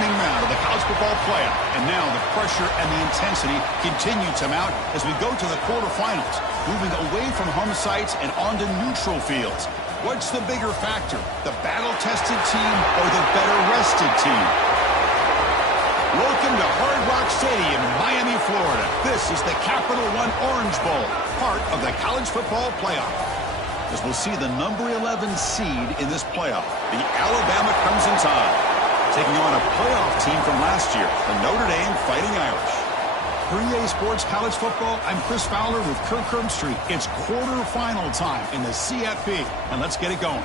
opening round of the college football playoff. And now the pressure and the intensity continue to mount as we go to the quarterfinals, moving away from home sites and onto neutral fields. What's the bigger factor, the battle-tested team or the better-rested team? Welcome to Hard Rock Stadium in Miami, Florida. This is the Capital One Orange Bowl, part of the college football playoff. As we'll see the number 11 seed in this playoff, the Alabama Crimson Tide, taking on a playoff team from last year, the Notre Dame Fighting Irish. For EA Sports College Football, I'm Chris Fowler with Kirk Herbstreit. It's quarterfinal time in the CFP, and let's get it going.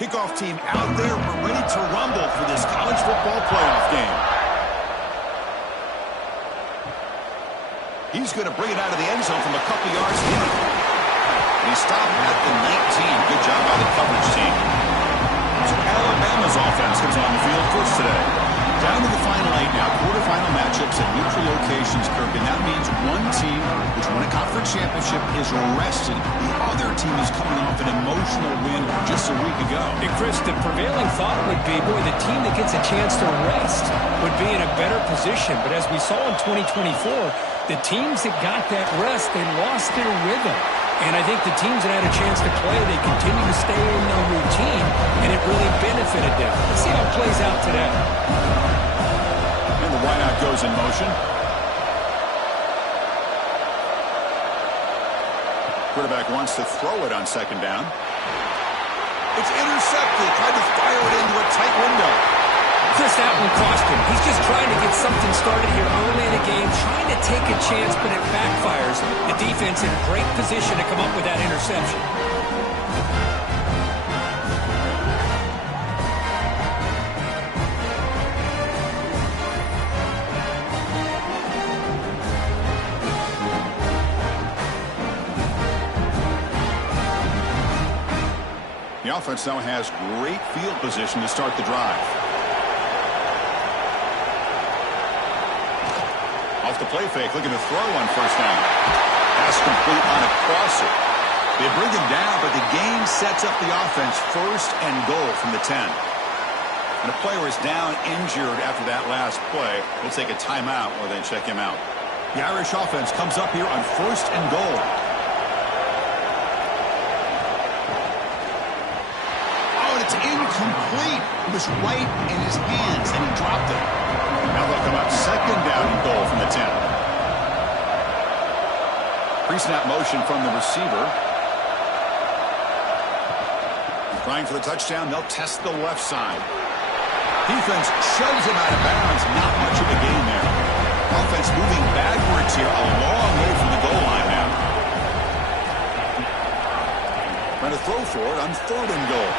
Kickoff team out there. We're ready to rumble for this college football playoff game. He's going to bring it out of the end zone from a couple yards in. And he stopped at the 19. Good job by the coverage team. So Alabama's offense comes on the field first today. Down to the final 8 now. Quarterfinal matchups at neutral locations, Kirk. And that means one team which won a conference championship is rested. The other team is coming off an emotional win just a week ago. And Chris, the prevailing thought would be, boy, the team that gets a chance to rest would be in a better position. But as we saw in 2024, the teams that got that rest, they lost their rhythm. And I think the teams that had a chance to play, they continue to stay in their routine, and it really benefited them. Let's see how it plays out today. And the wideout goes in motion. Quarterback wants to throw it on second down. It's intercepted. Tried to fire it into a tight window. Chris, that one cost him. He's just trying to get something started here early in the game, trying to take a chance, but it backfires. The defense in great position to come up with that interception. The offense now has great field position to start the drive. Off the play fake, looking to throw on first down. Pass complete on a crosser. They bring him down, but the game sets up the offense first and goal from the 10. And a player is down injured after that last play. We'll take a timeout or then check him out. The Irish offense comes up here on first and goal. It's incomplete. It was right in his hands, and he dropped it. Now they'll come up second down and goal from the 10. Pre-snap motion from the receiver. He's trying for the touchdown. They'll test the left side. Defense shoves him out of bounds. Not much of a gain there. Offense moving backwards here, a long way from the goal line now. Trying to throw for it on third and goal.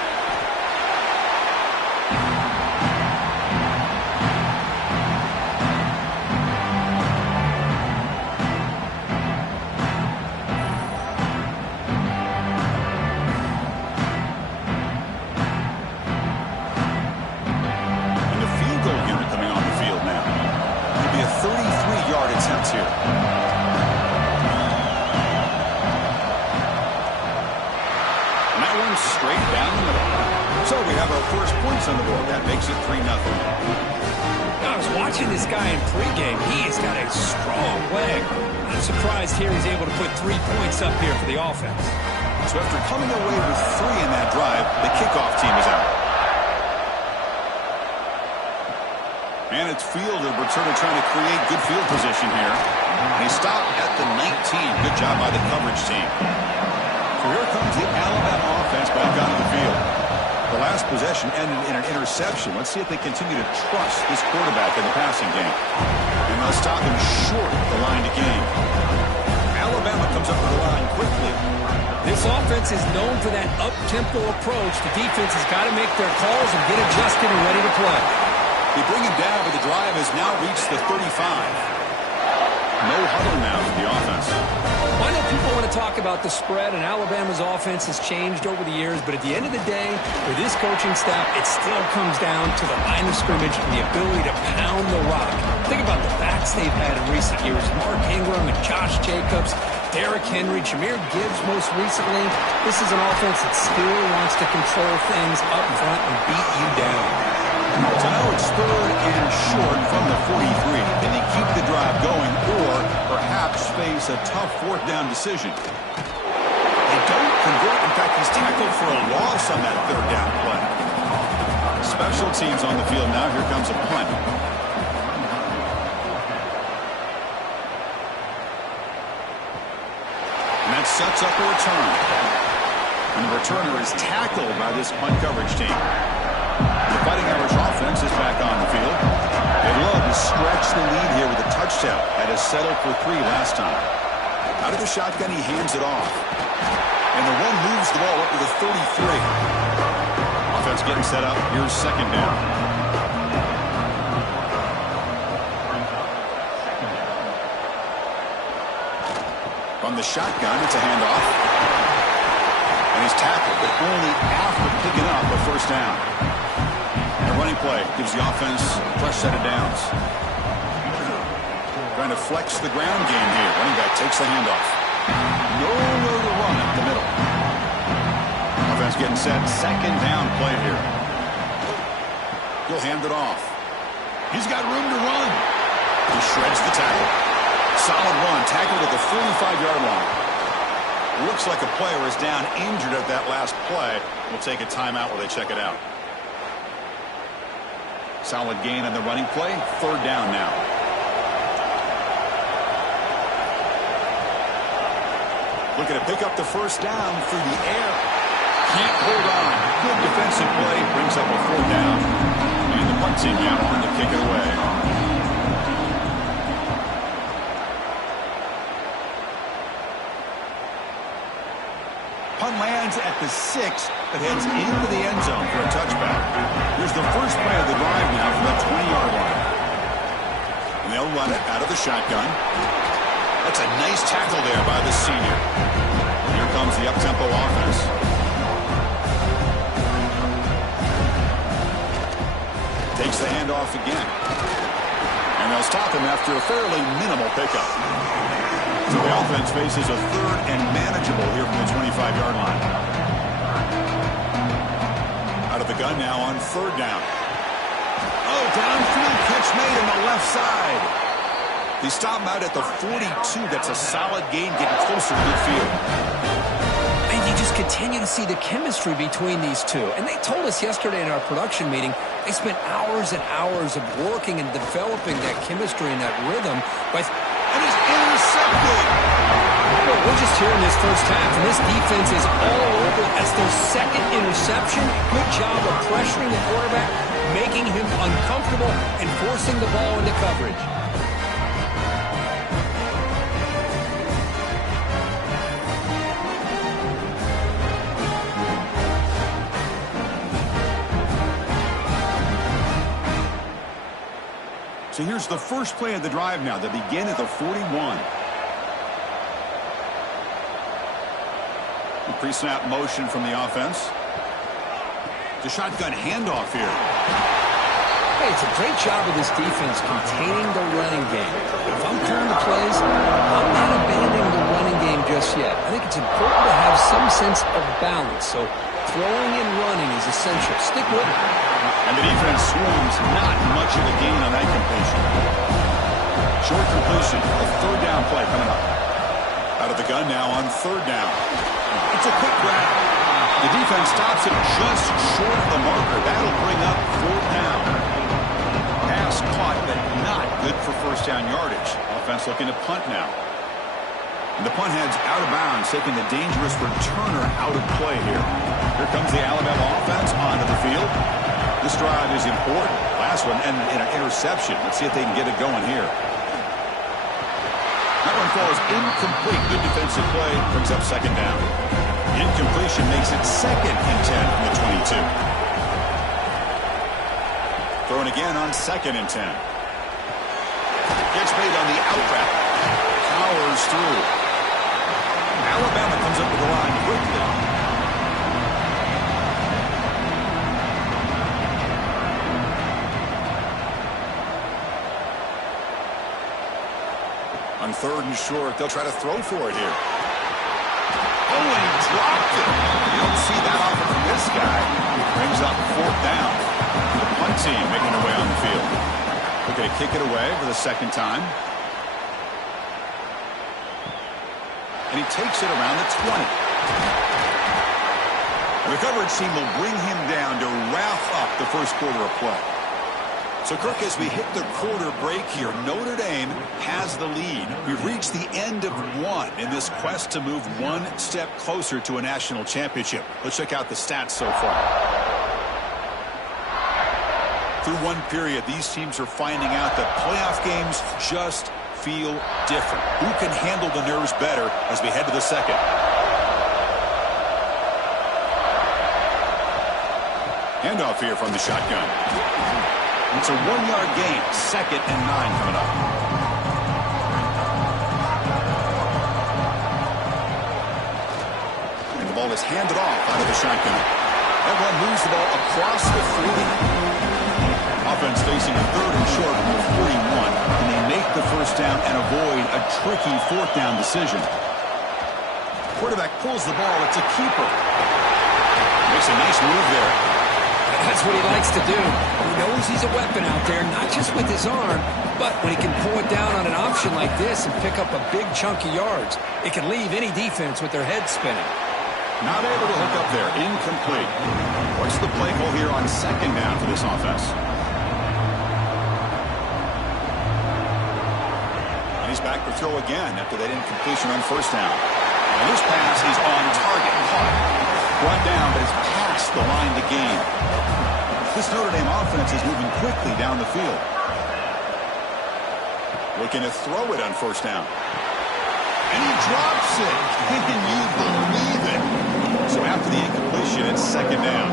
have our first points on the board. That makes it 3-0. I was watching this guy in pregame. He has got a strong leg. I'm surprised here he's able to put 3 points up here for the offense. So after coming away with 3 in that drive, the kickoff team is out. And it's fielded. We're sort of trying to create good field position here. And he stopped at the 19. Good job by the coverage team. So here comes the Alabama offense back onto the field. The last possession ended in an interception. Let's see if they continue to trust this quarterback in the passing game. And they'll stop him short of the line to gain. Alabama comes up to the line quickly. This offense is known for that up-tempo approach. The defense has got to make their calls and get adjusted and ready to play. They bring him down, but the drive has now reached the 35. No huddle now for the offense. Well, I know people want to talk about the spread, and Alabama's offense has changed over the years, but at the end of the day, for this coaching staff, it still comes down to the line of scrimmage and the ability to pound the rock. Think about the backs they've had in recent years. Mark Ingram and Josh Jacobs, Derrick Henry, Jahmyr Gibbs most recently. This is an offense that still wants to control things up front and beat you down. So now it's 3rd and short from the 43. Can they keep the drive going or perhaps face a tough 4th down decision? They don't convert. In fact, he's tackled for a loss on that 3rd down play. Special teams on the field now. Here comes a punt. And that sets up a return. And the returner is tackled by this punt coverage team. The Fighting Irish offense is back on the field. They'd love to stretch the lead here with a touchdown. Had us settled for 3 last time. Out of the shotgun, he hands it off. And the one moves the ball up to the 33. Offense getting set up. Here's 2nd down. From the shotgun, it's a handoff. And he's tackled, but only after picking up a 1st down. The running play gives the offense a fresh set of downs. Trying to flex the ground game here. Running back takes the handoff. Nowhere to run up the middle. Offense getting set. 2nd down play here. He'll hand it off. He's got room to run. He shreds the tackle. Solid run. Tackled at the 45-yard line. Looks like a player is down injured at that last play. We'll take a timeout while they check it out. Solid gain on the running play. 3rd down now. Looking to pick up the 1st down through the air. Can't hold on. Good defensive play. Brings up a 4th down. And the punt team now on to kick it away. Punt lands at the 6, but heads into the end zone for a touchback. Here's the first play of the drive now from the 20-yard line. And they'll run it out of the shotgun. That's a nice tackle there by the senior. Here comes the up-tempo offense. Takes the handoff again. And they'll stop him after a fairly minimal pickup. So the offense faces a 3rd and manageable here from the 25-yard line. Out of the gun now on 3rd down. Oh, downfield catch made on the left side. They stop him out at the 42. That's a solid gain, getting closer to midfield. And you just continue to see the chemistry between these two. And they told us yesterday in our production meeting, they spent hours and hours of working and developing that chemistry and that rhythm. And he's intercepted. Well, we're just here in this first half, and this defense is all over. That's their 2nd interception. Good job of pressuring the quarterback, making him uncomfortable, and forcing the ball into coverage. So here's the first play of the drive now. They begin at the 41. Pre-snap motion from the offense. The shotgun handoff here. Hey, it's a great job of this defense containing the running game. If I'm calling the plays, I'm not abandoning the running game just yet. I think it's important to have some sense of balance. So Throwing and running is essential. Stick with it. And the defense swarms, not much of a gain on that completion. Short completion, a third down play coming up. Out of the gun now on third down. It's a quick grab. The defense stops it just short of the marker. That'll bring up fourth down. Pass caught, but not good for first down yardage. Offense looking to punt now. And the punt heads out of bounds, taking the dangerous returner out of play here. Here comes the Alabama offense onto the field. This drive is important. Last one, and an interception. Let's see if they can get it going here. That one falls incomplete. Good defensive play. Brings up second down. Incompletion makes it 2nd and 10 from the 22. Throwing again on 2nd and 10. Gets made on the out route. Powers through. Alabama comes up with the line quickly. On 3rd and short, they'll try to throw for it here. Oh, and he dropped it. You don't see that often from this guy. Brings up 4th down. The punt team making their way on the field. Looking to kick it away for the 2nd time. And he takes it around the 20. And the coverage team will bring him down to wrap up the first quarter of play. So, Kirk, as we hit the quarter break here, Notre Dame has the lead. We've reached the end of one in this quest to move one step closer to a national championship. Let's check out the stats so far. Through one period, these teams are finding out that playoff games just feel different. Who can handle the nerves better as we head to the second? Handoff here from the shotgun. It's a 1-yard gain. 2nd and 9 coming up. And the ball is handed off out of the shotgun. That one moves the ball across the 40. Offense facing a 3rd and short from the 41. And they make the first down and avoid a tricky 4th down decision. Quarterback pulls the ball. It's a keeper. Makes a nice move there. That's what he likes to do. He knows he's a weapon out there, not just with his arm, but when he can pull it down on an option like this and pick up a big chunk of yards, it can leave any defense with their head spinning. Not able to hook up there. Incomplete. What's the play call here on 2nd down for this offense? And he's back to throw again after that incompletion on 1st down. And this pass is on target. Caught. Brought down, but it's past the line to gain. This Notre Dame offense is moving quickly down the field. Looking to throw it on 1st down. And he drops it. Can you believe it? So after the incompletion, it's 2nd down.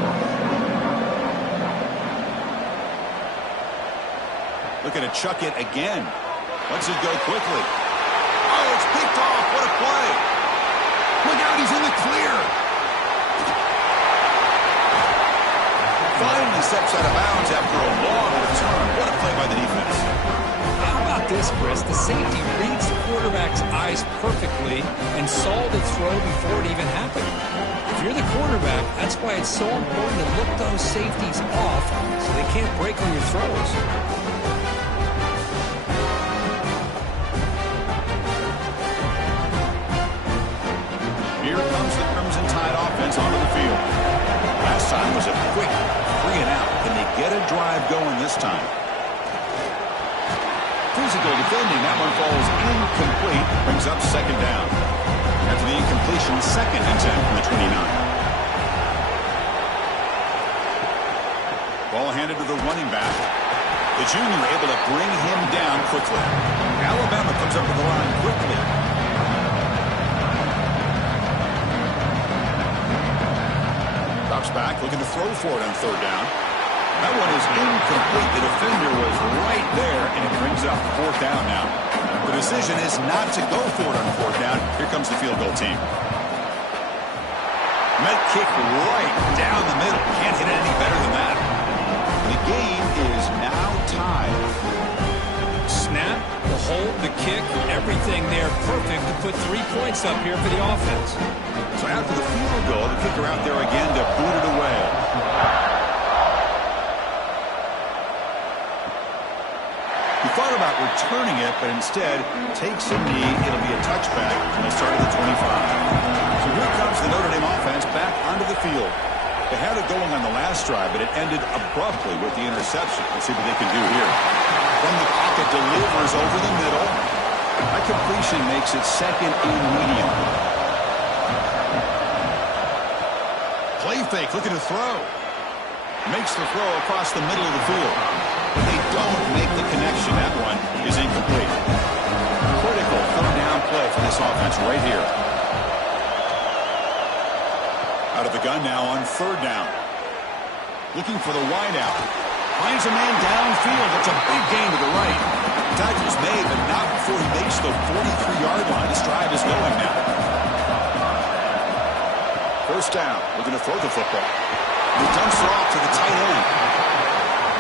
Looking to chuck it again. Lets it go quickly. Oh, it's picked off. What a play. Look out, he's in the clear. Finally steps out of bounds after a long return. What a play by the defense. How about this, Chris? The safety reads the quarterback's eyes perfectly and saw the throw before it even happened. If you're the quarterback, that's why it's so important to look those safeties off so they can't break on your throws. Here comes the Crimson Tide offense onto the field. Last time was a quick 3 and out. Can they get a drive going this time? Physical defending. That one falls incomplete. Brings up 2nd down. After the incompletion, 2nd and 10 from the 29. Ball handed to the running back. The junior able to bring him down quickly. Alabama comes up with the line quickly. Drops back, looking to throw for it on 3rd down. That one is incomplete. The defender was right there, and it brings up 4th down now. The decision is not to go for it on 4th down. Here comes the field goal team. Met kick right down the middle. Can't hit it any better than that. The game is now tied. Snap, the hold, the kick, everything there perfect to put 3 points up here for the offense. So after the field goal, the kicker out there again to boot it away. He thought about returning it, but instead takes a knee. It'll be a touchback from the start of the 25. So here comes the Notre Dame offense back onto the field. They had it going on the last drive, but it ended abruptly with the interception. Let's see what they can do here. From the pocket, delivers over the middle. That completion makes it second and medium. Play fake, looking to throw. Makes the throw across the middle of the field. But they don't make the connection. That one is incomplete. Critical third down play for this offense right here. Out of the gun now on third down. Looking for the wideout. Finds a man downfield. That's a big gain to the right. Tackle's made, but not before he makes the 43-yard line. This drive is going now. First down. Looking to throw the football. He dumps it off to the tight end.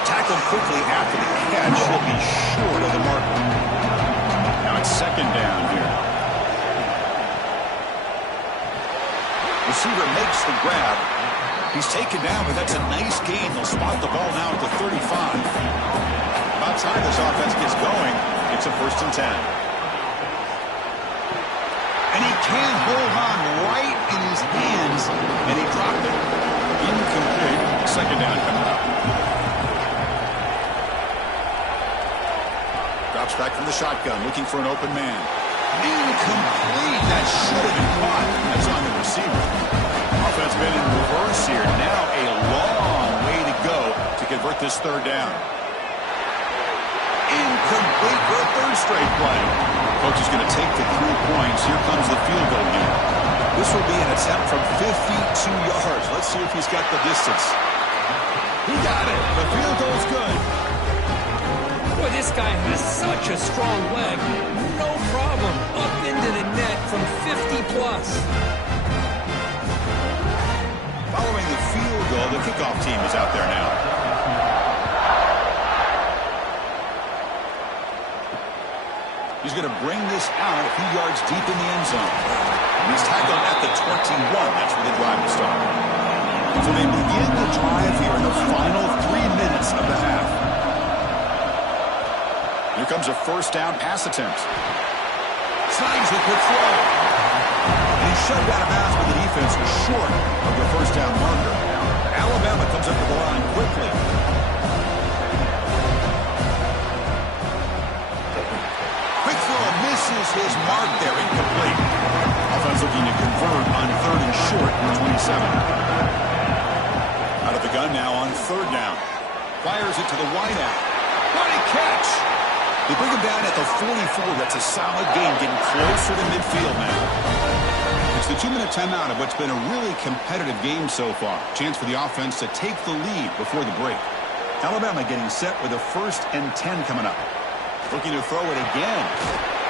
Tackled quickly after the catch. He'll be short of the marker. Now it's second down here. Receiver makes the grab. He's taken down, but that's a nice gain. They'll spot the ball now at the 35. About time this offense gets going. It's a 1st and 10. And he can hold on right in his hands, and he dropped it. Incomplete. Second down coming up. Drops back from the shotgun, looking for an open man. Incomplete. That should have been caught. That's on the receiver. Offense been in reverse here. Now a long way to go to convert this third down. Incomplete for a third straight play. Coach is going to take the 3 points. Here comes the field goal unit. This will be an attempt from 52 yards. Let's see if he's got the distance. He got it. The field goal's good. Boy, this guy has such a strong leg. No problem. Up into the net from 50+. Following the field goal, the kickoff team is out there now. He's going to bring this out a few yards deep in the end zone. He's tackled at the 21. That's where the drive will start. So they begin the drive here in the final 3 minutes of the half. Here comes a first down pass attempt. Signs the quick throw. And he's shoved out of bounds, but the defense was short of the first down marker. Alabama comes up to the line quickly. Quick throw misses his mark there, incomplete. Offense looking to convert on third and short from 27. Out of the gun now on third down. Fires it to the wideout. What a catch! They bring him down at the 44. That's a solid gain, getting closer to midfield now. It's the 2-minute timeout of what's been a really competitive game so far. Chance for the offense to take the lead before the break. Alabama getting set with a 1st and 10 coming up. Looking to throw it again.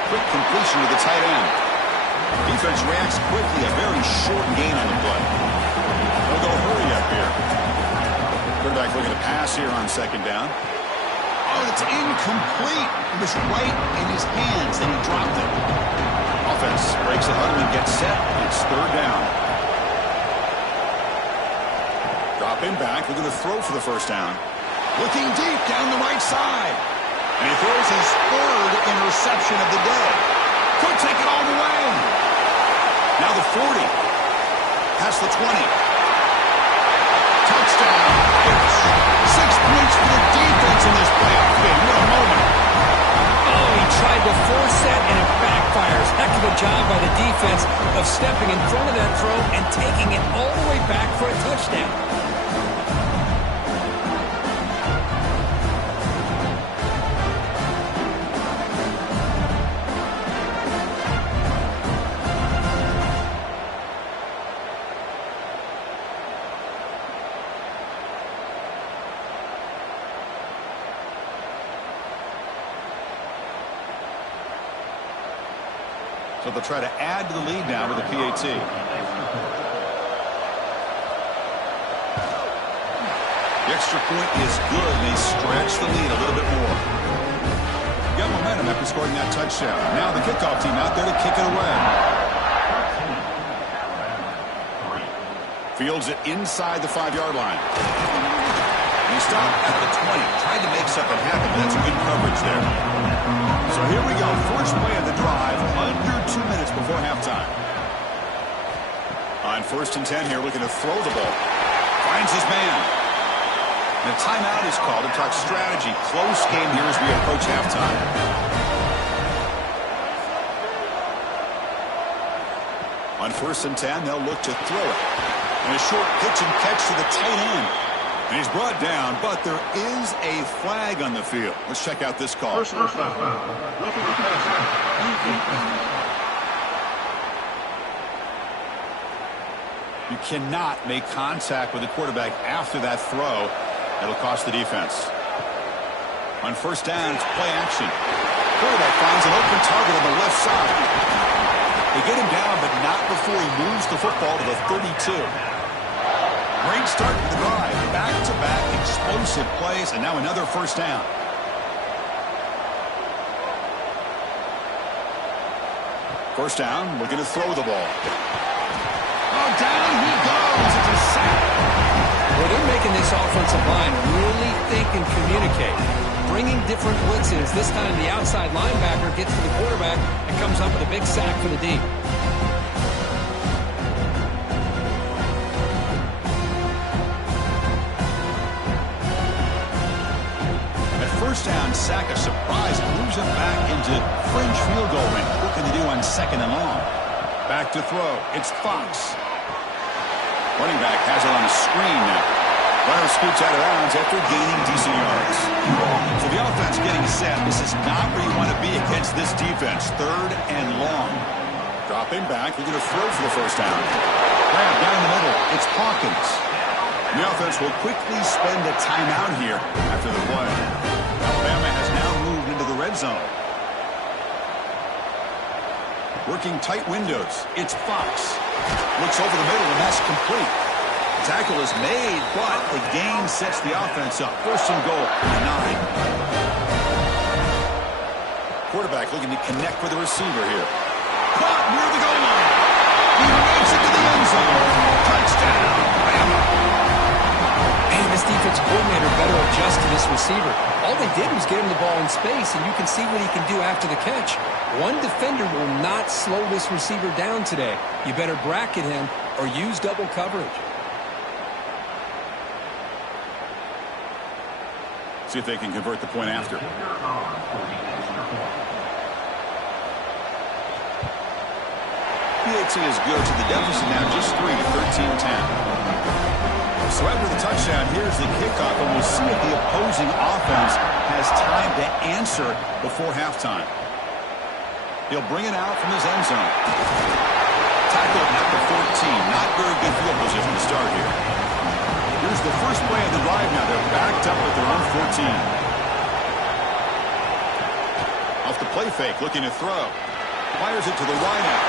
Quick completion to the tight end. Defense reacts quickly. A very short gain on the play. They'll go hurry up here. Quarterback looking to pass here on second down. Oh, it's incomplete. It was right in his hands, and he dropped it. Offense breaks the huddle and gets set. It's third down. Dropping back, looking to throw for the first down. Looking deep down the right side. And he throws his 3rd interception of the day. Could take it all the way. Now the 40. Past the 20. Touchdown. 6 points for the defense in this playoff game. What a moment. Oh, he tried to force that, and it backfires. Heck of a job by the defense of stepping in front of that throw and taking it all the way back for a touchdown. So they'll try to add to the lead now with a PAT. The extra point is good, and they stretch the lead a little bit more. Got momentum. momentum after scoring that touchdown. Now the kickoff team out there to kick it away. Fields it inside the 5-yard line. And he stopped at the 20. Tried to make something happen, but that's a good coverage there. So here we go. First play of the drive, under 2 minutes before halftime. On 1st and 10 here, looking to throw the ball. Finds his man. And a timeout is called to talk strategy. Close game here as we approach halftime. On 1st and 10, they'll look to throw it. And a short pitch and catch to the tight end. And he's brought down, but there is a flag on the field. Let's check out this call. You cannot make contact with the quarterback after that throw. That'll cost the defense. On 1st down, it's play action. Quarterback finds an open target on the left side. They get him down, but not before he moves the football to the 32. Great start to the drive. Back-to-back explosive plays, and now another 1st down. First down, looking to throw the ball. Oh, down he goes. It's a sack. Well, they're making this offensive line really think and communicate. Bringing different blitzes. This time the outside linebacker gets to the quarterback and comes up with a big sack for the D. At 1st down, sack a surprise. Moves it back into fringe field goal range. What can they do on 2nd and long? Back to throw. It's Fox. Running back has it on the screen now. Runner scoots out of bounds after gaining decent yards. So the offense getting set. This is not where you want to be against this defense. 3rd and long. Dropping back. Looking to throw for the 1st down. Grab down the middle. It's Hawkins. The offense will quickly spend a timeout here after the play. Alabama has now moved into the red zone. Working tight windows. It's Fox. Looks over the middle, and that's complete. The tackle is made, but the gain sets the offense up. 1st and goal from the 9. Quarterback looking to connect with the receiver here. Caught near the goal line. He makes it to the end zone. Touchdown, Bama. Man, this defense coordinator better adjust to this receiver. All they did was get him the ball in space, and you can see what he can do after the catch. One defender will not slow this receiver down today. You better bracket him or use double coverage. See if they can convert the point after. PAT is good to the deficit now, just 3, 13-10. So after the touchdown, here's the kickoff, and we'll see if the opposing offense has time to answer before halftime. He'll bring it out from his end zone. Tackled at the 14. Not very good field position to start here. Here's the first play of the drive now. They're backed up at their own 14. Off the play fake, looking to throw. Fires it to the wideout.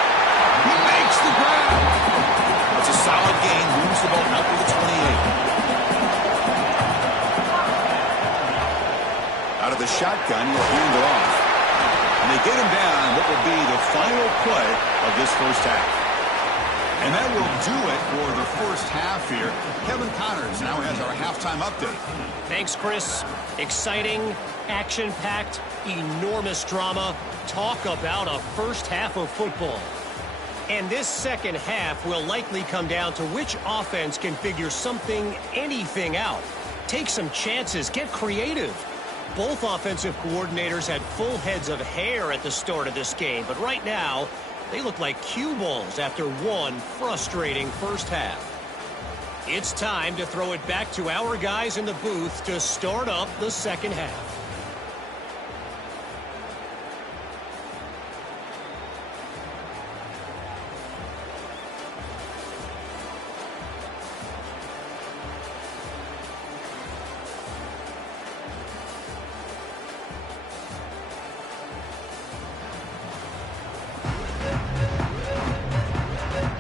He makes the grab. That's a solid gain. Moves the ball out to the 28. Out of the shotgun, he'll hand it off. And they get him down what will be the final play of this 1st half. And that will do it for the 1st half here. Kevin Connors now has our halftime update. Thanks, Chris. Exciting, action-packed, enormous drama. Talk about a 1st half of football. And this 2nd half will likely come down to which offense can figure something, anything out. Take some chances. Get creative. Both offensive coordinators had full heads of hair at the start of this game, but right now, they look like cue balls after one frustrating 1st half. It's time to throw it back to our guys in the booth to start up the 2nd half.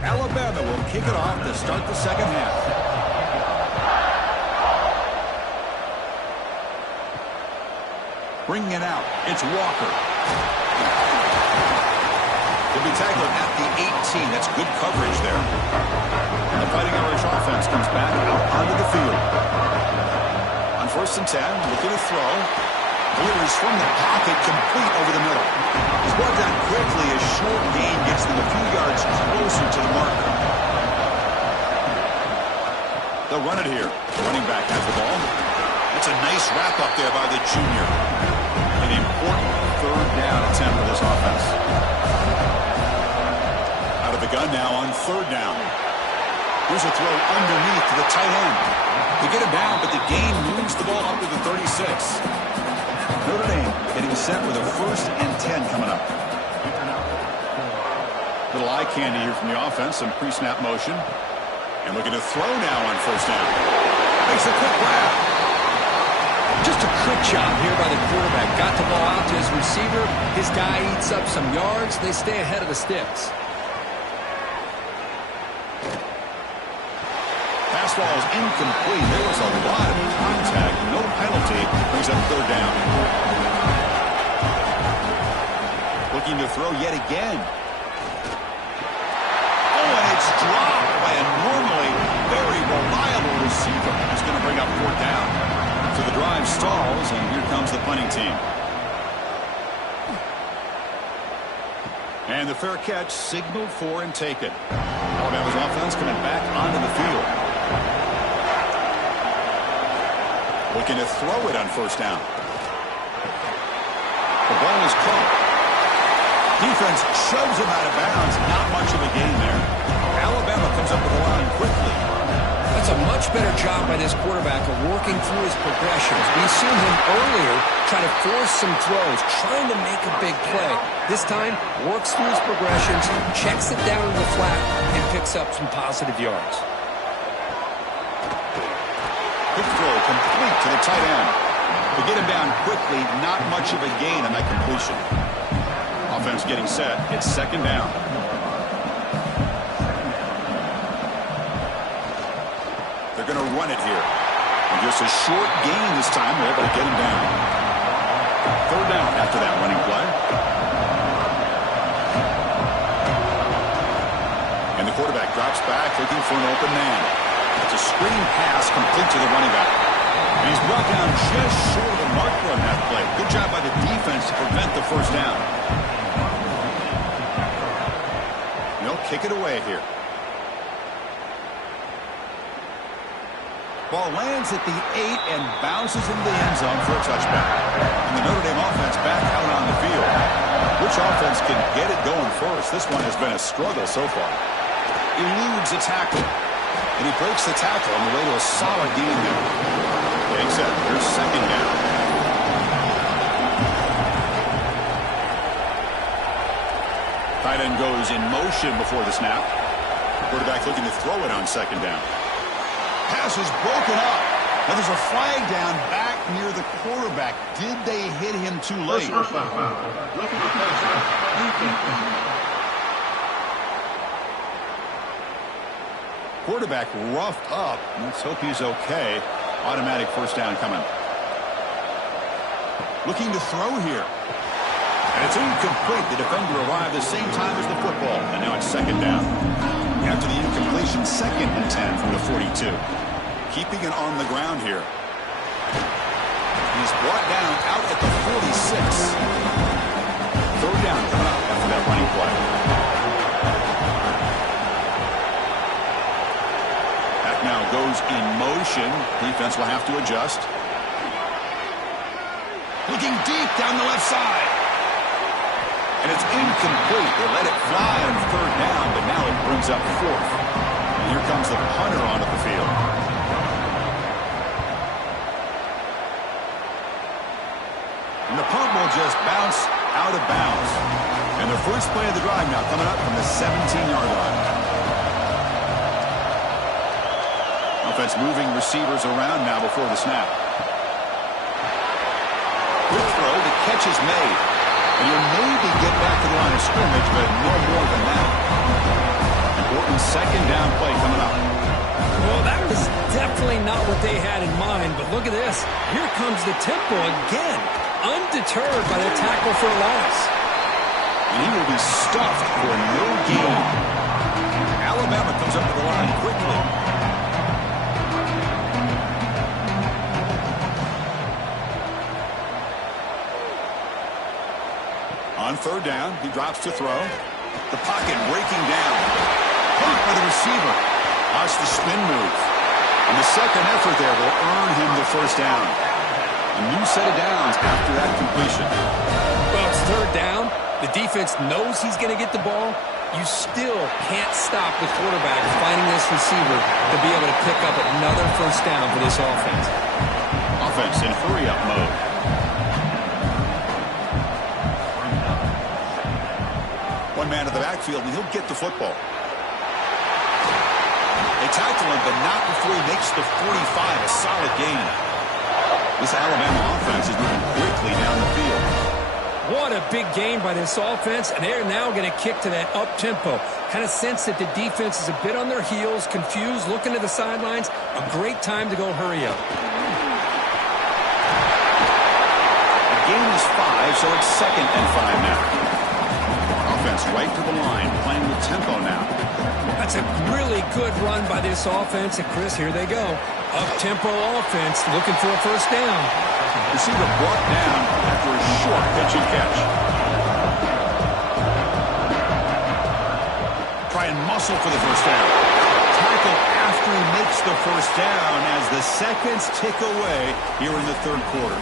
Alabama will kick it off to start the 2nd half. Bringing it out, it's Walker. He'll be tackled at the 18. That's good coverage there. And the Fighting Irish offense comes back out onto the field. On 1st and 10, looking to throw. Delivers from the pocket, complete over the middle. He's brought down quickly. A short gain gets them a few yards closer to the marker. They'll run it here. The running back has the ball. That's a nice wrap-up there by the junior. An important 3rd down attempt for this offense. Out of the gun now on 3rd down. Here's a throw underneath to the tight end. They get him down, but the gain moves the ball up to the 36. Notre Dame getting set with a 1st and 10 coming up. Little eye candy here from the offense. Some pre-snap motion. And looking to throw now on 1st down. Makes a quick grab. Just a quick job here by the quarterback. Got the ball out to his receiver. His guy eats up some yards. They stay ahead of the sticks. Pass ball is incomplete. There was a lot of contact. No penalty. Brings up 3rd down. Looking to throw yet again. Oh, and it's dropped by a normally very reliable receiver. It's going to bring up 4th down. So the drive stalls, and here comes the punting team. And the fair catch signaled for and taken. Alabama's offense coming back onto the field. Looking to throw it on 1st down. The ball is caught. Defense shoves him out of bounds. Not much of a gain there. Alabama comes up with the line quickly. That's a much better job by this quarterback of working through his progressions. We've seen him earlier try to force some throws, trying to make a big play. This time, works through his progressions, checks it down in the flat, and picks up some positive yards. Quick throw complete to the tight end. To get him down quickly, not much of a gain on that completion. Offense getting set. It's 2nd down. They're going to run it here. And just a short gain this time. They're able to get him down. 3rd down after that running play. And the quarterback drops back looking for an open man. It's a screen pass complete to the running back. And he's brought down just short of the marker on that play. Good job by the defense to prevent the 1st down. They'll kick it away here. Ball lands at the 8 and bounces into the end zone for a touchback. And the Notre Dame offense back out on the field. Which offense can get it going first? This one has been a struggle so far. Eludes a tackle. And he breaks the tackle on the way to a solid gain there. Getting set. Here's 2nd down. Tight end goes in motion before the snap. Quarterback looking to throw it on 2nd down. Pass is broken up. Now there's a flag down back near the quarterback. Did they hit him too late? Quarterback roughed up. Let's hope he's okay. Automatic 1st down coming. Looking to throw here. And it's incomplete. The defender arrived the same time as the football. And now it's 2nd down. After the incompletion, 2nd and 10 from the 42. Keeping it on the ground here. He's brought down out at the 46. 3rd down coming up after that running play. Back now goes in motion. Defense will have to adjust. Looking deep down the left side. And it's incomplete. They let it fly on 3rd down, but now it brings up 4th. And here comes the punter onto the field. And the punt will just bounce out of bounds. And the first play of the drive now coming up from the 17-yard line. Offense moving receivers around now before the snap. Quick throw. The catch is made. And you'll maybe get back to the line of scrimmage, but no more than that. Important 2nd down play coming up. Well, that was definitely not what they had in mind, but look at this. Here comes the tempo again. undeterred by the tackle for a loss. And he will be stuffed for no gain. Alabama comes up to the line quickly. On third down, he drops to throw. The pocket breaking down. Caught by the receiver. Watch the spin move. And the second effort there will earn him the first down. A new set of downs after that completion. Well, it's third down. The defense knows he's going to get the ball. You still can't stop the quarterback finding this receiver to be able to pick up another first down for this offense. Offense in hurry-up mode. One man to the backfield, and he'll get the football. They tackle him, but not before he makes the 45, a solid gain. This Alabama offense is moving quickly down the field. What a big gain by this offense, and they're now going to kick to that up-tempo. Kind of sense that the defense is a bit on their heels, confused, looking to the sidelines. A great time to go hurry up. The gain is 5, so it's 2nd and 5 now. Offense right to the line, playing with tempo now. That's a really good run by this offense. And, Chris, here they go. Up-tempo offense looking for a first down. Receiver brought down after a short pitch and catch. Try and muscle for the first down. Tackle after he makes the first down as the seconds tick away here in the third quarter.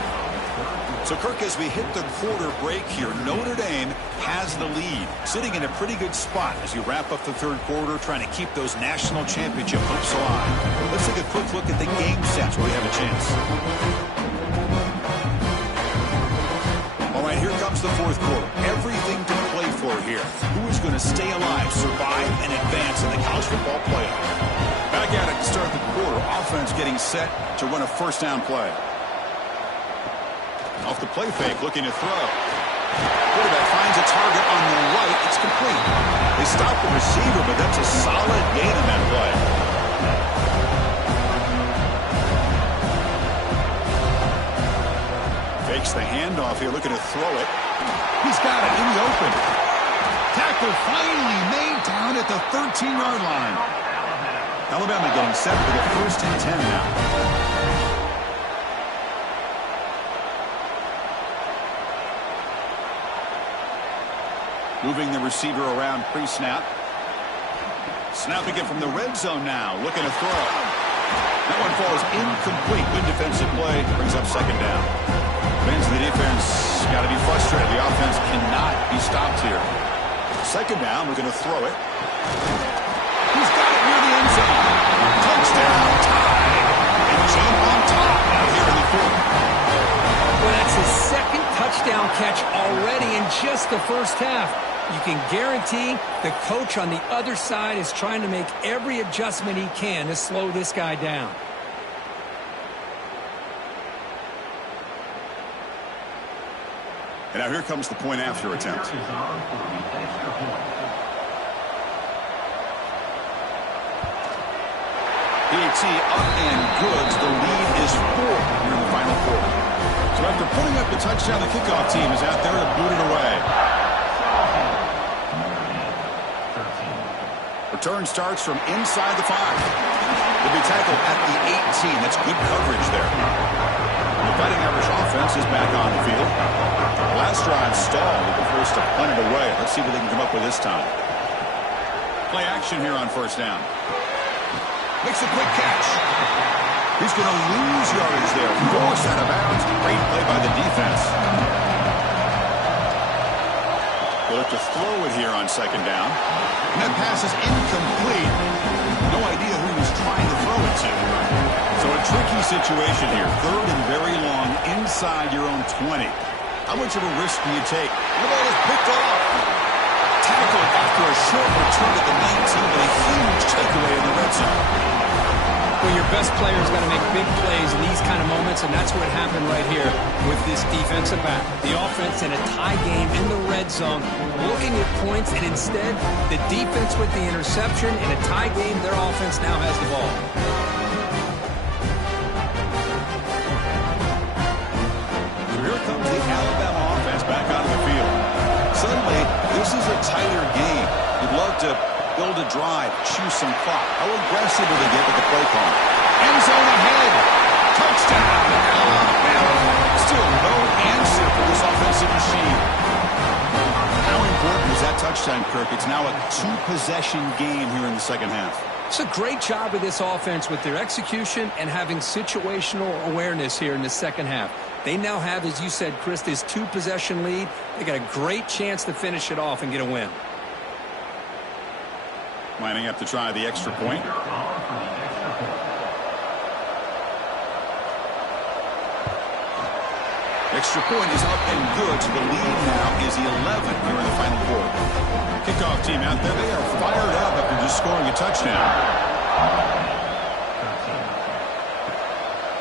So, Kirk, as we hit the quarter break here, Notre Dame has the lead, sitting in a pretty good spot as you wrap up the third quarter, trying to keep those national championship hopes alive. Let's take a quick look at the game sets where we have a chance. All right, here comes the fourth quarter. Everything to play for here. Who is going to stay alive, survive, and advance in the college football playoff? Back at it to start the quarter. Offense getting set to run a first down play. Off the play fake, looking to throw. Quarterback finds a target on the right. It's complete. They stop the receiver, but that's a solid gain on that play. Fakes the handoff here, looking to throw it. He's got it in the open. Tackle finally made down at the 13-yard line. Alabama getting set for the 1st and 10 now. Moving the receiver around pre-snap. Snapping it from the red zone now. Looking to throw. That one falls incomplete. Good defensive play. Brings up second down. Fans of the defense got to be frustrated. The offense cannot be stopped here. Second down. We're going to throw it. He's got it near the end zone. Touchdown. Tied. And jump on top out here in the fourth. Well, that's his second touchdown catch already in just the first half. You can guarantee the coach on the other side is trying to make every adjustment he can to slow this guy down. And now here comes the point after attempt. PAT up and good. The lead is 4 here in the final quarter. So after putting up the touchdown, the kickoff team is out there to boot it away. Return starts from inside the 5. Will be tackled at the 18. That's good coverage there. The Fighting Irish offense is back on the field. Last drive stalled with the first to punt it away. Let's see what they can come up with this time. Play action here on first down. Makes a quick catch. He's going to lose yardage there. Forced out of bounds. Great play by the defense. They'll have to throw it here on second down. And that pass is incomplete. No idea who he was trying to throw it to. So a tricky situation here. Third and very long inside your own 20. How much of a risk do you take? And the ball is picked off. Tackled after a short return at the 19, but a huge takeaway in the red zone. Well, your best player's got to make big plays in these kind of moments, and that's what happened right here with this defensive back. The offense in a tie game in the red zone, looking at points, and instead, the defense with the interception. In a tie game, their offense now has the ball. Here comes the the Alabama offense back onto the field. Suddenly, this is a tighter game. You'd love to build a drive, choose some clock. How aggressive will they get with the play call? End zone ahead. Touchdown, Alabama. Still no answer for this offensive machine. How important is that touchdown, Kirk? It's now a two-possession game here in the second half. It's a great job of this offense with their execution and having situational awareness here in the second half. They now have, as you said, Chris, this two-possession lead. They got a great chance to finish it off and get a win. Lining up to try the extra point. Extra point is up and good, so the lead now is 11 here in the final quarter. Kickoff team out there, they are fired up after just scoring a touchdown.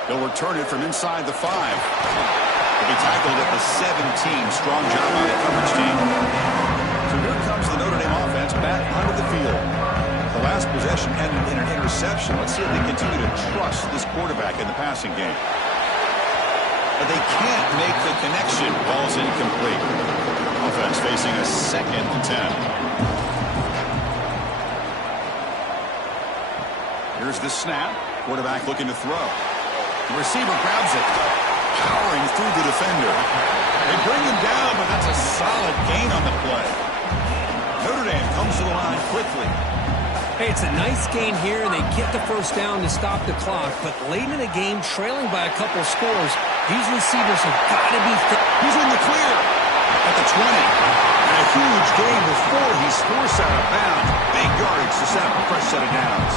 They'll return it from inside the 5. They'll be tackled at the 17. Strong job by the coverage team. So here comes the Notre Dame offense back onto the field. The last possession ended in an interception. Let's see if they continue to trust this quarterback in the passing game. But they can't make the connection. Ball's incomplete. Offense facing a 2nd and 10. Here's the snap. Quarterback looking to throw. The receiver grabs it. Powering through the defender. They bring him down, but that's a solid gain on the play. Notre Dame comes to the line quickly. Hey, it's a nice gain here, and they get the first down to stop the clock. But late in the game, trailing by a couple scores, these receivers have got to be... He's in the clear at the 20. And a huge gain before he's forced out of bounds. Big yardage to set up a fresh set of downs.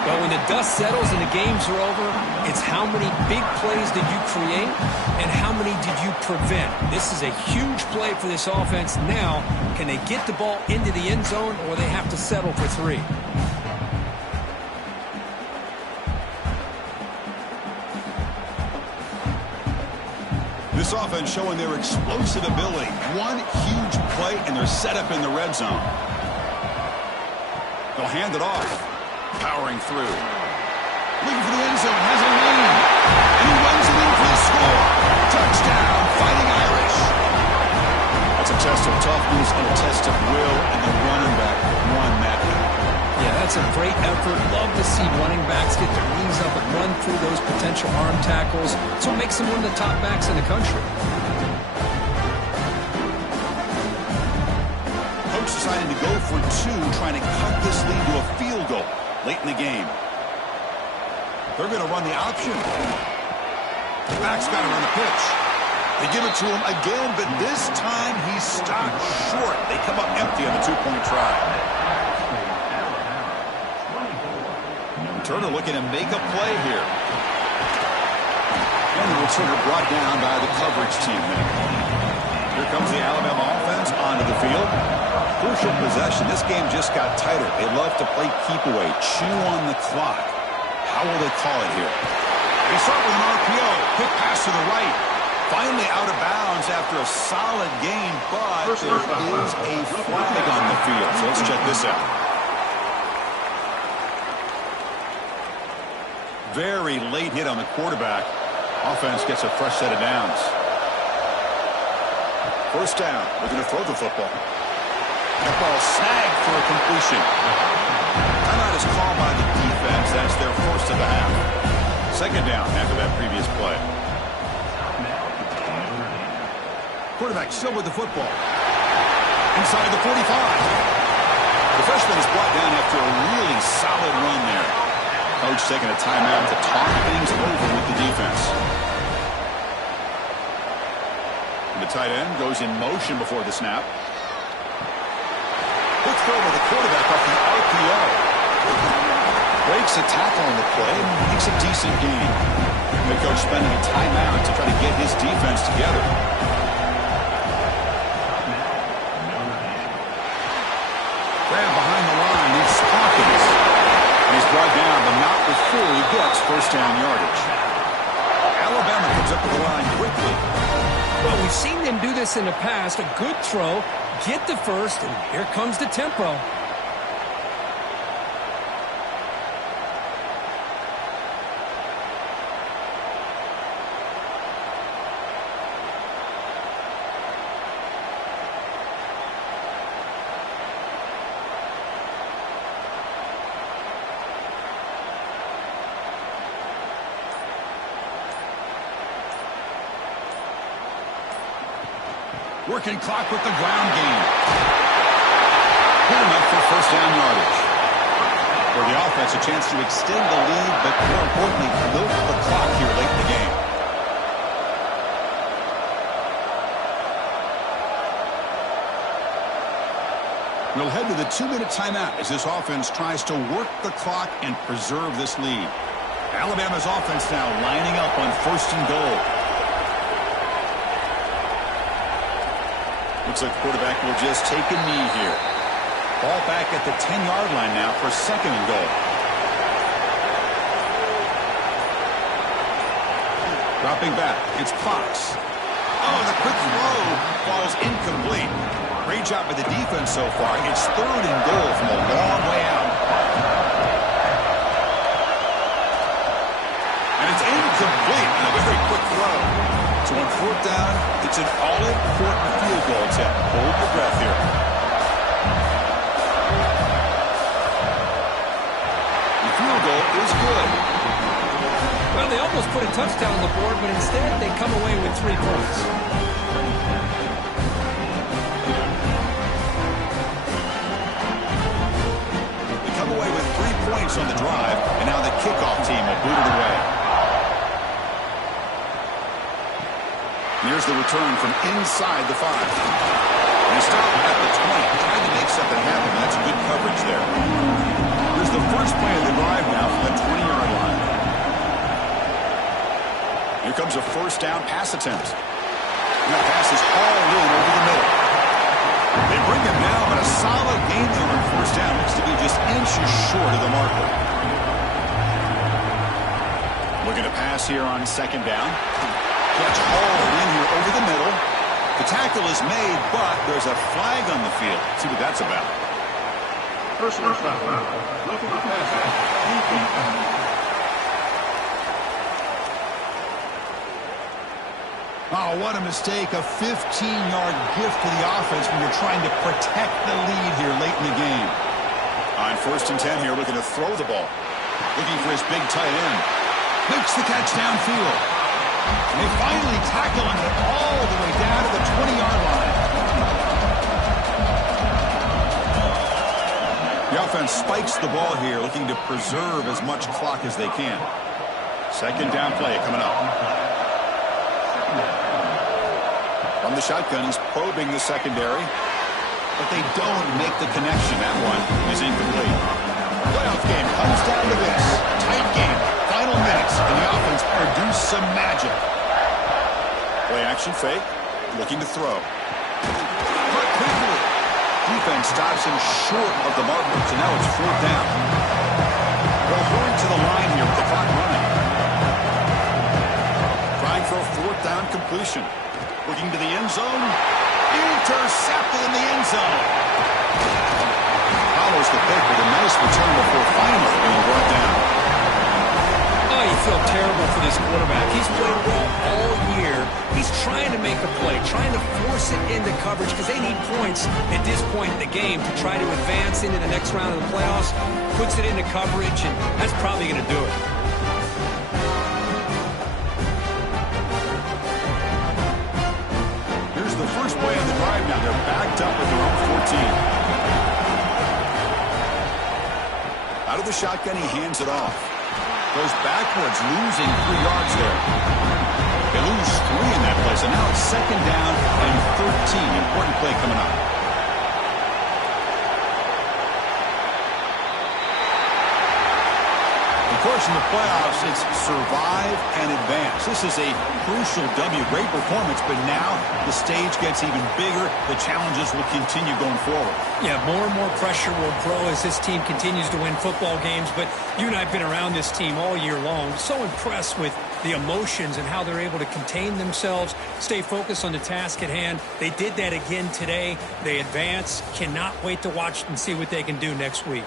But when the dust settles and the games are over, it's how many big plays did you create and how many did you prevent. This is a huge play for this offense. Now, can they get the ball into the end zone or they have to settle for 3? This offense showing their explosive ability. One huge play and they're set up in the red zone. They'll hand it off. Powering through. Looking for the end zone. Has a lane. And he runs it in for the score. Touchdown. Fighting Irish. That's a test of toughness and a test of will. And the running back won that battle. Yeah, that's a great effort. Love to see running backs get their knees up and run through those potential arm tackles. That's what makes them one of the top backs in the country. Coach decided to go for 2, trying to cut this lead to a field goal late in the game. They're going to run the option. The back's got it on the pitch. They give it to him again, but this time he's stopped short. They come up empty on the 2-point try. Turner looking to make a play here. And the returner brought down by the coverage team there. Here comes the Alabama offense onto the field. Crucial possession. This game just got tighter. They love to play keep away, chew on the clock. How will they call it here? They start with an RPO. Quick pass to the right. Finally out of bounds after a solid gain, but there is a flag on the field. So let's check this out. Very late hit on the quarterback. Offense gets a fresh set of downs. First down. They're going to throw the football. That ball snagged for a completion. Timeout is called by the defense. That's their first of the half. Second down after that previous play. Quarterback still with the football. Inside the 45. The freshman is brought down after a really solid run there. Coach taking a timeout to talk things over with the defense. And the tight end goes in motion before the snap. Quick throw to the quarterback off the RPO. Breaks a tackle on the play. Makes a decent gain. The coach spending a timeout to try to get his defense together. Grab behind the line. It's Hawkins. And he's brought down, but not before he gets first down yardage. Alabama comes up to the line quickly. Well, we've seen them do this in the past. A good throw, get the first, and here comes the tempo. Working clock with the ground game. Good enough for first down yardage. For the offense, a chance to extend the lead, but more importantly, milk the clock here late in the game. We'll head to the 2-minute timeout as this offense tries to work the clock and preserve this lead. Alabama's offense now lining up on 1st and goal. Looks like the quarterback will just take a knee here. Ball back at the 10-yard line now for 2nd and goal. Dropping back, it's Fox. Oh, the quick throw falls incomplete. Great job by the defense so far. It's 3rd and goal from a long way out. And it's incomplete and a very quick throw. So on 4th down, it's an all-important field goal attempt. Hold your breath here. The field goal is good. Well, they almost put a touchdown on the board, but instead they come away with 3 points. They come away with 3 points on the drive, and now the kickoff team will boot it away. Here's the return from inside the 5. And he stopped at the 20, trying to make something happen, and that's good coverage there. Here's the first play of the drive now from the 20-yard line. Here comes a first down pass attempt. And that pass is hauled in over the middle. They bring him down, but a solid gain there on first down. Looks to be just inches short of the marker. Looking to pass here on 2nd down. Catch hauled in here over the middle. The tackle is made, but there's a flag on the field. Let's see what that's about. Personal foul. Look at the pass. Oh, what a mistake. A 15-yard gift to the offense when you're trying to protect the lead here late in the game. On 1st and 10 here, looking to throw the ball. Looking for his big tight end. Makes the catch downfield. They finally tackle him all the way down to the 20-yard line. The offense spikes the ball here, looking to preserve as much clock as they can. 2nd down play coming up. From the shotgun, he's probing the secondary, but they don't make the connection. That one is incomplete. Playoff game comes down to this. Tight game, final minutes, and the offense produced some magic. Play action fake, looking to throw. But quickly, defense stops him short of the marker, so now it's 4th down. They'll hurry to the line here with the clock running. Trying for a 4th down completion. Looking to the end zone. Intercepted in the end zone. Follows the pick with a nice return before finally being brought down. Oh, you feel terrible for this quarterback. He's played well all year. He's trying to make a play, trying to force it into coverage because they need points at this point in the game to try to advance into the next round of the playoffs. Puts it into coverage, and that's probably going to do it. The first play of the drive now. They're backed up at their own 14. Out of the shotgun, he hands it off. Goes backwards, losing 3 yards there. They lose 3 in that play, so now it's 2nd down and 13. Important play coming up. Of course, in the playoffs, it's survive and advance. This is a crucial W. Great performance, but now the stage gets even bigger. The challenges will continue going forward. Yeah, more and more pressure will grow as this team continues to win football games, but you and I have been around this team all year long. So impressed with the emotions and how they're able to contain themselves, stay focused on the task at hand. They did that again today. They advance. Cannot wait to watch and see what they can do next week.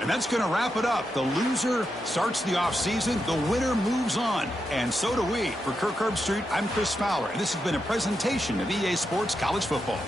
And that's going to wrap it up. The loser starts the offseason. The winner moves on. And so do we. For Kirk Herbstreit, I'm Chris Fowler. And this has been a presentation of EA Sports College Football.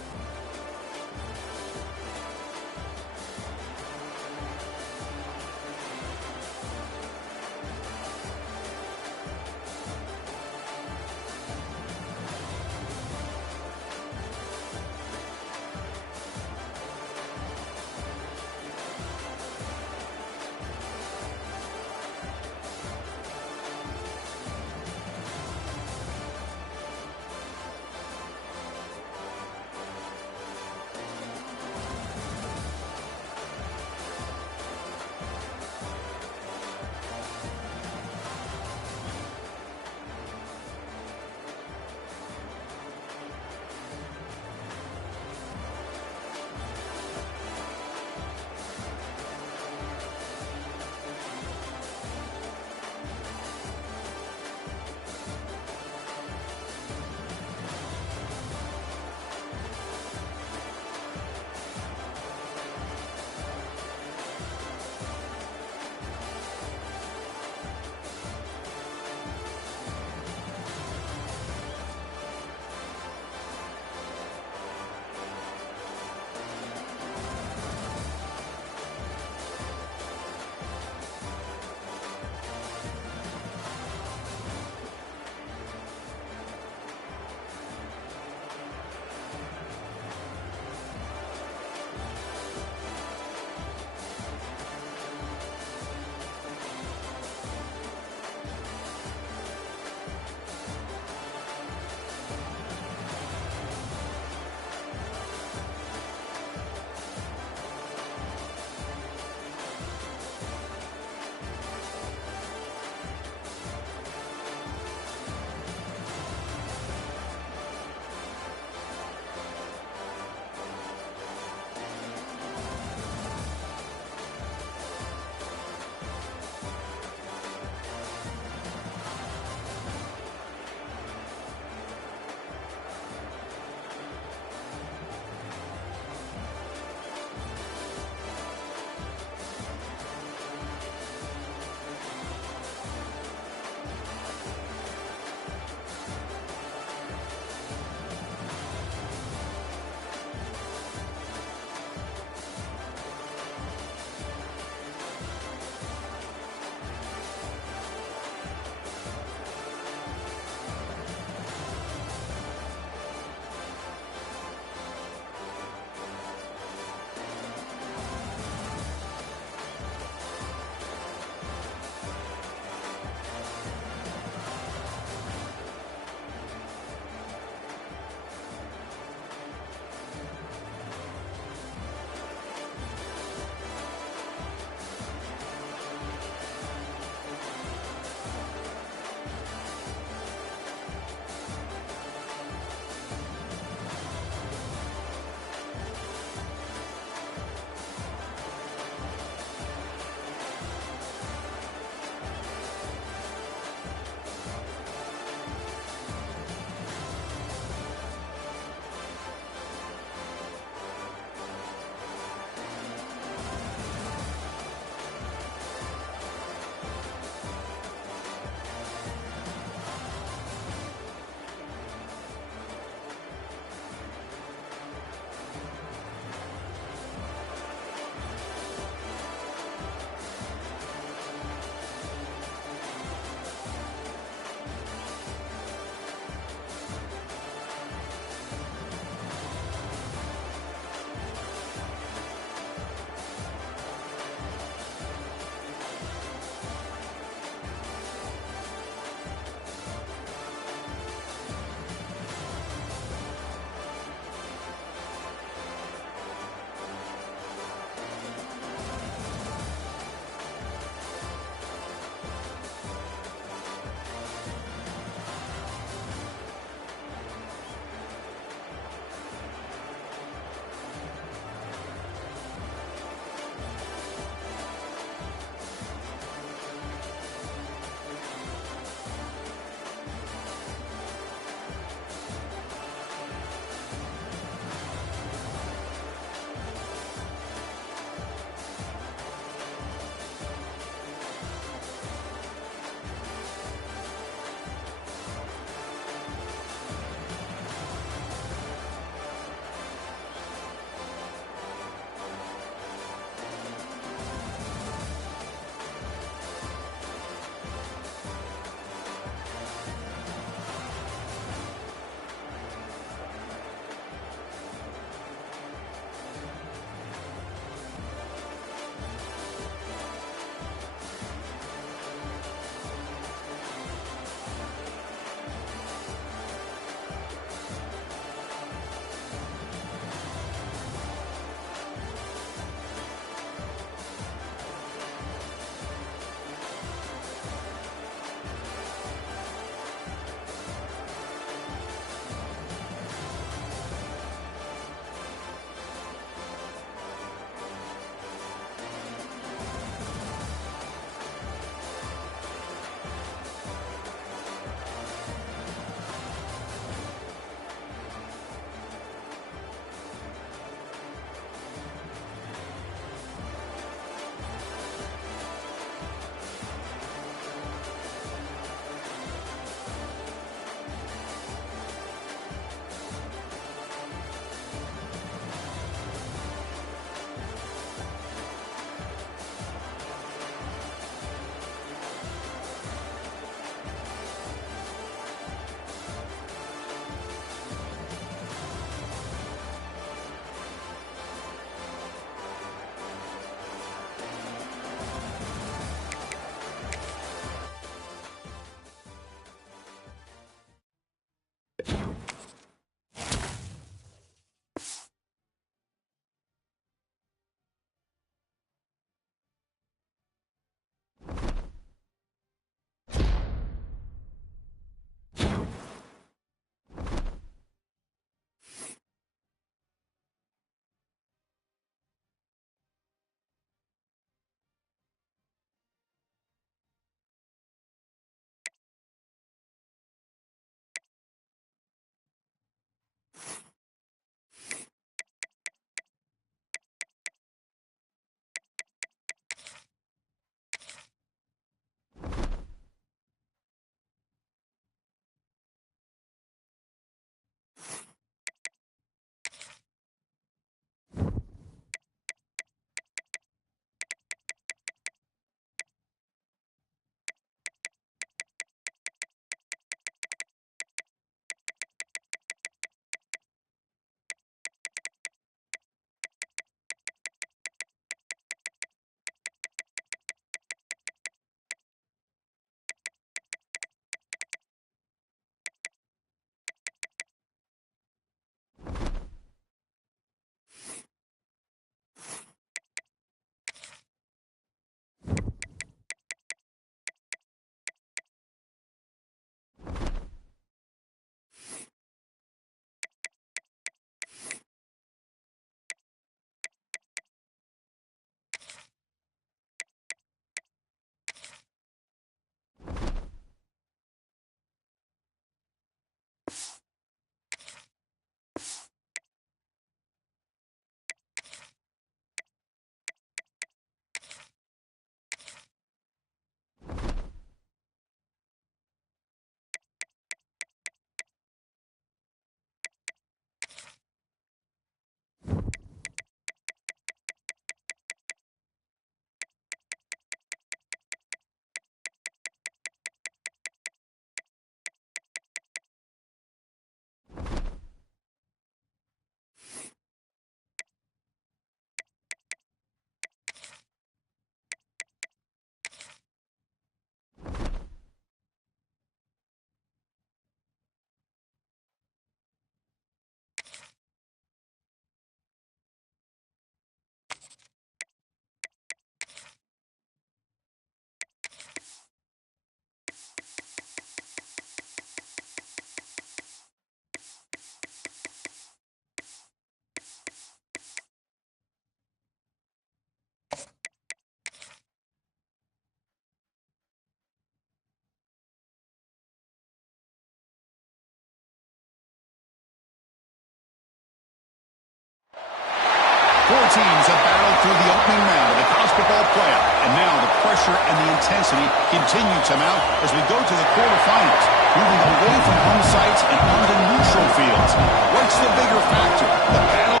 Four teams have battled through the opening round of the college football playoff, and now the pressure and the intensity continue to mount as we go to the quarterfinals, moving away from home sites and onto neutral fields. What's the bigger factor? The battle.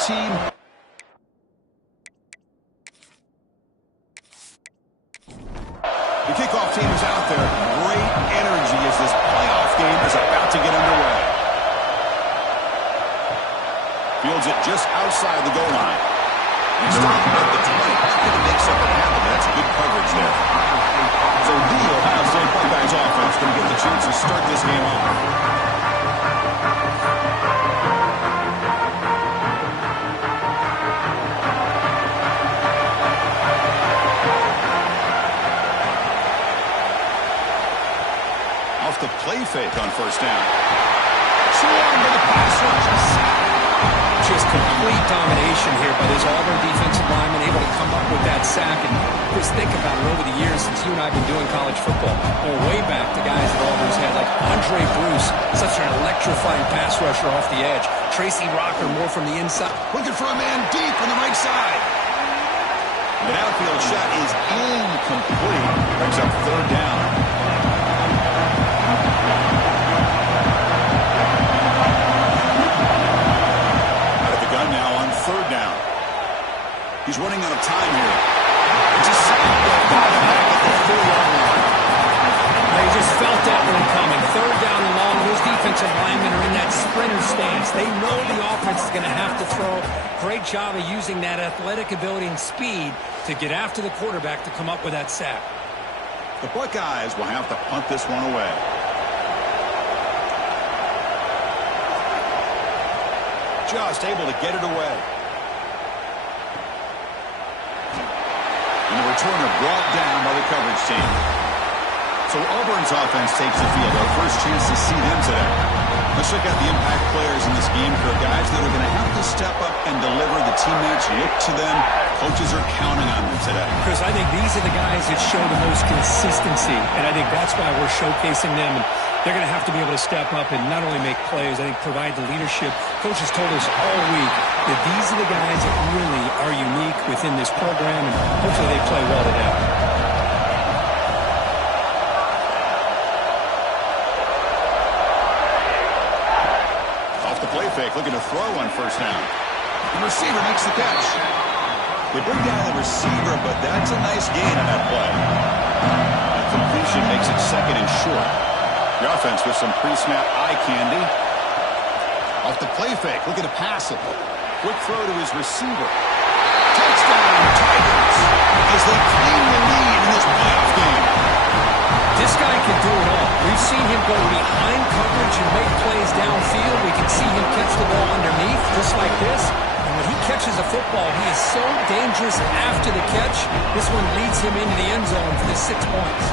Team. The kickoff team is out there. Great energy as this playoff game is about to get underway. Fields it just outside the goal line. He's stopped at the 20. I think it makes up and happen. That's good coverage there. So the Ohio State Buckeyes offense going to get the chance to start this game off. The play fake on first down. Swarmed by the pass rush. Just complete domination here by this Auburn defensive lineman, able to come up with that sack. And just think about it over the years since you and I have been doing college football. Going way back to guys that Auburn's had, like Andre Bruce, such an electrifying pass rusher off the edge. Tracy Rocker more from the inside. Looking for a man deep on the right side. The outfield shot is incomplete. Brings up third down. Third down. He's running out of time here. Just back at the 4-yard line. They just felt that one coming. Third down and long. Those defensive linemen are in that sprinter stance. They know the offense defense is going to have to throw. Great job of using that athletic ability and speed to get after the quarterback to come up with that sack. The Buckeyes will have to punt this one away. Just able to get it away. And the returner brought down by the coverage team. So Auburn's offense takes the field. Our first chance to see them today. Let's check out the impact players in this game for guys that are going to have to step up and deliver. The teammates look to them. Coaches are counting on them today. Chris, I think these are the guys that show the most consistency, and I think that's why we're showcasing them. And they're going to have to be able to step up and not only make plays, I think provide the leadership. Coaches told us all week that these are the guys that really are unique within this program, and hopefully they play well today. Play fake, looking to throw on first down. The receiver makes the catch. They bring down the receiver, but that's a nice gain on that play. That completion makes it second and short. The offense with some pre-snap eye candy. Off the play fake, looking to pass it. Quick throw to his receiver. Touchdown, Tigers, as they claim the lead in this playoff game. This guy can do it all. We've seen him go behind coverage and make plays downfield. We can see him catch the ball underneath, just like this. And when he catches a football, he is so dangerous after the catch. This one leads him into the end zone for the 6 points.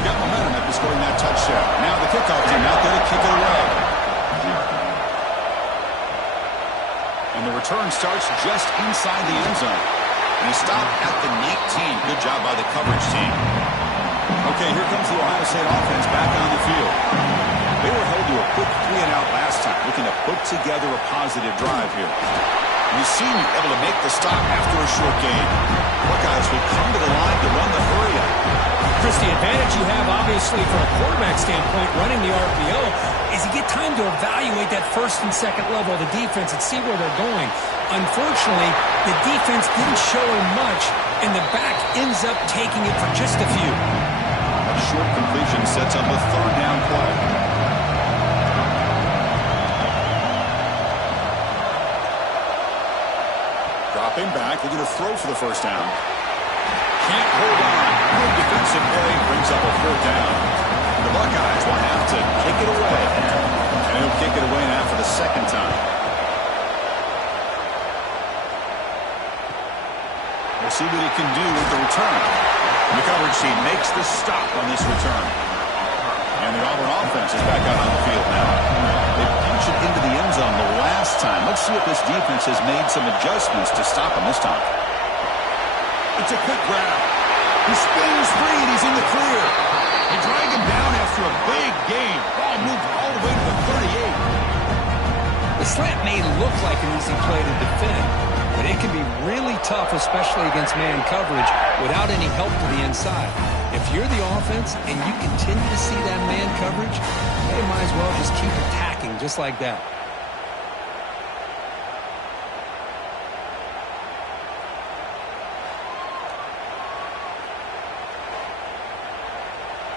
He got momentum after scoring that touchdown. Now the kickoff team out there to kick it away. And the return starts just inside the end zone. And he stopped at the 19. Good job by the coverage team. Okay, here comes the Ohio State offense back on the field. They were held to a quick 3-and-out last time, looking to put together a positive drive here. You see him able to make the stop after a short gain. Buckeyes will come to the line to run the hurry-up. Chris, the advantage you have, obviously, from a quarterback standpoint, running the RPO, is you get time to evaluate that first and second level of the defense and see where they're going. Unfortunately, the defense didn't show him much, and the back ends up taking it for just a few. Short completion sets up a third down play. Dropping back, looking to throw for the first down. Can't hold on. Good defensive play brings up a fourth down. The Buckeyes will have to kick it away. And he'll kick it away now for the second time. We'll see what he can do with the return. The coverage team makes the stop on this return. And the Auburn offense is back out on the field now. They punched it into the end zone the last time. Let's see if this defense has made some adjustments to stop him this time. It's a quick grab. He spins free and he's in the clear. They drag him down after a big gain. Ball moved all the way to the 38. The slant may look like an easy play to defend, but it can be really tough, especially against man coverage, without any help to the inside. If you're the offense and you continue to see that man coverage, they might as well just keep attacking just like that.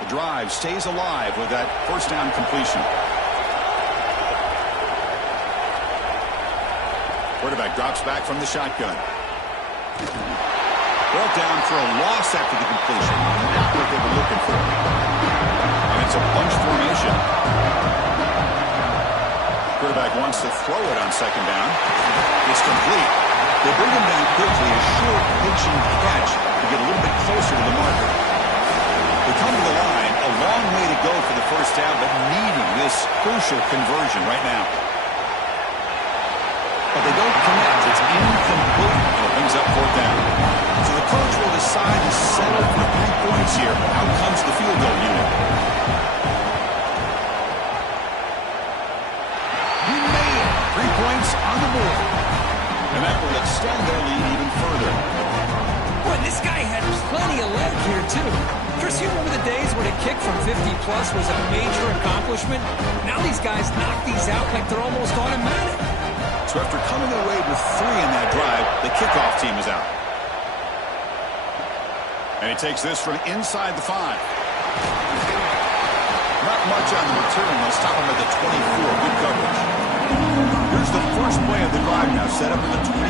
The drive stays alive with that first down completion. Quarterback drops back from the shotgun. Brought down for a loss after the completion. Not what they were looking for. And it's a bunch formation. Quarterback wants to throw it on second down. It's complete. They bring him down quickly. A short pitching catch to get a little bit closer to the marker. They come to the line. A long way to go for the first down, but needing this crucial conversion right now. But they don't connect. It's incomplete, and it brings up fourth down. So the coach will decide to settle for 3 points here. Out comes the field goal unit. He made it. 3 points on the board. And that will extend their lead even further. Boy, this guy had plenty of leg here, too. Chris, you remember the days when a kick from 50-plus was a major accomplishment? Now these guys knock these out like they're almost automatic. So after coming away with 3 in that drive, the kickoff team is out. And he takes this from inside the 5. Not much on the return. They'll stop him at the 24. Good coverage. Here's the first play of the drive now, set up at the 24.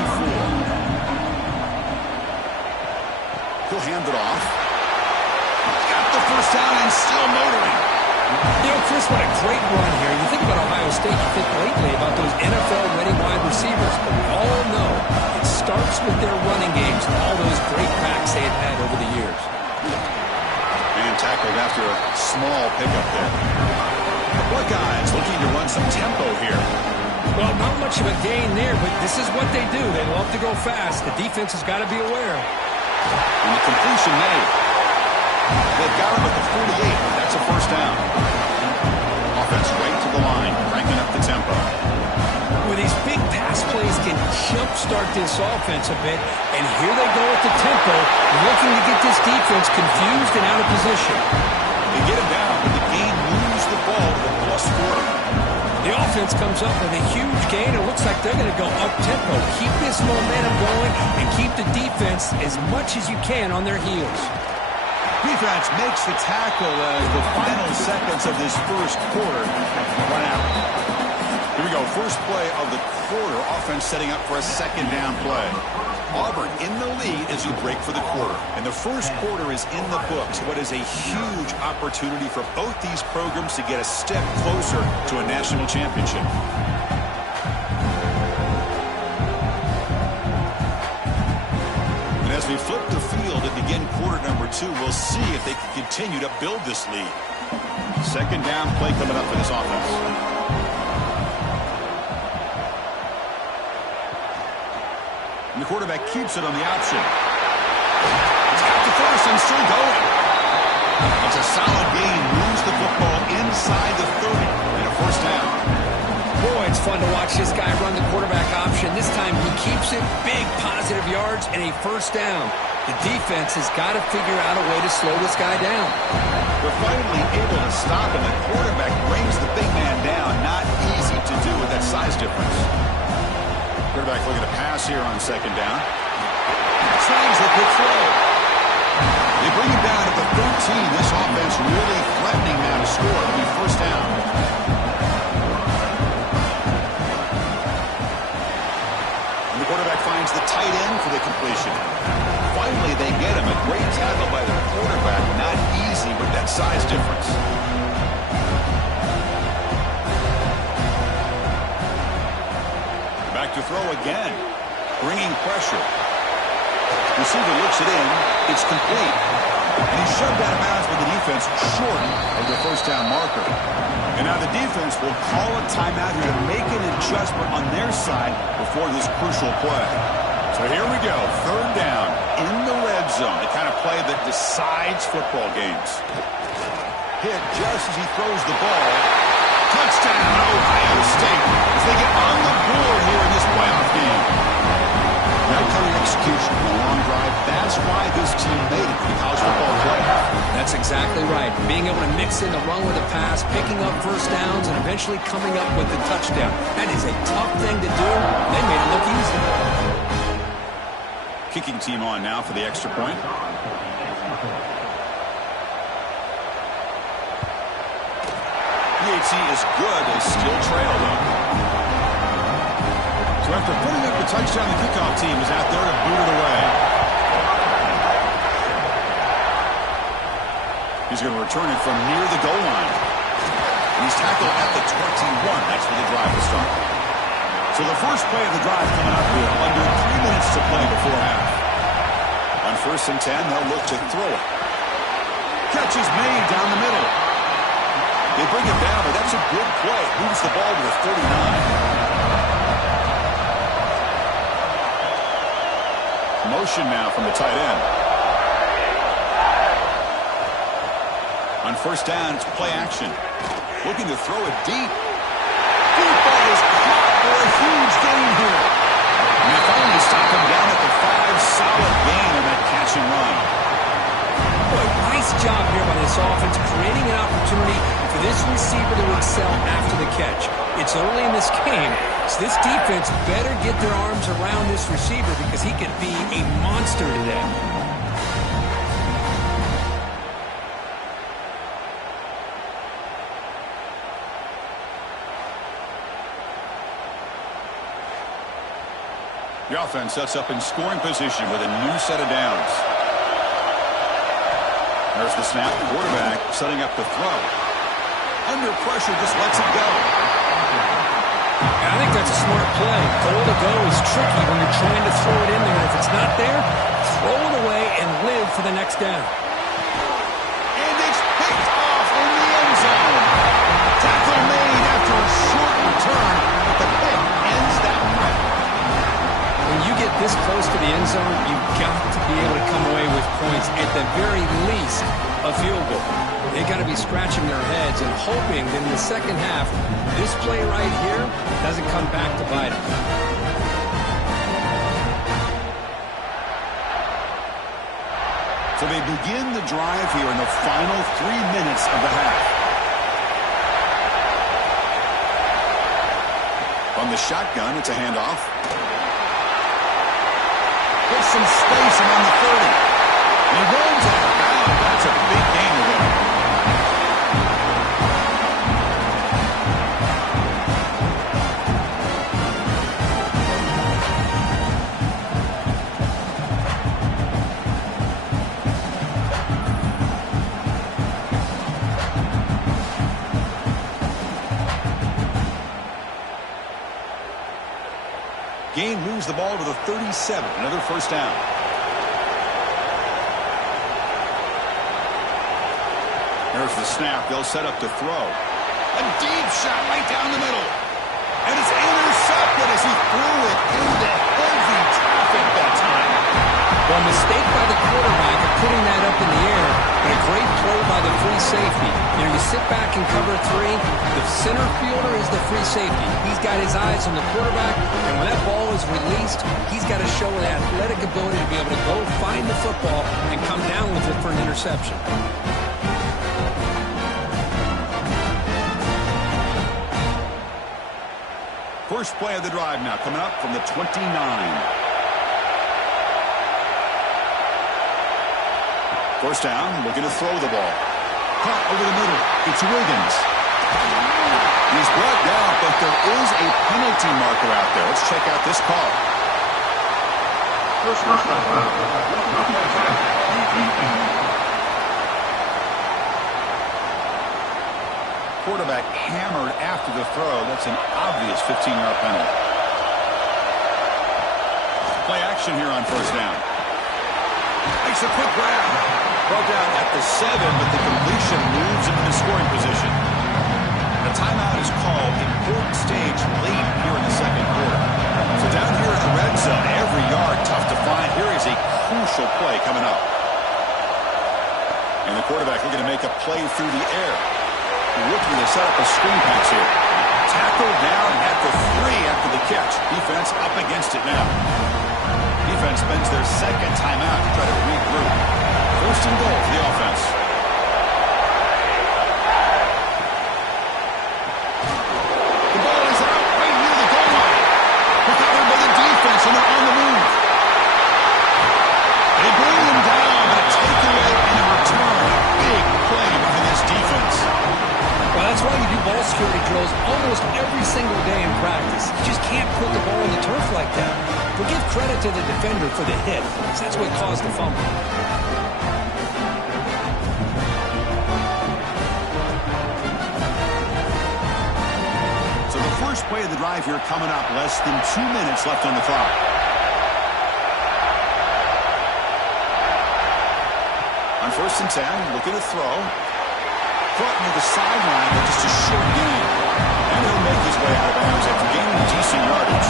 He'll hand it off. Got the first down and still motoring. You know, Chris, what a great run here. You think about Ohio State, you think lately about those NFL-ready wide receivers, but we all know it starts with their running games and all those great backs they have had over the years. And tackled after a small pickup there. The Buckeyes looking to run some tempo here. Well, not much of a gain there, but this is what they do. They love to go fast. The defense has got to be aware. And the completion made. They've got him at the 48. That's a first down. Offense right to the line, cranking up the tempo. Well, these big pass plays can jumpstart this offense a bit, and here they go at the tempo, looking to get this defense confused and out of position. They get him down, but the game moves the ball to the plus 40. The offense comes up with a huge gain. It looks like they're going to go up-tempo. Keep this momentum going and keep the defense as much as you can on their heels. Defense makes the tackle as the final seconds of this first quarter run out. Here we go. First play of the quarter. Offense setting up for a second down play. Auburn in the lead as you break for the quarter. And the first quarter is in the books. What is a huge opportunity for both these programs to get a step closer to a national championship. And as we flip the field and begin quarter number 2, we'll see if they can continue to build this lead. Second down play coming up for this offense. And the quarterback keeps it on the option. He's got the first and still going. It's a solid gain. Moves the football inside the 30 and a first down. Boy, it's fun to watch this guy run the quarterback option. This time he keeps it, big positive yards, and a first down. The defense has got to figure out a way to slow this guy down. They're finally able to stop him. The quarterback brings the big man down. Not easy to do with that size difference. Quarterback looking to pass here on second down. Tries a good throw. They bring him down at the 13. This offense really threatening now to score. It'll be first down. And the quarterback finds the tight end for the completion. Finally, they get him. A great tackle by the quarterback. Not easy with that size difference. Back to throw again. Bringing pressure. Receiver looks it in. It's complete. And he's shoved out of bounds by the defense short of the first down marker. And now the defense will call a timeout here to make an adjustment on their side before this crucial play. So here we go. Third down in the red zone. The kind of play that decides football games. Hit just as he throws the ball. Touchdown, Ohio State, as they get on the board here in this playoff game. That kind of execution on a long drive, that's why this team made it to the college football playoff. That's exactly right. Being able to mix in the run with the pass, picking up first downs, and eventually coming up with the touchdown. That is a tough thing to do. They made it look easy. Kicking team on now for the extra point. PAT is good. They still trail, though. So after putting up the touchdown, the kickoff team is out there to boot it away. He's going to return it from near the goal line. And he's tackled at the 21. That's where the drive will start. So the first play of the drive coming up here. Under 3 minutes to play before half. On first and 10, they'll look to throw it. Catch is made down the middle. They bring him down, but that's a good play. Moves the ball to the 39. Motion now from the tight end. On first down, it's play action. Looking to throw it deep. Deep ball is caught for a huge gain here. And they finally stop him down at the 5. Solid gain on that catch and run. Boy, nice job here by this offense, creating an opportunity for this receiver to excel after the catch. It's early in this game, so this defense better get their arms around this receiver because he could be a monster today. The offense sets up in scoring position with a new set of downs. There's the snap. Quarterback setting up the throw. Under pressure, just lets it go. I think that's a smart play. Goal to go is tricky when you're trying to throw it in there. If it's not there, throw it away and live for the next down. And it's picked off in the end zone. Tackle made after a short return, but the pick ends that play. When you get this close to the end zone, you've got to be able to come away with points, at the very least, a field goal. They got to be scratching their heads and hoping that in the second half, this play right here doesn't come back to bite them. So they begin the drive here in the final 3 minutes of the half. From the shotgun, it's a handoff. There's some spacing on the 30. And he rolls out of bounds. That's a big gain of him. Gain moves the ball to the 37. Another first down. There's the snap. They'll set up to throw. A deep shot right down the middle. And it's intercepted as he threw it into heavy traffic that time. Well, a mistake by the quarterback of putting that up in the air, but a great play by the free safety. You know, you sit back and cover three. The center fielder is the free safety. He's got his eyes on the quarterback, and when that ball is released, he's got to show the athletic ability to be able to go find the football and come down with it for an interception. First play of the drive now coming up from the 29. First down, looking to throw the ball. Caught over the middle. It's Wiggins. He's brought down, but there is a penalty marker out there. Let's check out this call. Quarterback hammered after the throw. That's an obvious 15-yard penalty. Play action here on first down. Makes a quick grab. Brought down at the 7, but the completion moves him into scoring position. The timeout is called. Important stage late here in the second quarter. So down here in the red zone, every yard tough to find. Here is a crucial play coming up. And the quarterback looking to make a play through the air. Looking to set up a screen pass here. Tackled down at the 3 after the catch. Defense up against it now. Defense spends their second timeout to try to regroup. First and goal for the offense. The ball is out right near the goal line. Recovered by the defense, and they're on the move. They bring him down, but a takeaway and a return. A big play by this defense. Well, that's why you do ball security drills almost every single day in practice. You just can't put the ball on the turf like that. But give credit to the defender for the hit, because that's what caused the fumble. So the first play of the drive here coming up. Less than 2 minutes left on the clock. On first and 10, looking to throw. Caught near the sideline, but just a short gain. And he'll make his way out of bounds after gaining decent yardage.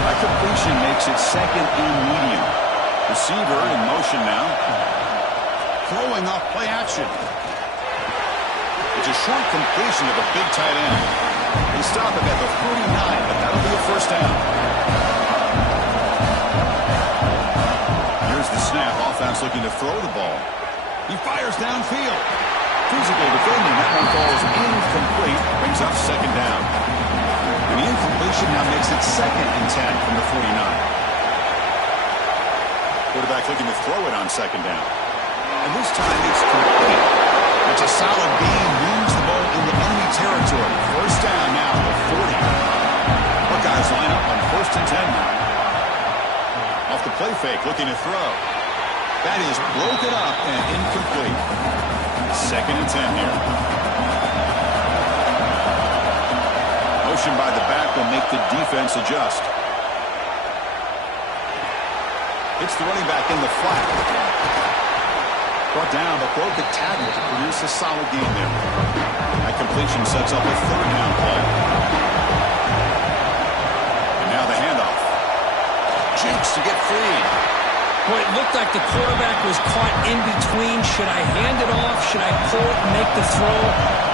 That completion makes it second and medium. Receiver in motion now. Throwing off play action. It's a short completion of a big tight end. They stop him at the 49, but that'll be a first down. Here's the snap. Offense looking to throw the ball. He fires downfield. Physical defending. That one falls incomplete. Brings up second down. And the incompletion now makes it second and 10 from the 49. Quarterback looking to throw it on second down. And this time it's complete. It's a solid gain. Moves the ball into enemy territory. First down now at the 40. Buckeyes line up on first and 10 now. off the play fake, looking to throw. That is broken up and incomplete. 2nd and 10 here. Motion by the back will make the defense adjust. It's the running back in the flat. Brought down, but broke the tackle to produce a solid gain there. That completion sets up a 3rd down play. And now the handoff. Jakes to get free. Boy, it looked like the quarterback was caught in between. Should I hand it off? Should I pull it and make the throw?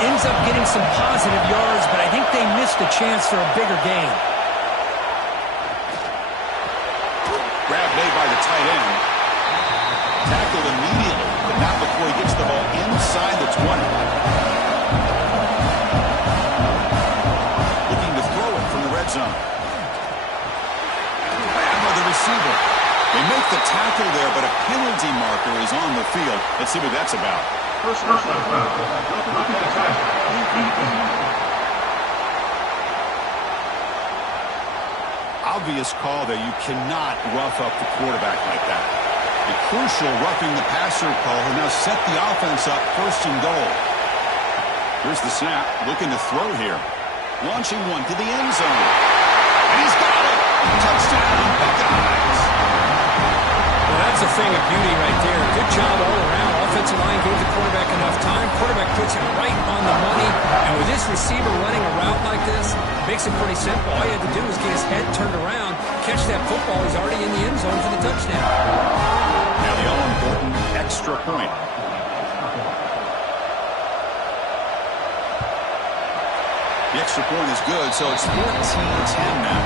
Ends up getting some positive yards, but I think they missed a chance for a bigger gain. Grab made by the tight end. Tackled immediately, but not before he gets the ball inside the 20. Looking to throw it from the red zone. Bama, the receiver. They make the tackle there, but a penalty marker is on the field. Let's see what that's about. First down. Obvious call there. You cannot rough up the quarterback like that. The crucial roughing the passer call will now set the offense up 1st and goal. Here's the snap. Looking to throw here. Launching one to the end zone. And he's got it. Touchdown, Buckeyes. Well, that's a thing of beauty right there. Good job all around. Offensive line gave the quarterback enough time. Quarterback puts it right on the money. And with this receiver running a route like this, it makes it pretty simple. All you had to do was get his head turned around, catch that football. He's already in the end zone for the touchdown. Now the all-important extra point. The extra point is good, so it's 14-10 now.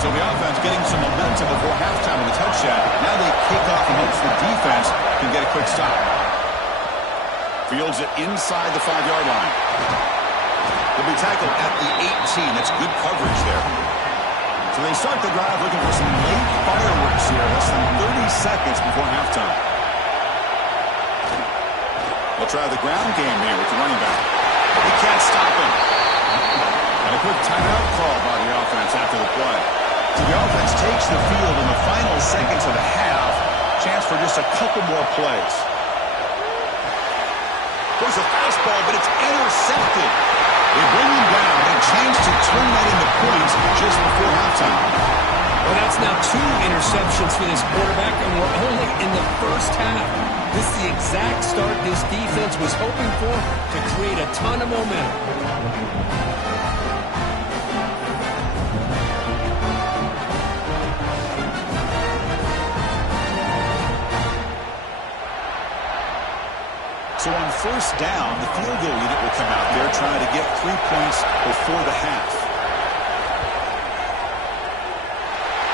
So the offense getting some momentum before halftime with a touchdown. Now they kick off and hopes the defense can get a quick stop. Fields it inside the 5-yard line. They'll be tackled at the 18. That's good coverage there. So they start the drive looking for some late fireworks here. Less than 30 seconds before halftime. They'll try the ground game here with the running back. He can't stop him. And a quick timeout call by the offense after the play. So the offense takes the field in the final seconds of the half. Chance for just a couple more plays. There's a fastball, but it's intercepted. They bring him down and chance to turn that into points just before halftime. Well, that's now 2 interceptions for this quarterback, and we're only in the first half. This is the exact start this defense was hoping for to create a ton of momentum. So on 1st down, the field goal unit will come out there trying to get 3 points before the half.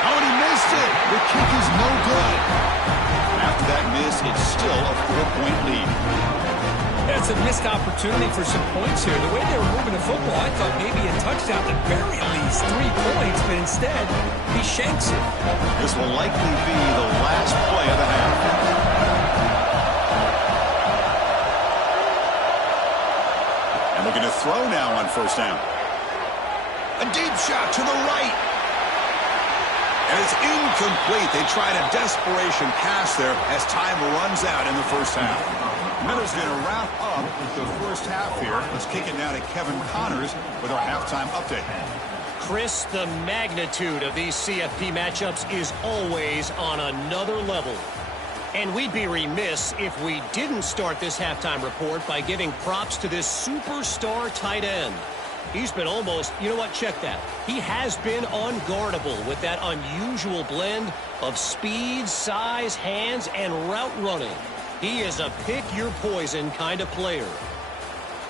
Oh, and he missed it. The kick is no good. After that miss, it's still a 4-point lead. That's a missed opportunity for some points here. The way they were moving the football, I thought maybe a touchdown at very least 3 points, but instead, he shanks it. This will likely be the last play of the half. Looking to throw now on 1st down. A deep shot to the right. And it's incomplete. They tried a desperation pass there as time runs out in the 1st half. Miller's going to wrap up with the 1st half here. Let's kick it now to Kevin Connors with our halftime update. Chris, the magnitude of these CFP matchups is always on another level. And we'd be remiss if we didn't start this halftime report by giving props to this superstar tight end. He's been almost, you know what, check that. He has been unguardable with that unusual blend of speed, size, hands, and route running. He is a pick-your-poison kind of player.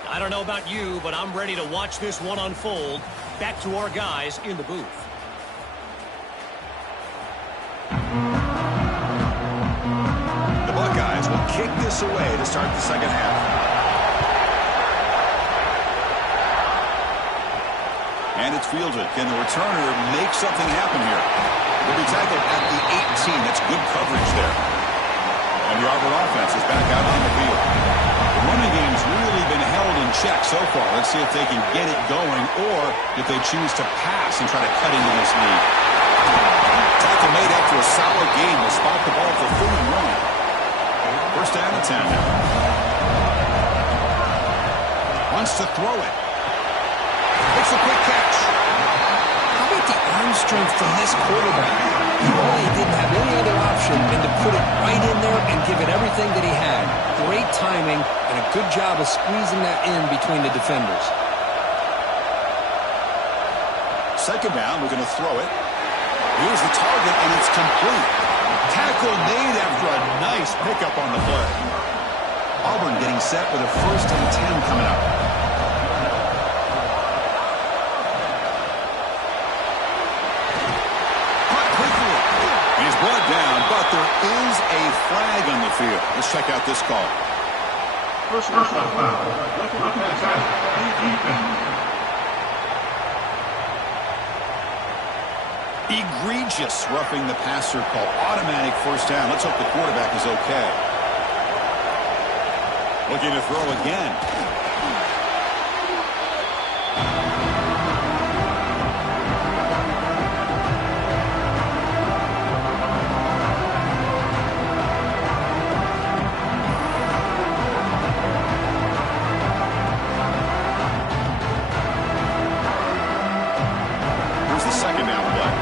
I don't know about you, but I'm ready to watch this one unfold. Back to our guys in the booth. Buckeyes will kick this away to start the 2nd half. And it's fielded. Can the returner make something happen here? Will be tackled at the 18. That's good coverage there. And the Auburn offense is back out on the field. The running game's really been held in check so far. Let's see if they can get it going or if they choose to pass and try to cut into this lead. Tackle tackle made after a solid game will spot the ball for 31. First down and 10 now. Wants to throw it. It's a quick catch. How about the arm strength from this quarterback? He really didn't have any other option than to put it right in there and give it everything that he had. Great timing and a good job of squeezing that in between the defenders. Second down, we're going to throw it. Here's the target, and it's complete. Tackle made after a nice pickup on the play. Auburn getting set with a first and 10 coming up. Caught quickly. He's brought down, but there is a flag on the field. Let's check out this call. First down, looking at defense. Egregious roughing the passer call. Automatic first down. Let's hope the quarterback is okay. Looking to throw again. Here's the second down play.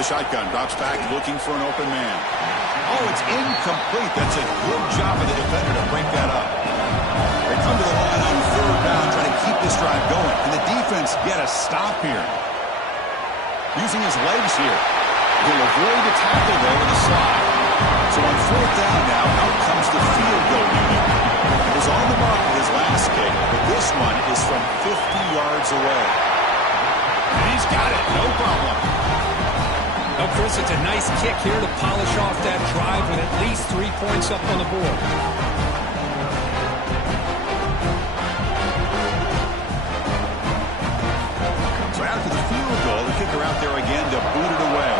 The shotgun drops back looking for an open man. Oh, it's incomplete. That's a good job of the defender to break that up. They come to the line on third down, trying to keep this drive going. And the defense get a stop here. Using his legs here. He'll avoid the tackle there with a slide. So on fourth down now, out comes the field goal unit. He was on the mark with his last kick, but this one is from 50 yards away. And he's got it, no problem. Well, Chris, it's a nice kick here to polish off that drive with at least 3 points up on the board. So after the field goal, the kicker out there again to boot it away.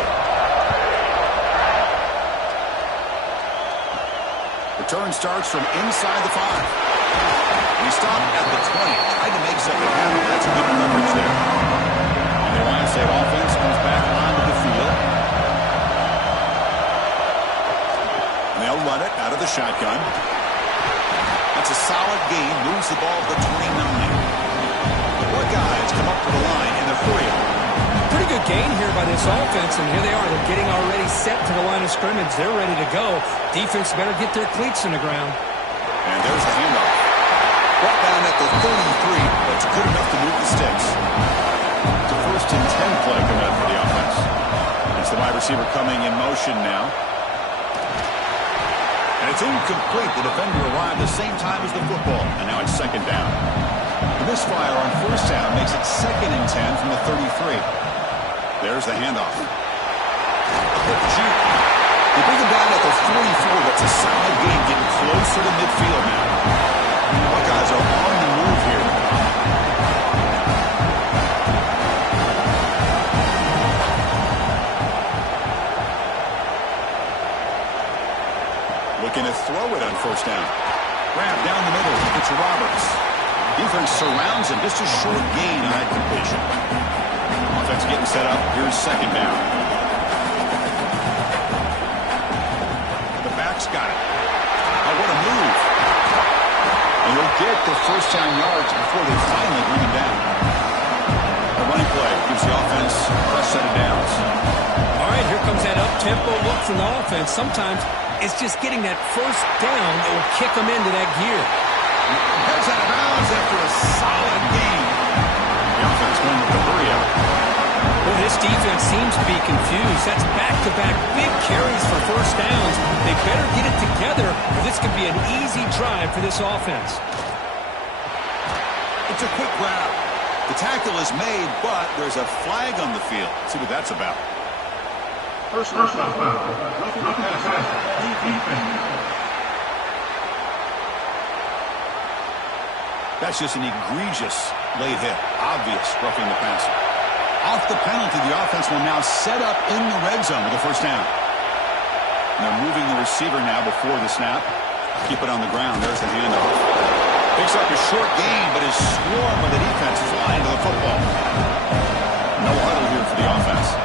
Return starts from inside the 5. We stop at the 20, trying to make something happen. That's good coverage there. And the Ohio State offense comes back onto the field. They'll run it out of the shotgun. That's a solid gain. Moves the ball to the 29. Four guys come up to the line in the 3. Pretty good gain here by this offense, and here they are. They're getting already set to the line of scrimmage. They're ready to go. Defense better get their cleats in the ground. And there's the handoff. Brought down at the 33. That's good enough to move the sticks. It's a first and 10 play coming up for the offense. It's the wide receiver coming in motion now. And it's incomplete. The defender arrived the same time as the football. And now it's second down. The misfire on first down makes it second and 10 from the 33. There's the handoff. They bring him down at the 44. That's a solid gain, getting closer to midfield now. Buckeyes are on the move here. Looking to throw it on first down. Grab down the middle. It's Roberts. Defense surrounds him. Just a short gain on that completion. Offense getting set up. Here's second down. The back's got it. Oh, what a move. And he'll get the first down yards before they finally bring him down. The running play gives the offense a fresh set of downs. All right, here comes that up-tempo look from the offense. Sometimes it's just getting that first down that will kick them into that gear. Heads out of bounds after a solid game. The offense won with the hurry up. Well, this defense seems to be confused. That's back-to-back big carries for first downs. They better get it together, or this could be an easy drive for this offense. It's a quick grab. The tackle is made, but there's a flag on the field. Let's see what that's about. First down, looking at defense. That's just an egregious late hit. Obvious roughing the passer. Off the penalty, the offense will now set up in the red zone with the first down. And they're moving the receiver now before the snap. Keep it on the ground. There's the handoff. Picks up a short gain, but is swarmed by the defensive line to the football. the offense.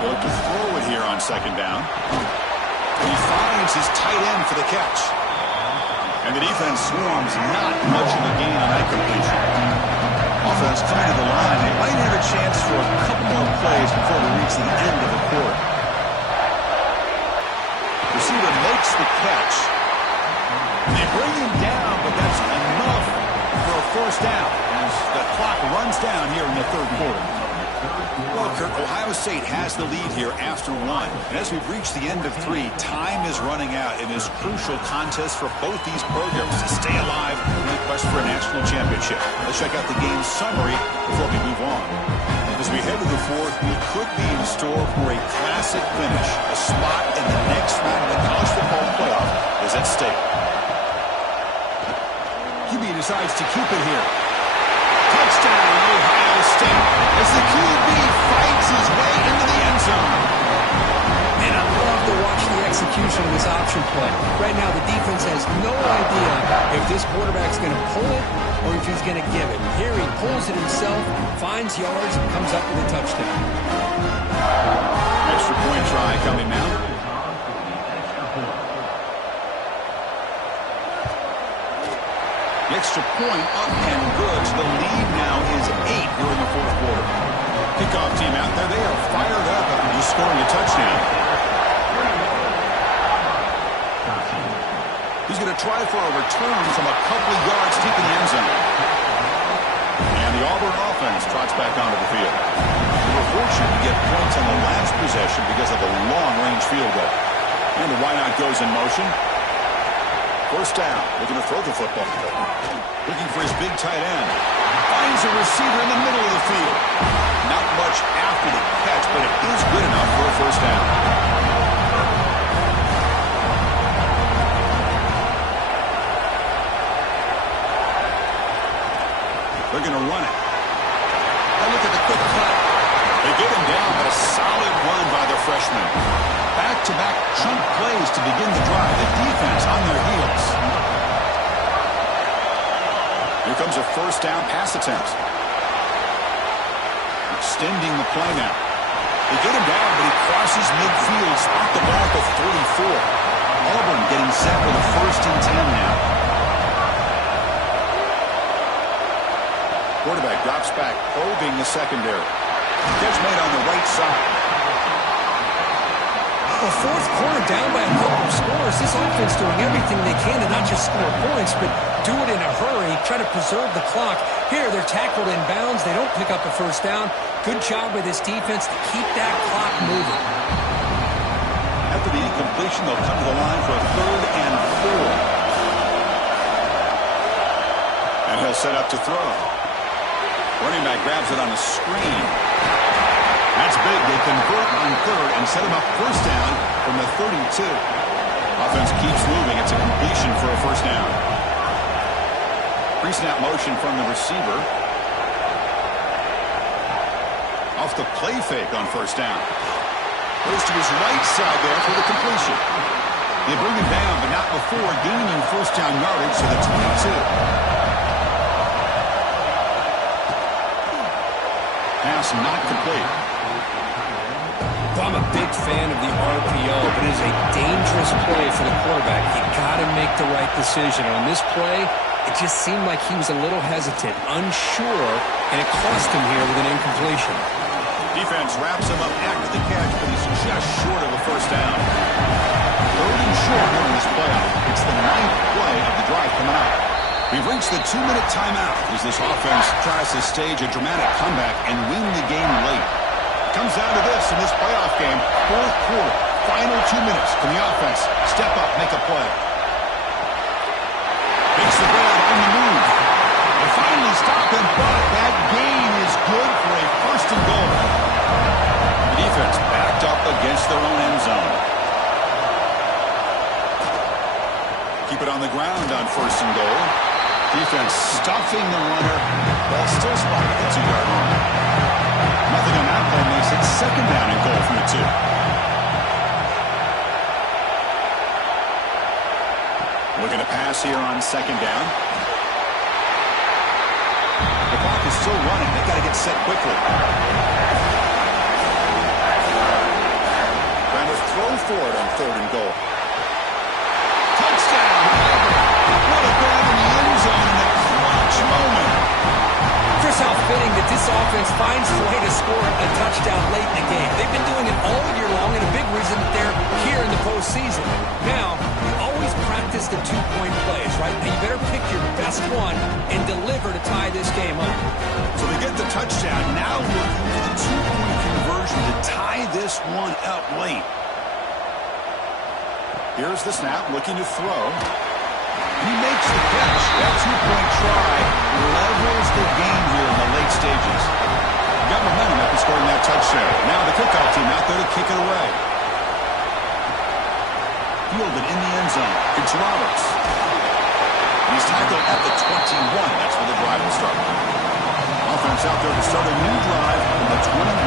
Look to throw it here on second down. He finds his tight end for the catch. And the defense swarms, not much of a gain on that completion. Offense coming to the line. They might have a chance for a couple more plays before we reach the end of the quarter. Receiver makes the catch. They bring him down, but that's enough for a first down as the clock runs down here in the third quarter. Well, Kurt, Ohio State has the lead here after one. And as we've reached the end of three, time is running out in this crucial contest for both these programs to stay alive in the quest for a national championship. Let's check out the game summary before we move on. As we head to the fourth, we could be in store for a classic finish. A spot in the next round of the college football playoff is at stake. QB decides to keep it here. Touchdown, Ohio State, as the QB fights his way into the end zone. And I love to watch the execution of this option play. Right now, the defense has no idea if this quarterback's going to pull it or if he's going to give it. Here he pulls it himself, finds yards, and comes up with a touchdown. Extra point try coming now. The extra point up and good. So the lead now is 8 here in the fourth quarter. Kickoff team out there. They are fired up after just scoring a touchdown. He's going to try for a return from a couple of yards deep in the end zone. And the Auburn offense trots back onto the field. They were fortunate to get points on the last possession because of a long-range field goal. And the wideout goes in motion. First down, looking to throw the football. Looking for his big tight end. Finds a receiver in the middle of the field. Not much after the catch, but it is good enough for a first down. They're going to run it. Now look at the quick cut. They get him down, but a solid run by the freshman. Back-to-back chunk plays to begin the drive. The defense on their heels. Here comes a first down pass attempt. Extending the play now. They get him down, but he crosses midfield. Spot the ball at the 34. Auburn getting set for the 1st and 10 now. Quarterback drops back, probing the secondary. Catch made on the right side. Well, fourth quarter down by a couple of scores. This offense doing everything they can to not just score points, but do it in a hurry, try to preserve the clock. Here, they're tackled in bounds. They don't pick up a first down. Good job by this defense to keep that clock moving. After the incompletion, they'll come to the line for a 3rd and 4. And he'll set up to throw. Running back grabs it on a screen. That's big. They convert on 3rd and set him up first down from the 32. Offense keeps moving. It's a completion for a first down. Pre-snap motion from the receiver. Off the play fake on first down. Goes to his right side there for the completion. They bring him down, but not before gaining first down yardage to the 22. Pass not complete. I'm a big fan of the RPO, but it is a dangerous play for the quarterback. You got to make the right decision. On this play, it just seemed like he was a little hesitant, unsure, and it cost him here with an incompletion. Defense wraps him up after the catch, but he's just short of a first down. 3rd and short here in this playoff. It's the 9th play of the drive coming up. We've reached the 2-minute timeout as this offense tries to stage a dramatic comeback and win the game late. It comes down to this in this playoff game. 4th quarter, final 2 minutes. Can the offense step up, make a play? Makes the grab on the move. They finally stop him, but that gain is good for a 1st and goal. The defense backed up against their own end zone. Keep it on the ground on 1st and goal. Defense stuffing the runner. Ball still spotted at the 2-yard line. Nothing on that play makes it 2nd down and goal from the 2. Looking to pass here on 2nd down. set quickly. Trying to throw for it on 3rd and goal. Touchdown! What a grab in the end zone in a clutch moment. Chris, how fitting that this offense finds a way to score a touchdown late in the game. They've been doing it all year long, and a big reason that they're here in the postseason. Now, you always practice the two-point plays, right? Now, you better pick your best one and deliver to tie this game up. So they get the touchdown. Now looking for the two-point conversion to tie this one up late. Here's the snap, looking to throw. He makes the catch. That two-point try levels the game here in the late stages. Got momentum after scoring that touchdown. Now the kickoff team out there to kick it away. Fielded in the end zone. It's Roberts. He's tackled at the 21. That's where the drive will start. Offense out there to start a new drive from the 21.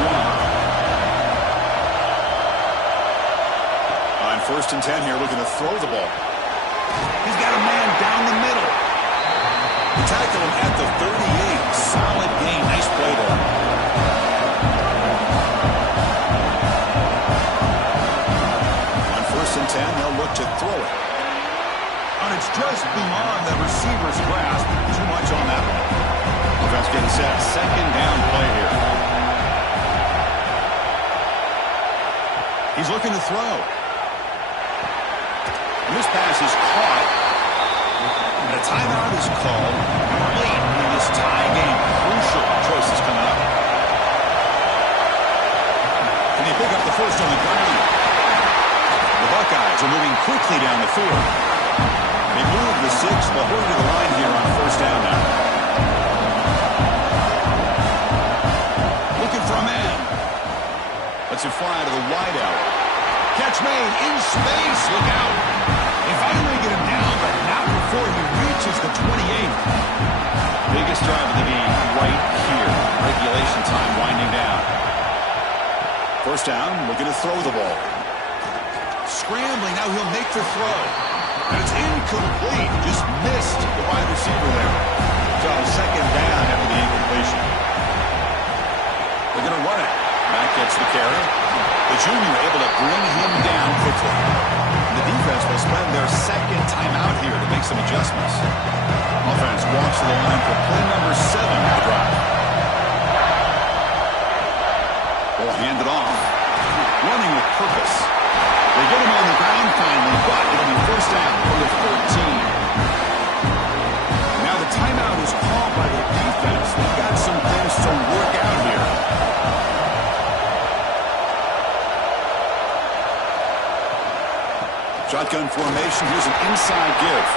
On 1st and 10 here, looking to throw the ball. He's got a man down the middle. He tackled him at the 38. Solid gain. Nice play there. On 1st and 10, they'll look to throw it. And it's just beyond the receiver's grasp. Too much on that one. Offense getting set. 2nd down play here. He's looking to throw. And this pass is caught. And a timeout is called late in this tie game. Crucial choices coming up. Can they pick up the first on the ground? The Buckeyes are moving quickly down the field. They move the 6, but hurry to the line here on 1st down now. Looking for a man. Lets it fly to the wideout. Catch made in space. Look out. They finally get him down, but not before he reaches the 28. Biggest drive of the game right here. Regulation time winding down. 1st down, looking to throw the ball. Scrambling, now he'll make the throw. And it's incomplete. Just missed the wide receiver there. So 2nd down after the incompletion. They're going to run it. Matt gets the carry. The junior able to bring him down quickly. The defense will spend their 2nd timeout here to make some adjustments. Offense walks to the line for play number 7 of the drive. Ball handed off. Running with purpose. They get him on the ground finally, but it'll be 1st down from the 14. Now the timeout is called by the defense. They've got some things to work out here. Shotgun formation. Here's an inside give.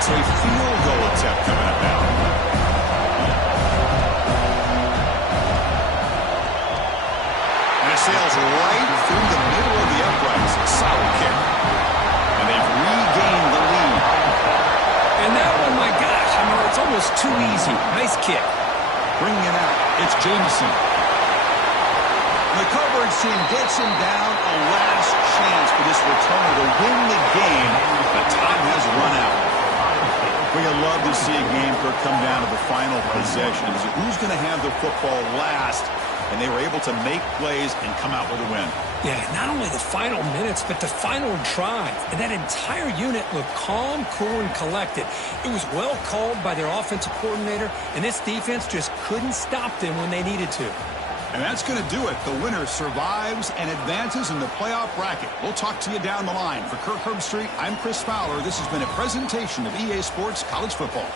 It's a field goal attempt coming up now. And it sails right through the middle of the uprights. Solid kick. And they've regained the lead. And that one, my gosh, I mean, it's almost too easy. Nice kick. Bringing it out. It's Jameson. The coverage team gets him down. A last chance for this returner to win the game, but time has run out. We'd love to see a game come down to the final possessions. Who's going to have the football last? And they were able to make plays and come out with a win. Yeah, not only the final minutes, but the final drive. And that entire unit looked calm, cool, and collected. It was well called by their offensive coordinator, and this defense just couldn't stop them when they needed to. And that's going to do it. The winner survives and advances in the playoff bracket. We'll talk to you down the line. For Kirk Herbstreit, I'm Chris Fowler. This has been a presentation of EA Sports College Football.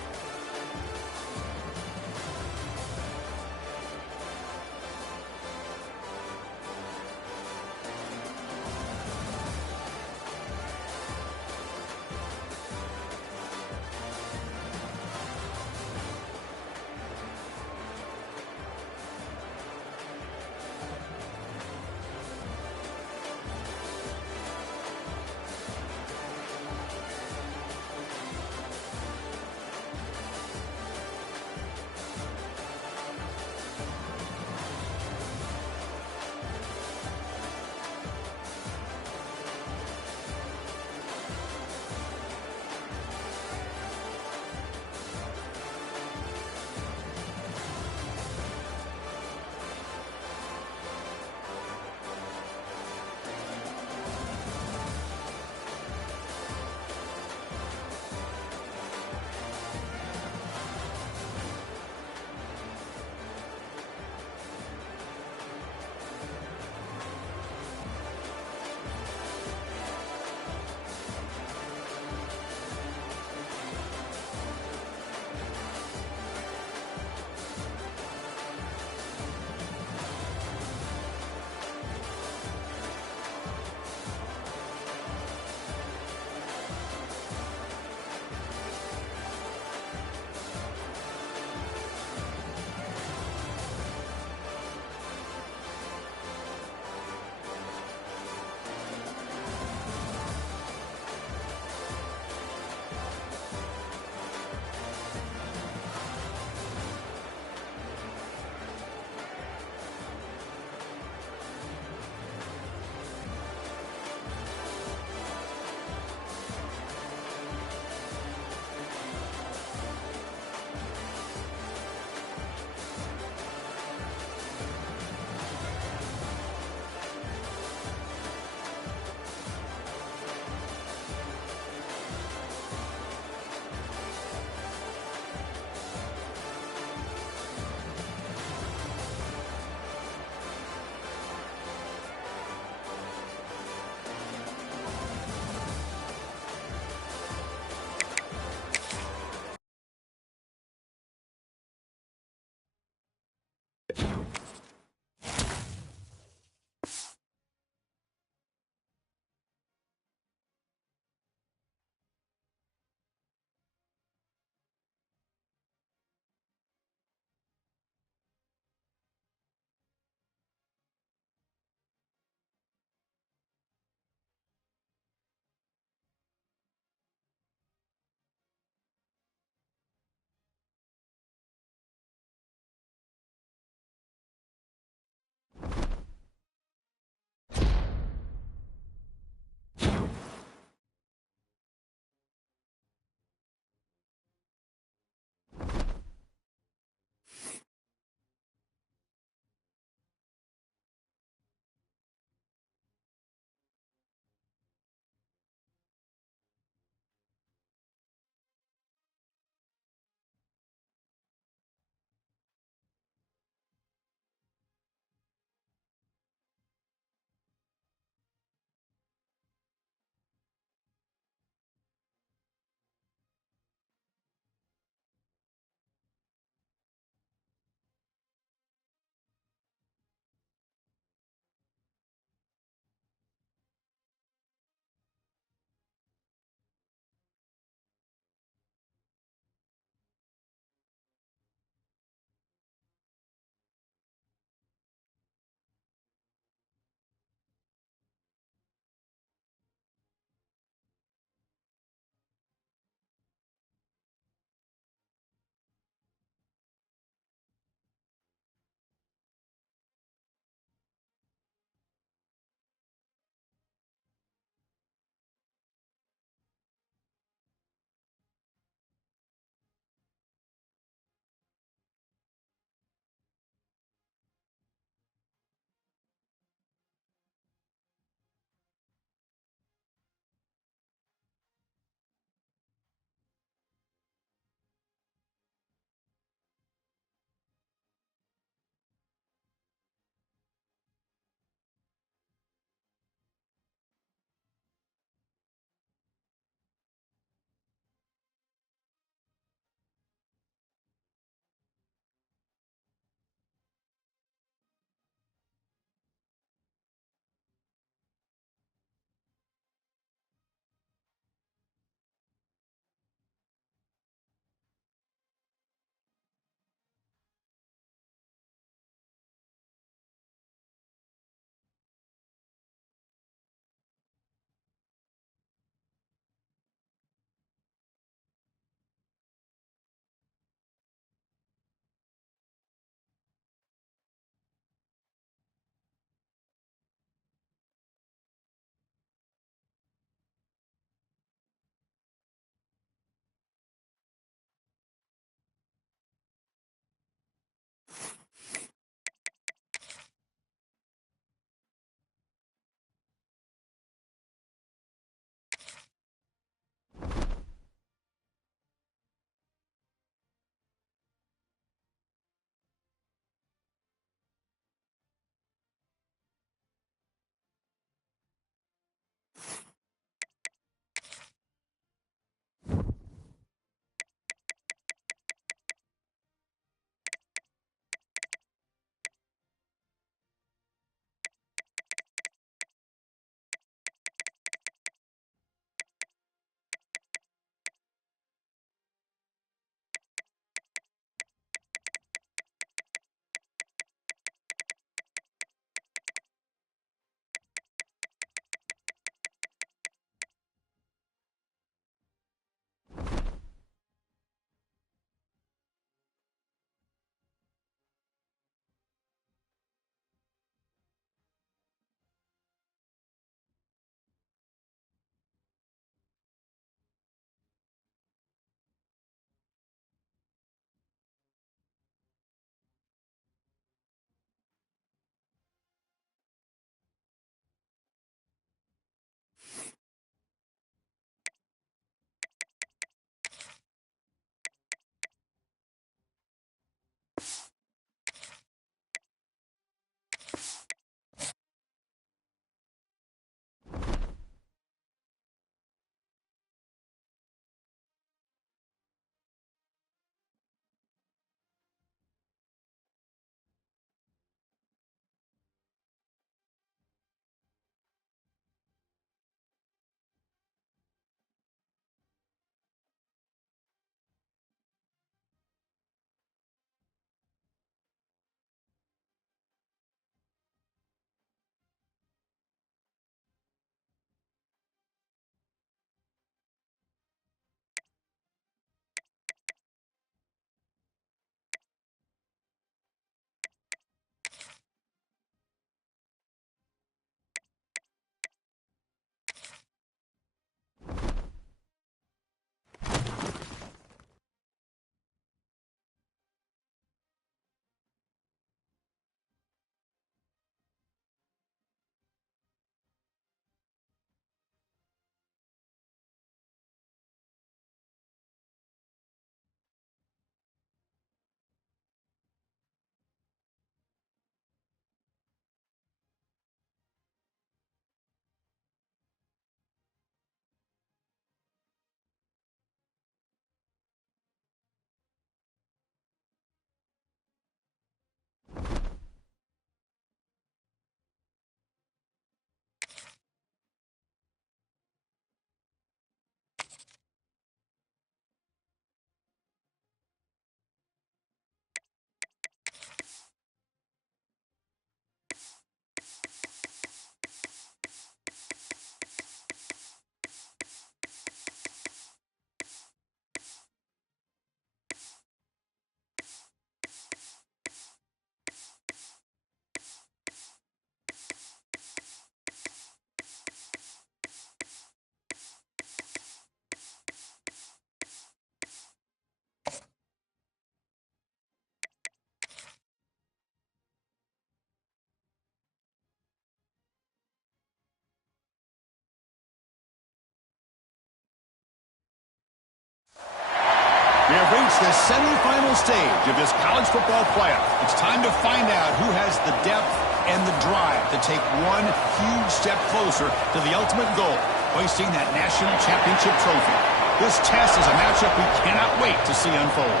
reached the semifinal stage of this college football playoff. It's time to find out who has the depth and the drive to take one huge step closer to the ultimate goal, hoisting that national championship trophy. This test is a matchup we cannot wait to see unfold.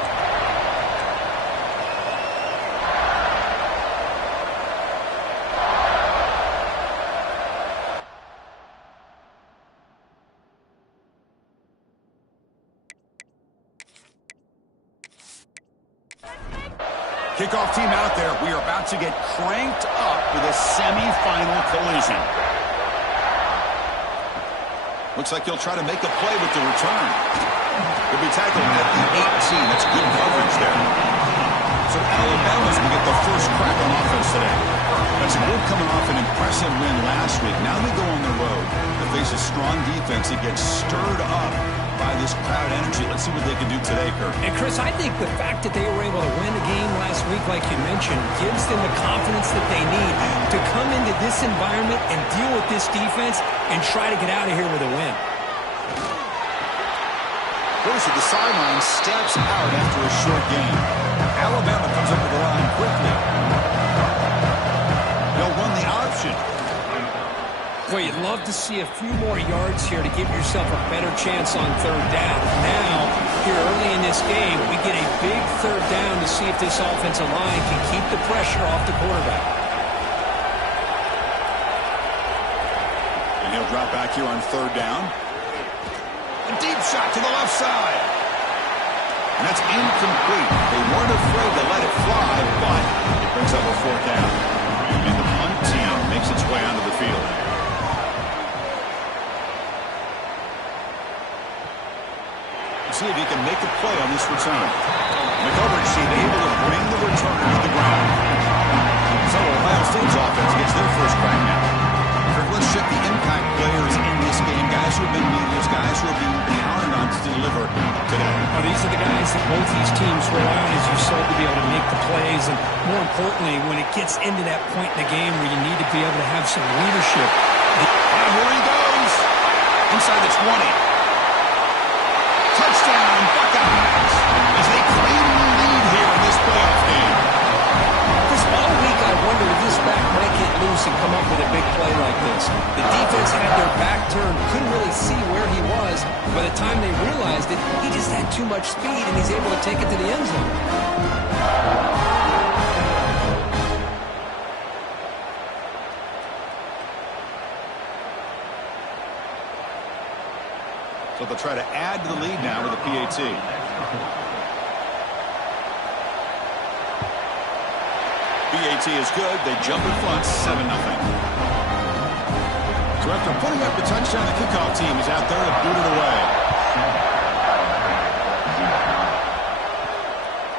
Kickoff team out there. We are about to get cranked up with a semifinal collision. Looks like he'll try to make a play with the return. He'll be tackled at the 18. That's good coverage there. So Alabama's going to get the first crack on offense today. That's a group coming off an impressive win last week. Now they go on the road to face a strong defense that gets stirred up by this crowd energy. Let's see what they can do today, Kurt. And, Chris, I think the fact that they were able to win the game last week, like you mentioned, gives them the confidence that they need to come into this environment and deal with this defense and try to get out of here with a win. Notice at the sideline, steps out after a short game. Alabama comes up with the line quickly. They'll run the option. Well, you'd love to see a few more yards here to give yourself a better chance on third down. Now, here early in this game, we get a big third down to see if this offensive line can keep the pressure off the quarterback. And he'll drop back here on third down. A deep shot to the left side. And that's incomplete. They weren't afraid to let it fly, but it brings up a fourth down. And the punt team makes its way onto the field. See if he can make a play on this return. The coverage team able to bring the returner to the ground. So Ohio State's offense gets their first crack now. Let's check the impact players in this game. Guys who have been leaders, guys who are being counted on to deliver today. Well, these are the guys that both these teams rely on, as you said, to be able to make the plays. And more importantly, when it gets into that point in the game where you need to be able to have some leadership. And here he goes. Inside the 20. Touchdown, Buckeyes, as they claim the lead here in this playoff game. This all week I wondered if this back might get loose and come up with a big play like this. The defense had their back turned, couldn't really see where he was. By the time they realized it, he just had too much speed, and he's able to take it to the end zone. So they'll try to add to the lead now with a PAT. PAT is good. They jump in front, 7-0. So after putting up the touchdown, the kickoff team is out there to boot it away.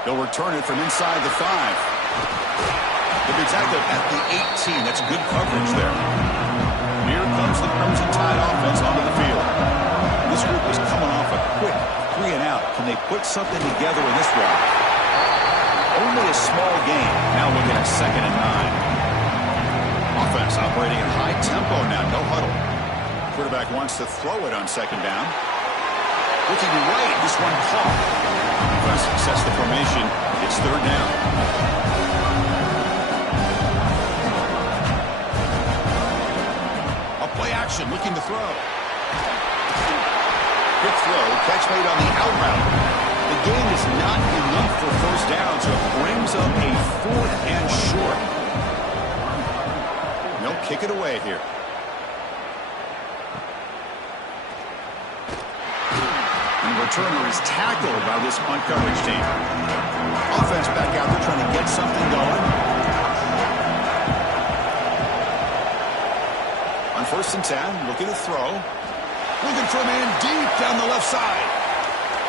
They'll return it from inside the 5. They'll be tackled at the 18. That's good coverage there. Here comes the Crimson Tide offense onto the field. This group is coming off a quick 3-and-out. Can they put something together in this one? Only a small game. Now looking at 2nd and 9. Offense operating at high tempo now. No huddle. Quarterback wants to throw it on 2nd down. Looking right. This one caught. Defense sets the formation. It's 3rd down. A play action. Looking to throw. Quick throw, catch made on the out route. The game is not enough for first down, so it brings up a 4th and short. They'll kick it away here. And the returner is tackled by this punt coverage team. Offense back out there trying to get something going. On 1st and 10, looking to throw. Looking for a man deep down the left side.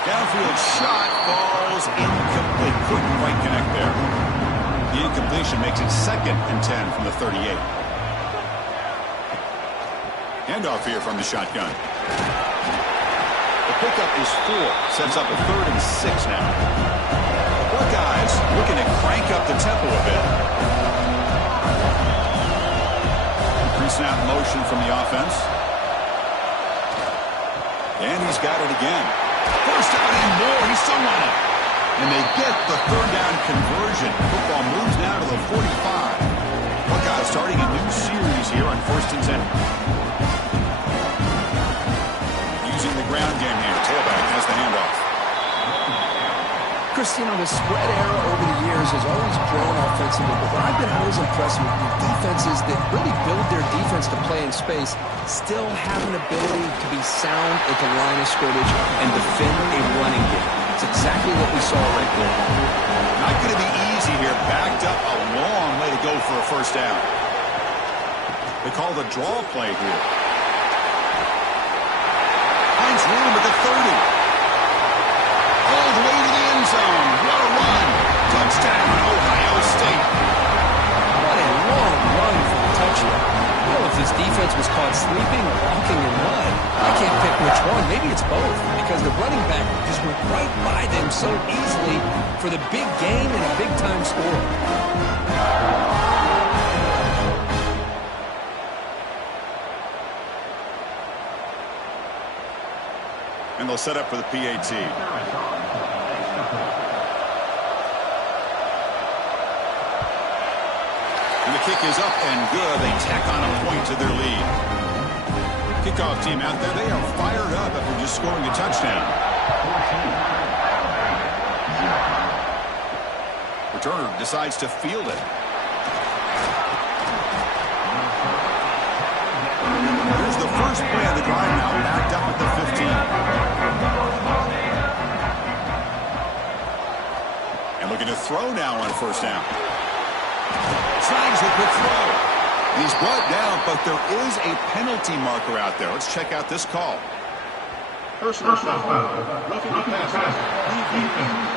Downfield shot falls incomplete. Couldn't quite connect there. The incompletion makes it 2nd and 10 from the 38. Handoff here from the shotgun. The pickup is 4. Sets up a 3rd and 6 now. The Buckeyes looking to crank up the tempo a bit. Pre-snap motion from the offense. And he's got it again. First down and more. He's still on it. And they get the third down conversion. Football moves now to the 45. Buckeyes starting a new series here on 1st and 10. Using the ground game here. Tailback has the handoff. Christian, the spread era over the years has always grown offensively, but what I've been always impressed with defenses that really build their defense to play in space still have an ability to be sound at the line of scrimmage and defend a running game. It's exactly what we saw right there. Not going to be easy here. Backed up a long way to go for a first down. They call the draw play here. Finds room at the 30. All the way to the end zone. What a run. Touchdown, Ohio State. What a long run for the touchdown. I don't know if this defense was caught sleeping or walking in mud. I can't pick which one. Maybe it's both, because the running back just went right by them so easily for the big gain and a big-time score. And they'll set up for the PAT. And the kick is up and good. They tack on a point to their lead. Kickoff team out there, they are fired up after just scoring a touchdown. Returner decides to field it. Here's the first play of the drive now, backed up at the 15. And looking to throw now on first down. Snags a quick throw. He's brought down, but there is a penalty marker out there. Let's check out this call. Personal foul. Roughing the passer. Defense.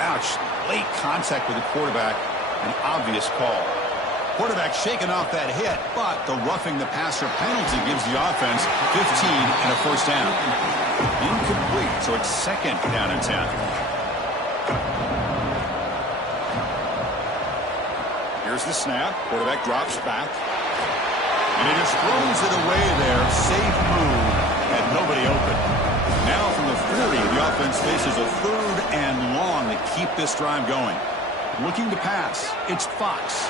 Ouch. Late contact with the quarterback. An obvious call. Quarterback shaking off that hit, but the roughing the passer penalty gives the offense 15 and a first down. Incomplete, so it's second down and 10. Here's the snap. Quarterback drops back. And he just throws it away there. Safe move. Had nobody open. Now from the 40, the offense faces a third and long to keep this drive going. Looking to pass. It's Fox.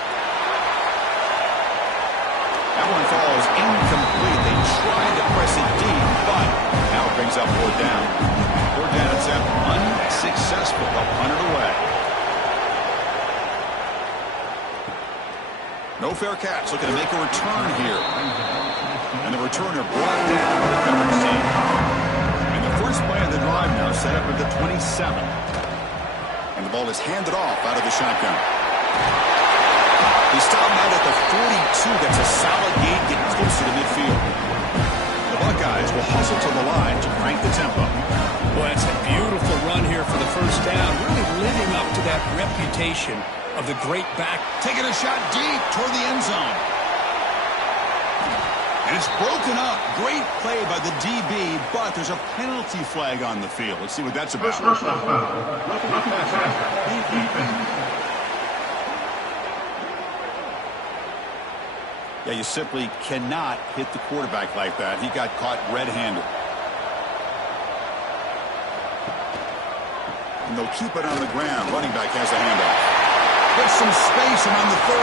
That one falls incomplete. They tried to press it deep, but now it brings up fourth down. Fourth down attempt unsuccessful. They'll punt it away. No fair catch. Looking to make a return here. And the returner brought down by the coverage team. And the first play of the drive now set up at the 27. And the ball is handed off out of the shotgun. He stopped out at the 42. That's a solid gain, getting closer to midfield. The Buckeyes will hustle to the line to crank the tempo. Well, that's a beautiful run here for the first down. Really living up to that reputation of the great back. Taking a shot deep toward the end zone. And it's broken up. Great play by the DB, but there's a penalty flag on the field. Let's see what that's about. Personal foul. Roughing the passer. Defense. Yeah, you simply cannot hit the quarterback like that. He got caught red-handed. And they'll keep it on the ground. Running back has a handoff. Gets some space around the 30.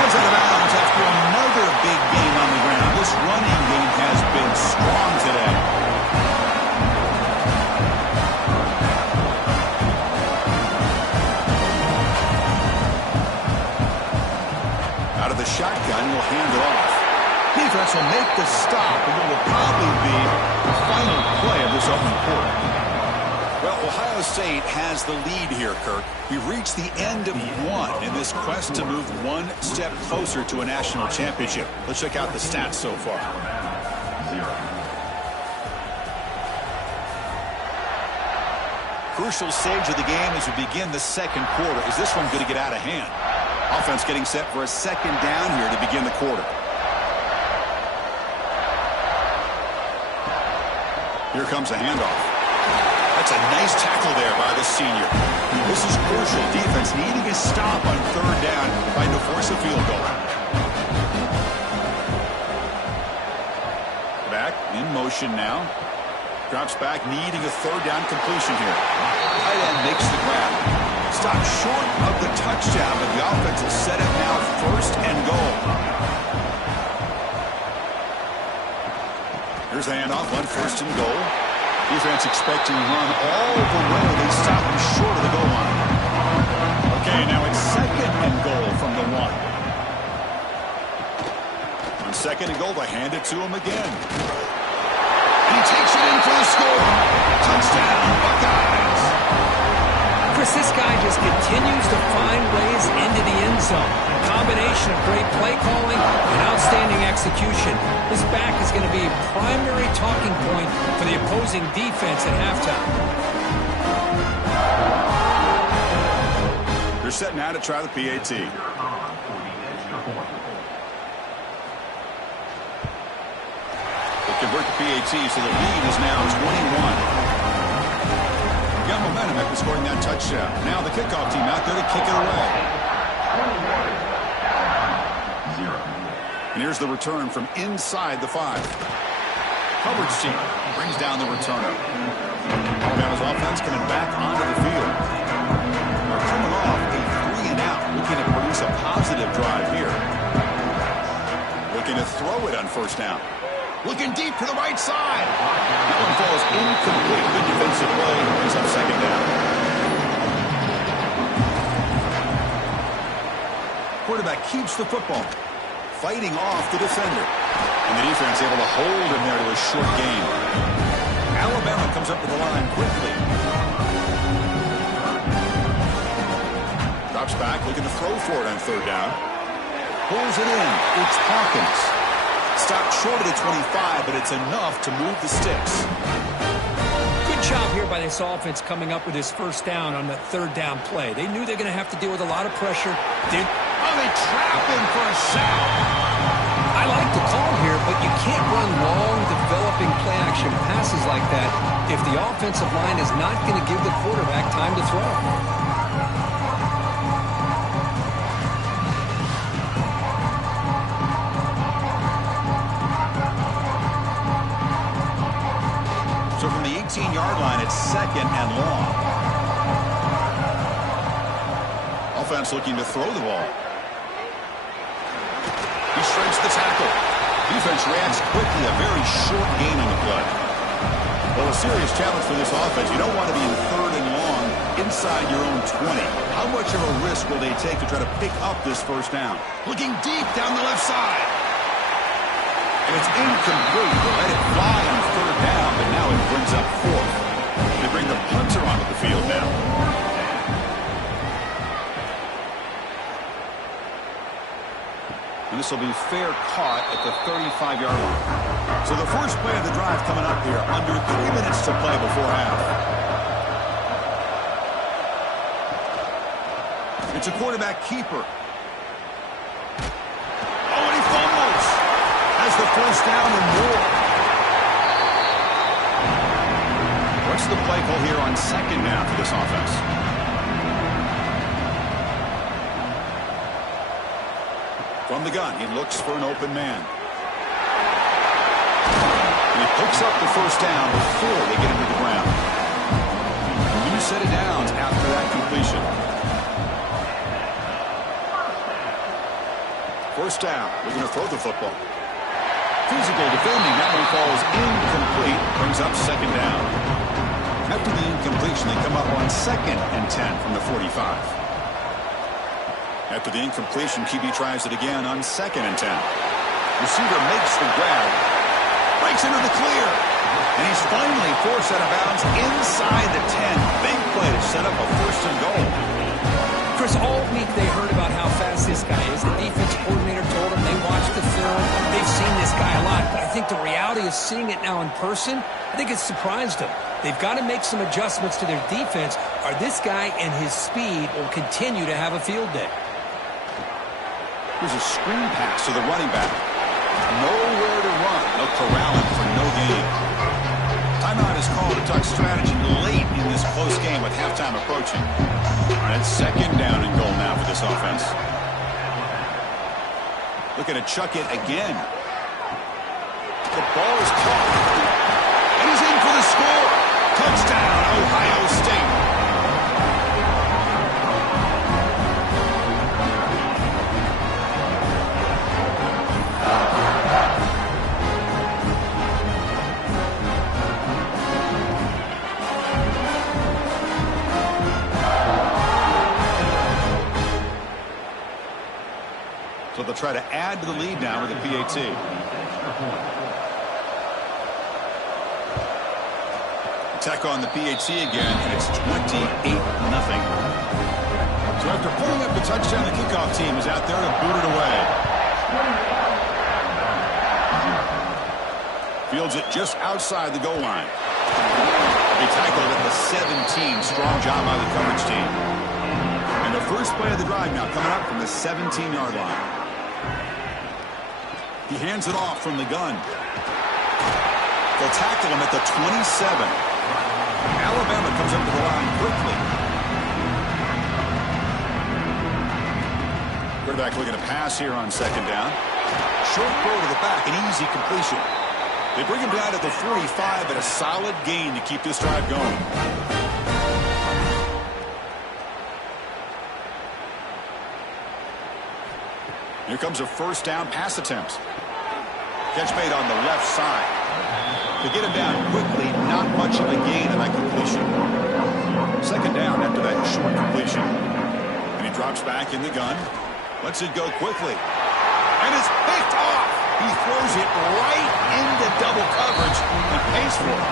Gets out of bounds after another big game on the ground. This running game has been strong today. Out of the shotgun, will hand it off. Defense will make the stop, and it will probably be the final play of this opening quarter. Well, Ohio State has the lead here, Kirk. We've reached the end of one in this quest to move one step closer to a national championship. Let's check out the stats so far. Crucial stage of the game as we begin the second quarter. Is this one going to get out of hand? Offense getting set for a second down here to begin the quarter. Here comes a handoff. That's a nice tackle there by the senior. This is crucial. Defense needing a stop on third down, trying to force a field goal. Back in motion now. Drops back, needing a third down completion here. Tight end makes the grab. Stopped short of the touchdown, but the offense will set it now first and goal. Here's the handoff, one first and goal. Defense expecting run all the way. They stop him short of the goal line. Okay, now it's second and goal from the 1. On second and goal, they hand it to him again. He takes it in for the score. Touchdown, Buckeyes. Chris, this guy just continues to find ways into the end zone. A combination of great play calling and outstanding execution. This back is going to be a primary talking point for the opposing defense at halftime. They're set now to try the PAT. Convert the PAT, so the lead is now 21. Got momentum after scoring that touchdown. Now the kickoff team out there to kick it away. And here's the return from inside the 5. Coverage team brings down the returner. Alabama's offense coming back onto the field. They're coming off a 3-and-out, looking to produce a positive drive here. Looking to throw it on first down. Looking deep to the right side. That one falls incomplete. Good defensive play. Brings up second down. Quarterback keeps the football. Fighting off the defender. And the defense able to hold him there to a short gain. Alabama comes up to the line quickly. Drops back, looking to throw for it on third down. Pulls it in. It's Hawkins. Stopped short of the 25, but it's enough to move the sticks. Good job here by this offense coming up with his first down on the third down play. They knew they're going to have to deal with a lot of pressure. They trap him for a sack. I like the call here, but you can't run long, developing play-action passes like that if the offensive line is not going to give the quarterback time to throw. So from the 18-yard line, it's second and long. Offense looking to throw the ball. He shrinks the tackle. Defense reacts quickly. A very short gain on the play. Well, a serious challenge for this offense. You don't want to be in third and long inside your own 20. How much of a risk will they take to try to pick up this first down? Looking deep down the left side. And it's incomplete. They let it fly on third down, but now it brings up fourth. They bring the punter onto the field now. And this will be fair caught at the 35-yard line. So the first play of the drive coming up here. Under 3 minutes to play before half. It's a quarterback keeper. Oh, and he fumbles. Has the first down and more. What's the play call here on second down for this offense? From the gun, he looks for an open man. And he picks up the first down before they get him to the ground. A new set of downs after that completion. First down, looking to throw the football. Physical defending, that one falls incomplete, brings up second down. After the incompletion, they come up on second and 10 from the 45. After the incompletion, QB tries it again on second and 10. Receiver makes the grab, breaks into the clear, and he's finally forced out of bounds inside the 10. Big play to set up a first and goal. Chris, all week they heard about how fast this guy is. The defense coordinator told them they watched the film. They've seen this guy a lot, but I think the reality is seeing it now in person, I think it's surprised them. They've got to make some adjustments to their defense, or this guy and his speed will continue to have a field day. Here's a screen pass to the running back. Nowhere to run. They'll corral him for no gain. Timeout is called to talk strategy late in this close game with halftime approaching. All right, it's second down and goal now for this offense. Looking to chuck it again. The ball is caught. And he's in for the score. They'll try to add to the lead now with a PAT. Attack on the PAT again, and it's 28-0. So after pulling up the touchdown, the kickoff team is out there to boot it away. Fields it just outside the goal line. They tackled at the 17. Strong job by the coverage team. And the first play of the drive now coming up from the 17-yard line. He hands it off from the gun. They'll tackle him at the 27. Alabama comes up to the line quickly. Quarterback looking to pass here on second down. Short throw to the back, an easy completion. They bring him down at the 45, but a solid gain to keep this drive going. Here comes a first down pass attempt. Catch made on the left side. To get him down quickly, not much of a gain on that completion. Second down after that short completion. And he drops back in the gun. Lets it go quickly. And it's picked off. He throws it right into double coverage and pays for it.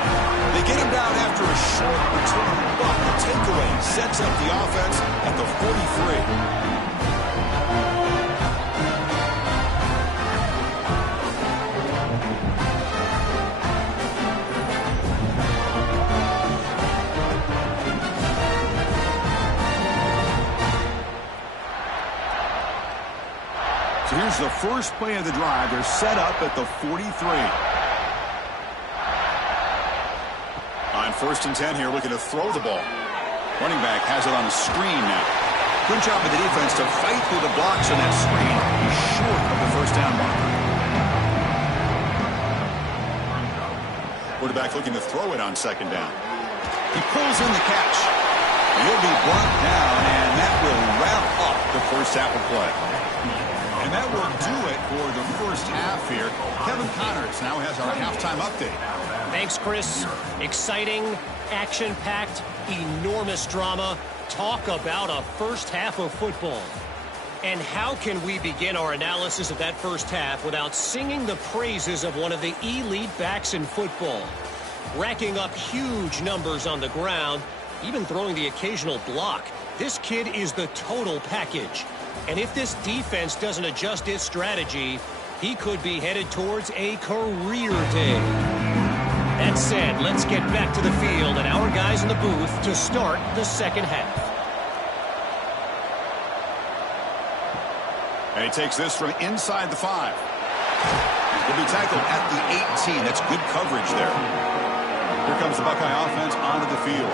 They get him down after a short return, but the takeaway sets up the offense at the 43. Here's the first play of the drive. They're set up at the 43. On 1st and 10 here, looking to throw the ball. Running back has it on a screen now. Good job of the defense to fight through the blocks on that screen. He's short of the first down marker. Quarterback looking to throw it on second down. He pulls in the catch. He'll be brought down, and that will wrap up the first half of play. And that will do it for the first half here. Kevin Connors now has our halftime update. Thanks, Chris. Exciting, action-packed, enormous drama. Talk about a first half of football. And how can we begin our analysis of that first half without singing the praises of one of the elite backs in football? Racking up huge numbers on the ground, even throwing the occasional block. This kid is the total package. And if this defense doesn't adjust its strategy, he could be headed towards a career day. That said, let's get back to the field and our guys in the booth to start the second half. And he takes this from inside the 5. He'll be tackled at the 18. That's good coverage there. Here comes the Buckeye offense onto the field.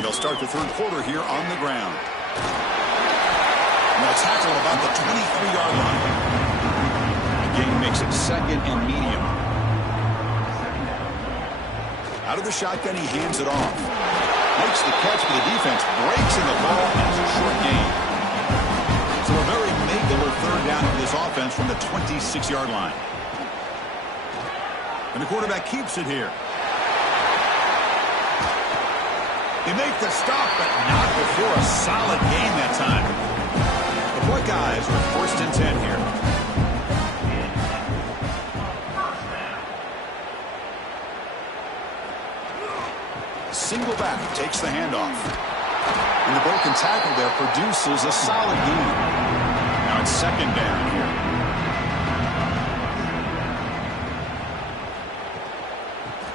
They'll start the third quarter here on the ground. And they'll tackle about the 23-yard line. The gain makes it second and medium. Out of the shotgun, he hands it off. Makes the catch for the defense, breaks in the ball, and it's a short gain. So a very meager third down for this offense from the 26-yard line. And the quarterback keeps it here. They make the stop, but not before a solid gain that time. The Buckeyes are 1st and 10 here. Single back takes the handoff. And the broken tackle there produces a solid gain. Now it's second down here.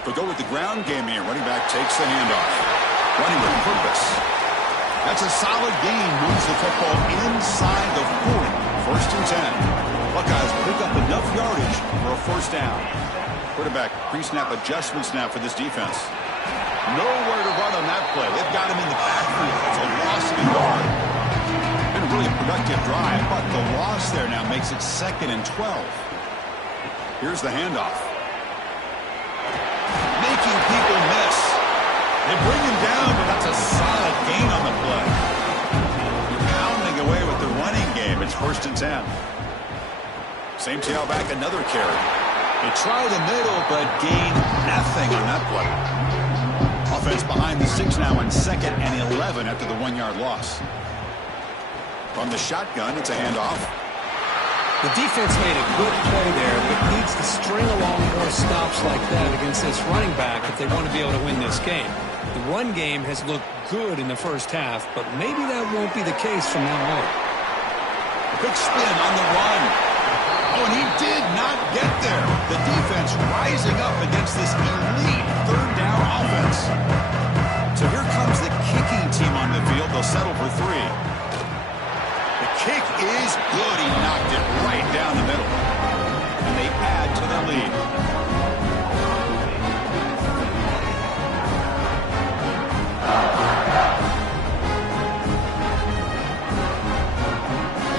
They'll go with the ground game here. Running back takes the handoff. Running with purpose. That's a solid gain. Moves the football inside the 40. 1st and 10. Buckeyes pick up enough yardage for a first down. Quarterback pre-snap adjustments now for this defense. Nowhere to run on that play. They've got him in the backfield. It's a loss of a yard. Been really a productive drive, but the loss there now makes it 2nd and 12. Here's the handoff. Making people miss. They bring him down, but that's a solid gain on the play. You're pounding away with the running game. It's 1st and 10. Same tailback, another carry. They try the middle, but gain nothing on that play. Offense behind the 6 now on 2nd and 11 after the 1-yard loss. From the shotgun, it's a handoff. The defense made a good play there, but needs to string along more stops like that against this running back if they want to be able to win this game. The run game has looked good in the first half, but maybe that won't be the case from now on. Quick spin on the run. Oh, and he did not get there. The defense rising up against this elite third down offense. So here comes the kicking team on the field. They'll settle for 3. The kick is good. He knocked it right down the middle. And they add to their lead.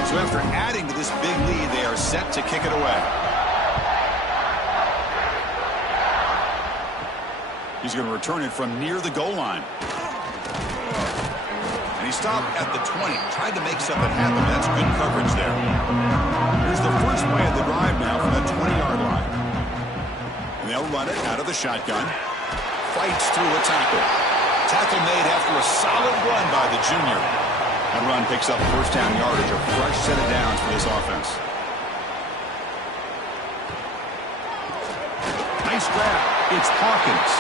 So after adding to this big lead, they are set to kick it away. He's going to return it from near the goal line. And he stopped at the 20. Tried to make something happen. That's good coverage there. Here's the first play of the drive now from the 20-yard line. And they'll run it out of the shotgun. Fights through a tackle. Tackle made after a solid run by the junior. That run picks up first down yardage, a fresh set of downs for this offense. Nice grab. It's Hawkins.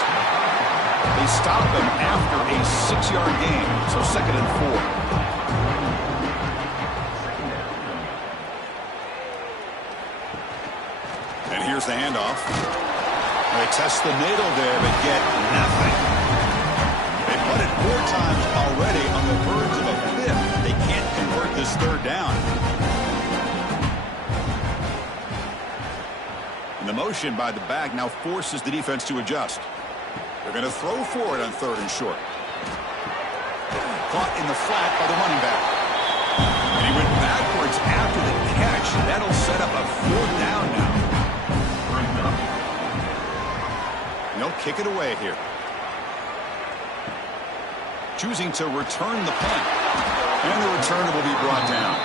They stop him after a 6-yard gain, so 2nd and 4. And here's the handoff. They test the middle there, but get nothing. They've run it 4 times already on the verge of a 5th. They can't convert this 3rd down. And the motion by the back now forces the defense to adjust. They're going to throw for it on 3rd and short. Caught in the flat by the running back. And he went backwards after the catch. That'll set up a 4th down now. And they'll kick it away here. Choosing to return the punt. And the returner will be brought down.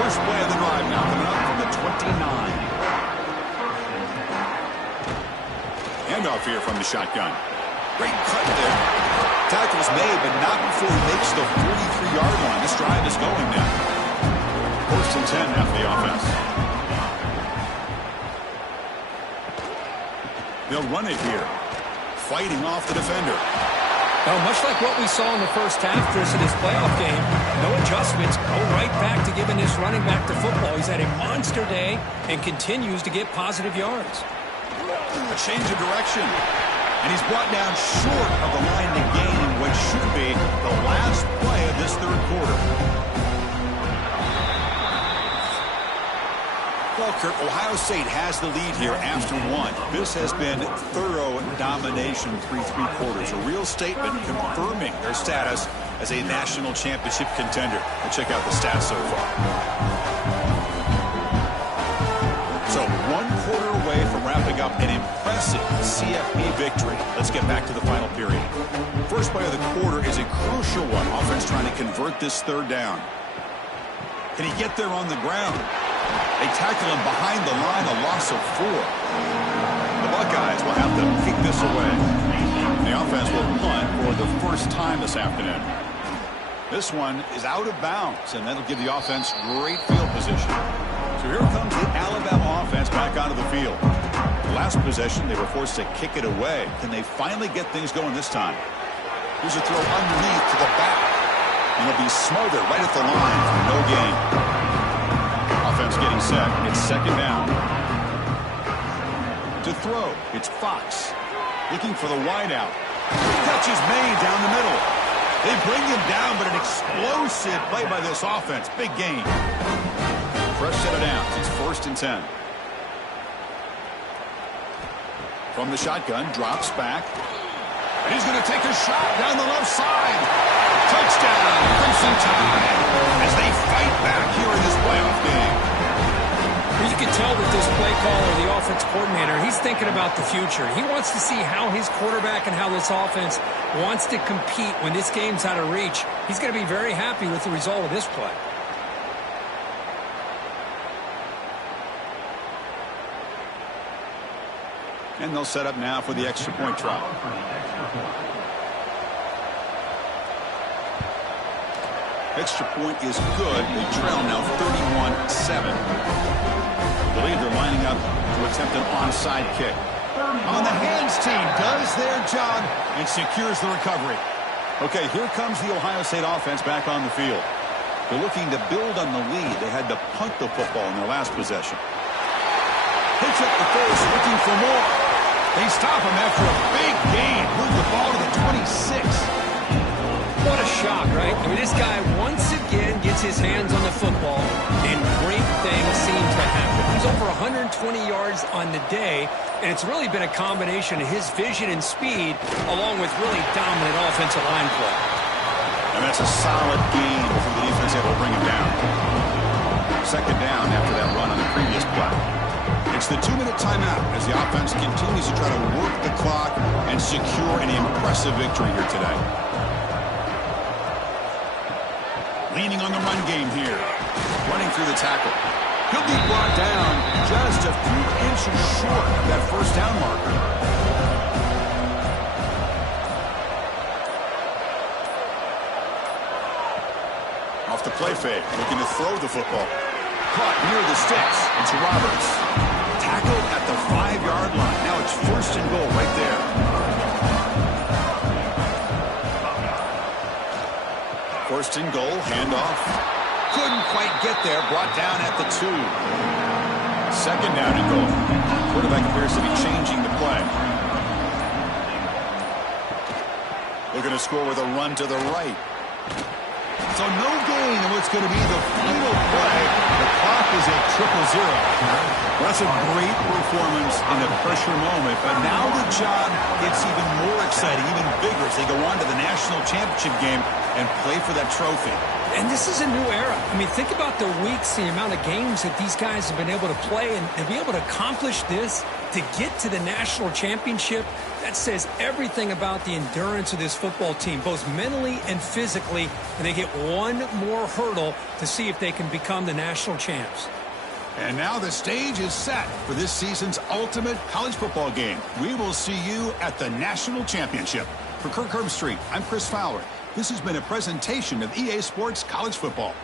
First play of the drive now coming up from the 29. Handoff here from the shotgun. Great cut there. Tackle's made, but not before he makes the 43-yard line. This drive is going now. 1st and 10 now for the offense. They'll run it here. Fighting off the defender. Well, much like what we saw in the first half, Chris, of this playoff game, no adjustments, go right back to giving this running back to football. He's had a monster day and continues to get positive yards. A change of direction. And he's brought down short of the line to gain in what should be the last play of this 3rd quarter. Well, Kurt, Ohio State has the lead here after 1. This has been thorough domination through 3 quarters. A real statement confirming their status as a national championship contender. And check out the stats so far. So 1 quarter away from wrapping up an impressive CFP victory. Let's get back to the final period. First play of the quarter is a crucial one. Offense trying to convert this 3rd down. Can he get there on the ground? They tackle him behind the line, a loss of 4. The Buckeyes will have to kick this away. The offense will punt for the first time this afternoon. This one is out of bounds, and that'll give the offense great field position. So here comes the Alabama offense back onto the field. Last possession, they were forced to kick it away. Can they finally get things going this time? Here's a throw underneath to the back. And it'll be smothered right at the line for no gain. Offense getting set. It's 2nd down. To throw, it's Fox. Looking for the wideout. Catch is made down the middle. They bring him down, but an explosive play by this offense. Big gain. Fresh set of downs. It's 1st and 10. From the shotgun, drops back. And he's going to take a shot down the left side. Touchdown, Crimson Tide, as they fight back here in this playoff game. Well, you can tell that this play caller, the offense coordinator, he's thinking about the future. He wants to see how his quarterback and how this offense wants to compete when this game's out of reach. He's going to be very happy with the result of this play. And they'll set up now for the extra point try. Extra point is good. They trail now 31-7. I believe they're lining up to attempt an onside kick. On the hands team does their job and secures the recovery. Okay, here comes the Ohio State offense back on the field. They're looking to build on the lead. They had to punt the football in their last possession. Picks up the force, looking for more. They stop him after a big gain. Move the ball to the 26. What a shock, right? I mean, this guy once again gets his hands on the football, and great things seem to happen. He's over 120 yards on the day, and it's really been a combination of his vision and speed, along with really dominant offensive line play. And that's a solid gain before the defense able to bring him down. Second down after that run on the previous play. It's the 2-minute timeout as the offense continues to try to work the clock and secure an impressive victory here today. Leaning on the run game here. Running through the tackle. He'll be brought down just a few inches short of that first down marker. Off the play fake. Looking to throw the football. Caught near the sticks. It's Roberts. Tackled at the 5-yard line. Now it's first and goal right there. First and goal, handoff. Couldn't quite get there, brought down at the 2. Second down and goal. Quarterback appears to be changing the play. Looking to score with a run to the right. So no gain in what's going to be the final play. The clock is at 0-0. Well, that's a great performance in a pressure moment, but now the job gets even more exciting, even bigger as they go on to the national championship game and play for that trophy. And this is a new era. I mean, think about the weeks, the amount of games that these guys have been able to play, and to be able to accomplish this, to get to the national championship, that says everything about the endurance of this football team, both mentally and physically, and they get one more hurdle to see if they can become the national champs. And now the stage is set for this season's ultimate college football game. We will see you at the national championship. For Kirk Herbstreit, I'm Chris Fowler. This has been a presentation of EA Sports College Football.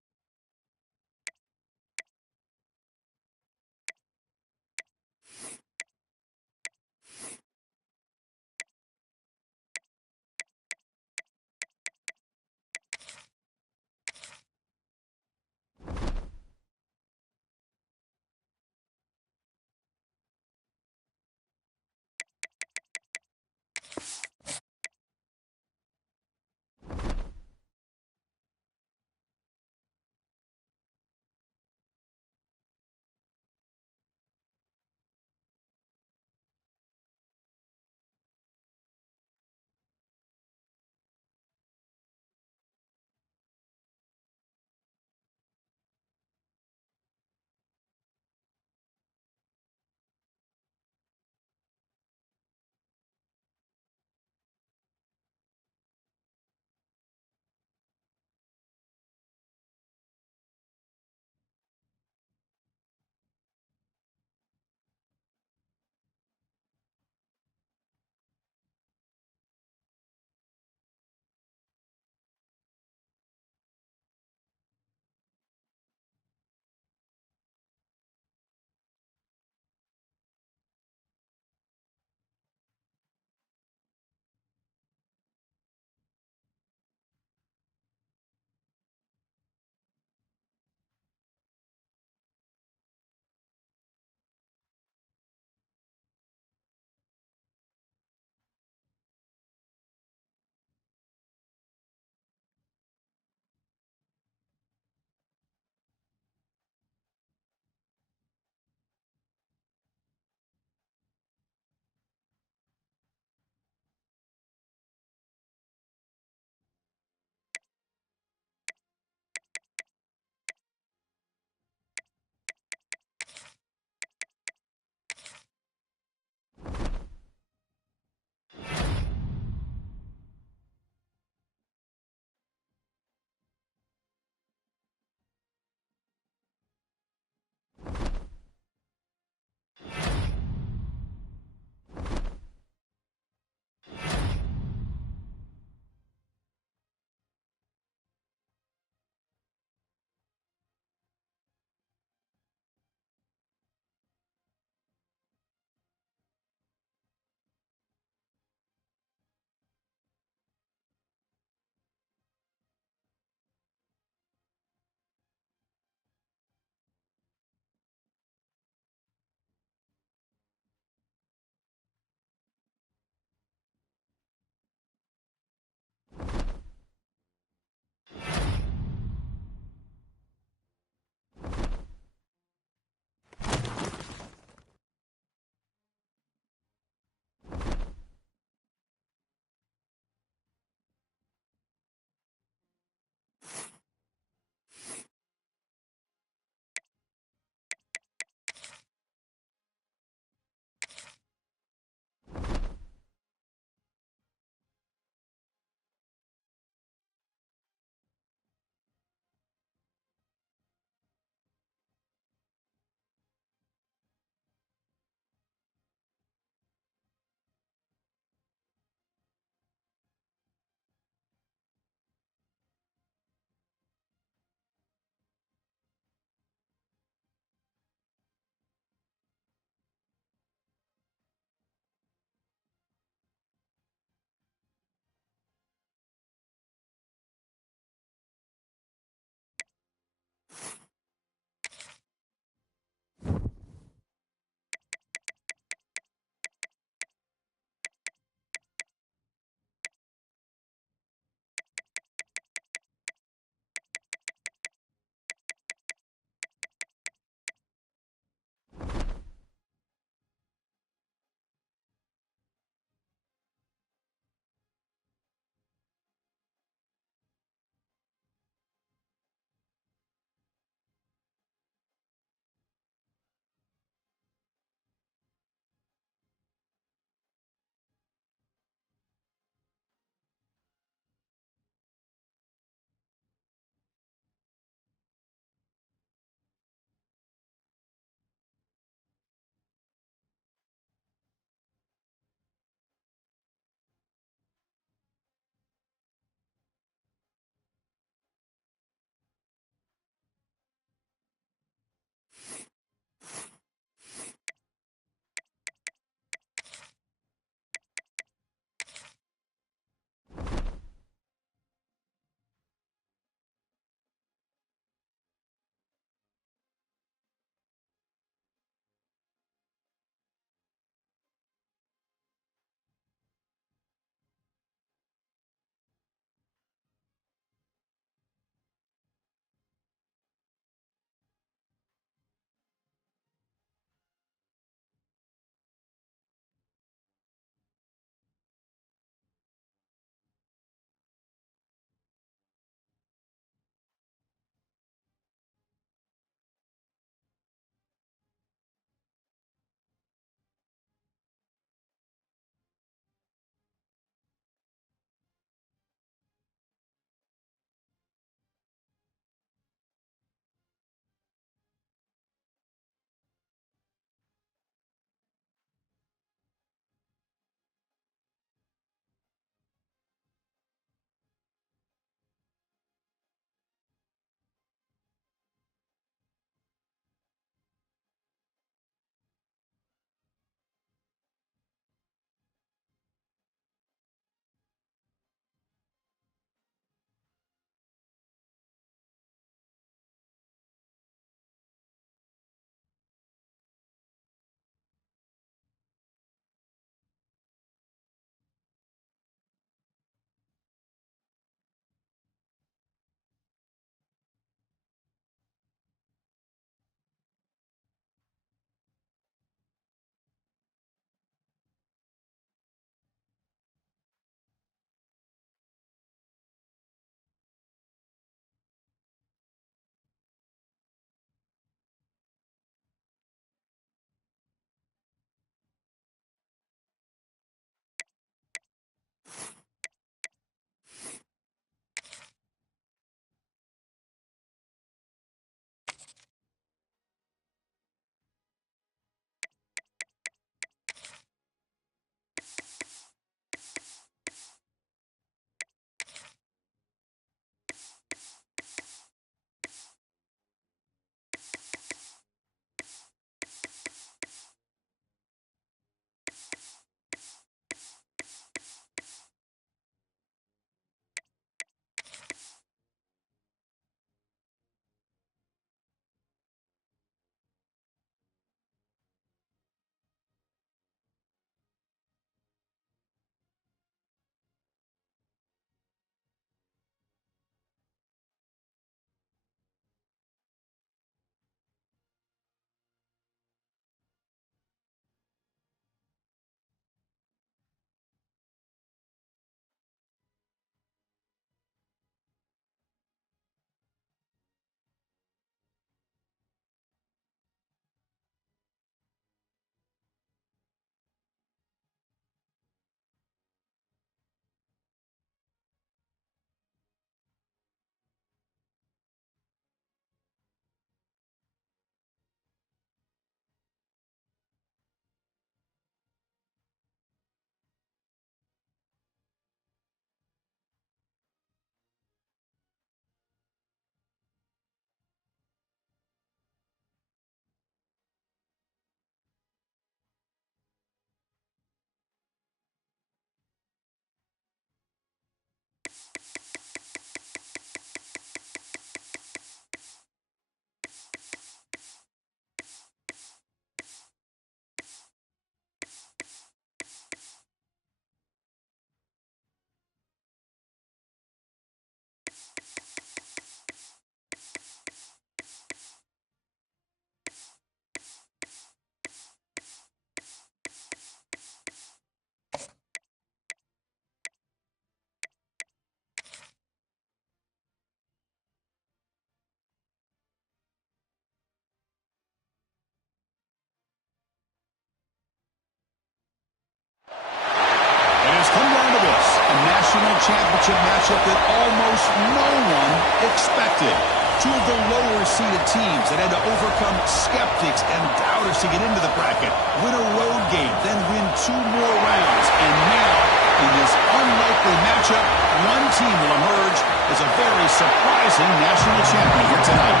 national championship matchup that almost no one expected. Two of the lower-seeded teams that had to overcome skeptics and doubters to get into the bracket, win a road game, then win 2 more rounds. And now, in this unlikely matchup, one team will emerge as a very surprising national champion here tonight.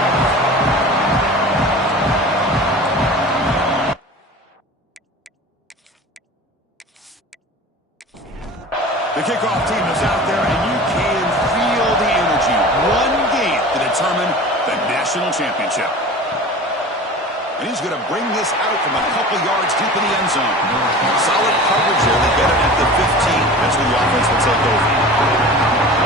The kickoff team is out there, and you can feel the energy. One game to determine the national championship. And he's going to bring this out from a couple yards deep in the end zone. Solid coverage here. They get it at the 15. That's where the offense will take over.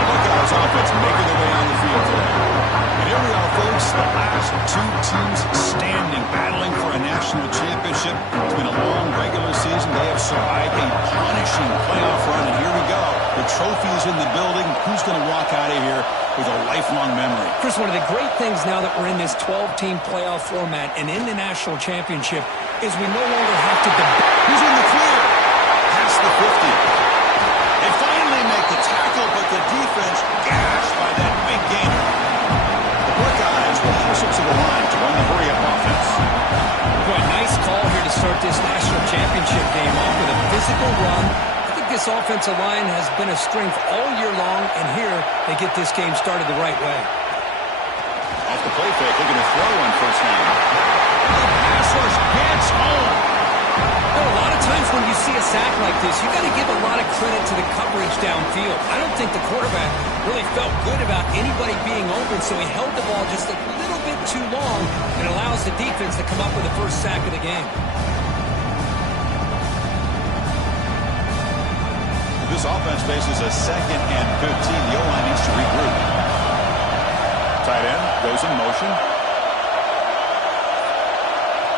Buckeyes offense making their way on the field today. And here we are, folks. The last 2 teams standing, battling for a national championship. It's been a long regular season. They have survived a punishing playoff run. And here we go. The trophy is in the building. Who's going to walk out of here with a lifelong memory? Chris, one of the great things now that we're in this 12-team playoff format and in the national championship is we no longer have to debate. Who's in the clear? Past the 50. They finally make the tackle, but the defense gashed by that big gainer. The Buckeyes will push it to the line to run the hurry-up offense. Boy, nice call here to start this national championship game off with a physical run. I think this offensive line has been a strength all year long, and here they get this game started the right way. Off the play fake, looking to throw on first down. The pass rush gets home. You know, a lot of times when you see a sack like this, you got to give a lot of credit to the coverage downfield. I don't think the quarterback really felt good about anybody being open, so he held the ball just a little bit too long and allows the defense to come up with the first sack of the game. This offense faces a 2nd and 15. The O-line needs to regroup. Tight end goes in motion.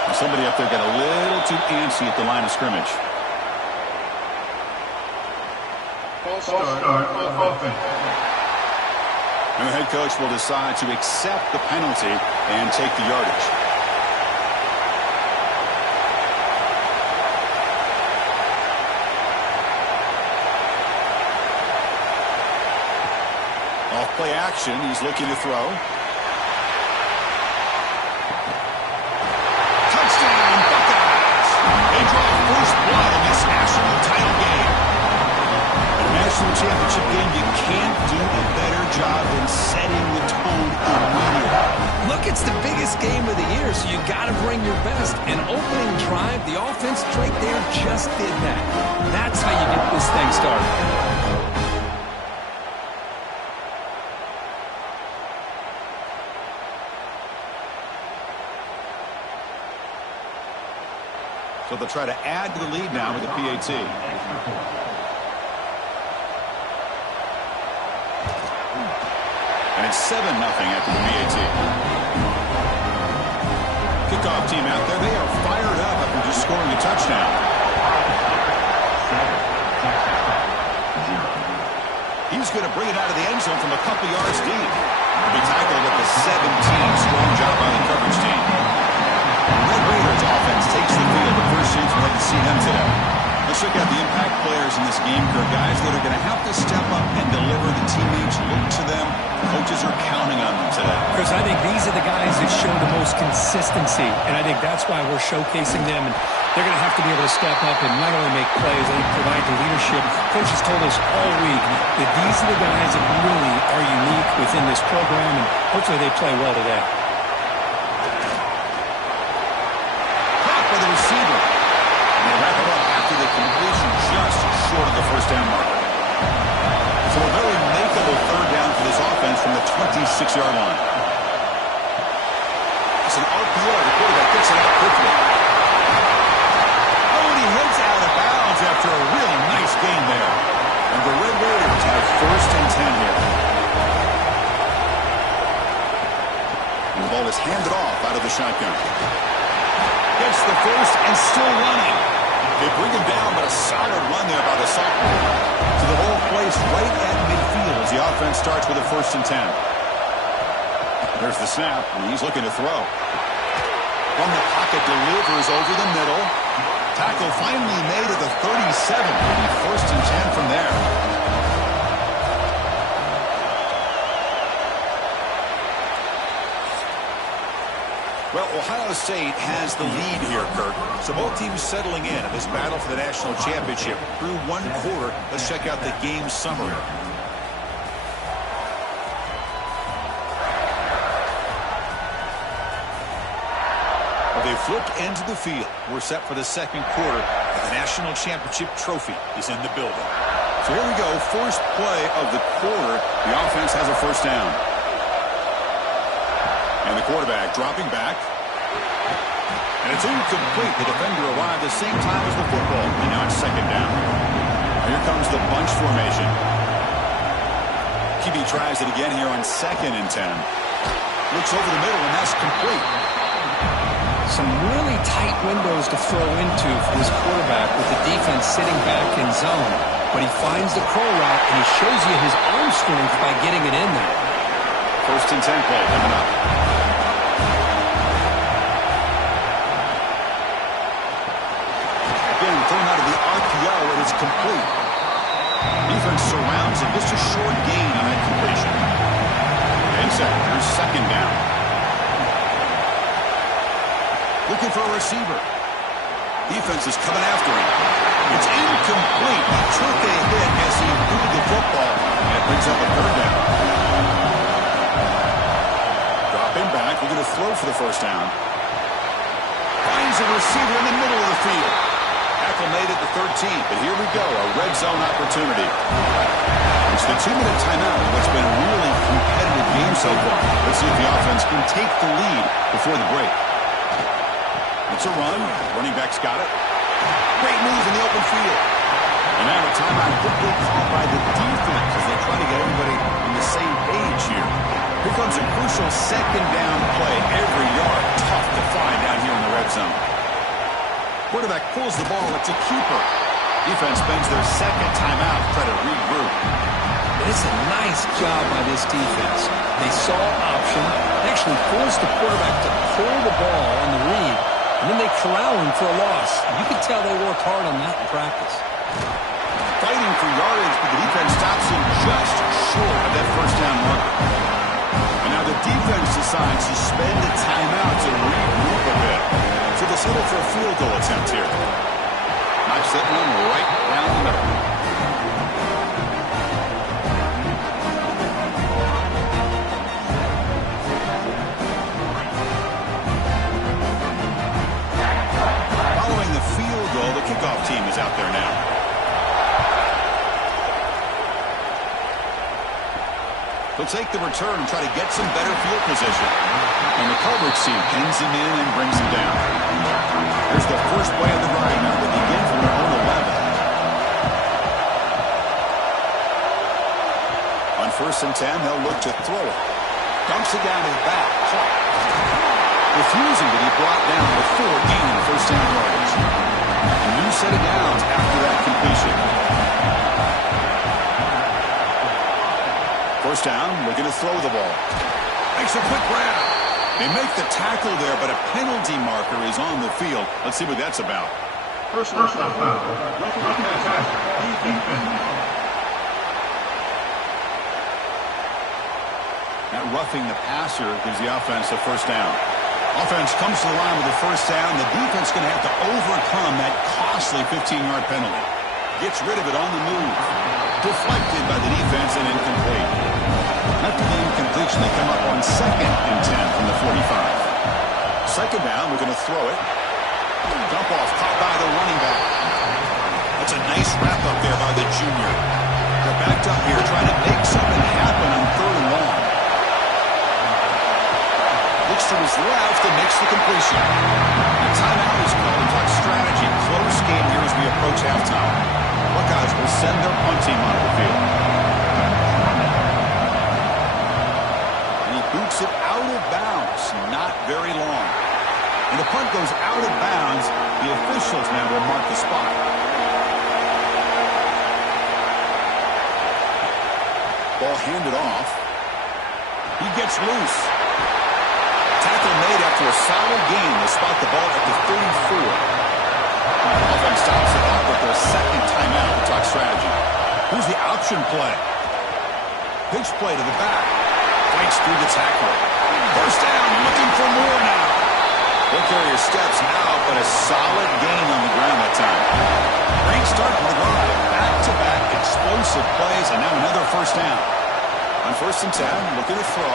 And somebody up there got a little too antsy at the line of scrimmage. False start offense. And the head coach will decide to accept the penalty and take the yardage. Off-play action. He's looking to throw. Touchdown, Buckeyes! They draw first blood in this national title game. A national championship game, you can't do a better job than setting the tone immediately. Look, it's the biggest game of the year, so you got to bring your best. And opening drive, the offense right there just did that. That's how you get this thing started. So they'll try to add to the lead now with the PAT. And it's 7-0 after the PAT. Kickoff team out there. They are fired up after just scoring a touchdown. He's going to bring it out of the end zone from a couple yards deep. He'll be tackled at the 17. Strong job by the coverage team. Red Raiders offense takes the field. The first chance we'd like to see them today. Let's check out the impact players in this game, Kirk. Guys that are going to have to step up and deliver. The teammates look to them. Coaches are counting on them today. Chris, I think these are the guys that show the most consistency, and I think that's why we're showcasing them. And they're going to have to be able to step up and not only make plays, I think provide the leadership. Coaches told us all week that these are the guys that really are unique within this program, and hopefully they play well today. Receiver. And they wrap it up after the completion just short of the first down marker. So a very makeable third down for this offense from the 26-yard line. It's an RPO. The quarterback gets it out quickly. Oh, and he heads out of bounds after a really nice gain there. And the Red Raiders have 1st and 10 here. And the ball is handed off out of the shotgun. Gets the first and still running. They bring him down, but a solid run there by the sophomore. To the whole place right at midfield as the offense starts with a 1st and 10. There's the snap, and he's looking to throw. From the pocket, delivers over the middle. Tackle finally made at the 37. It'll be 1st and 10 from there. Well, Ohio State has the lead here, Kirk. So both teams settling in this battle for the national championship through one quarter. Let's check out the game summary. They flipped into the field. We're set for the second quarter, and the national championship trophy is in the building. So here we go, first play of the quarter. The offense has a first down. And the quarterback dropping back. And it's incomplete. The defender arrived the same time as the football. And now it's second down. Here comes the bunch formation. QB tries it again here on 2nd and 10. Looks over the middle, and that's complete. Some really tight windows to throw into for this quarterback with the defense sitting back in zone. But he finds the crow route, and he shows you his arm strength by getting it in there. 1st and 10 play coming up. Again, thrown out of the RPO, and it's complete. Defense surrounds it. Just a short gain on that completion. And here's second down. Looking for a receiver. Defense is coming after him. It's incomplete. He took a hit as he threw the football. And it brings up a third down. Dropping back. We're going to throw for the first down. Finds a receiver in the middle of the field. Tackle made at the 13. But here we go. A red zone opportunity. It's the 2-minute timeout of what's been a really competitive game so far. Let's see if the offense can take the lead before the break. It's a run. Running back's got it. Great move in the open field. And now a timeout quickly called by the defense as they try to get everybody on the same page here. Here comes a crucial second down play. Every yard tough to find down here in the red zone. Quarterback pulls the ball. It's a keeper. Defense spends their second timeout to try to regroup. It's a nice job by this defense. They saw option, actually forced the quarterback to pull the ball on the read, and then they corral him for a loss. You can tell they worked hard on that in practice. Fighting for yardage, but the defense stops him just short of that first down marker. And now the defense decides to spend the timeout to regroup a bit. So they'll settle for a field goal attempt here. Knocks that one right down the middle. Following the field goal, the kickoff team is out there now. They'll take the return and try to get some better field position. And the coverage team pins him in and brings him down. Here's the first play of the drive. Now they begin from their own 11. On 1st and 10, they'll look to throw it. Dumps it down his back. Refusing to be brought down before gaining first down yardage. A new set of downs after that completion. First down, we're going to throw the ball. Makes a quick grab. They make the tackle there, but a penalty marker is on the field. Let's see what that's about. First foul. Roughing the tackle. Defense. That roughing the passer gives the offense a first down. Offense comes to the line with the first down. The defense going to have to overcome that costly 15-yard penalty. Gets rid of it on the move. Deflected by the defense and incomplete. After the incompletion, they come up on 2nd and 10 from the 45. Second down, we're going to throw it. Dump off, caught by the running back. That's a nice wrap-up there by the junior. They're backed up here trying to make something happen on 3rd and long. Looks to his left and makes the completion. The timeout is called. Talk strategy. Close game here as we approach halftime. Buckeyes will send their punt team onto the field. And he boots it out of bounds. Not very long. And the punt goes out of bounds. The officials now will mark the spot. Ball handed off. He gets loose. Tackle made after a solid gain. They spot the ball at the 34. Offense stops it off with their second timeout to talk strategy. Here's the option play. Pitch play to the back. Breaks through the tackle. First down, looking for more now. He'll carry his steps now, but a solid gain on the ground that time. Great start to the drive. Back-to-back explosive plays, and now another first down. On 1st and 10, looking to throw.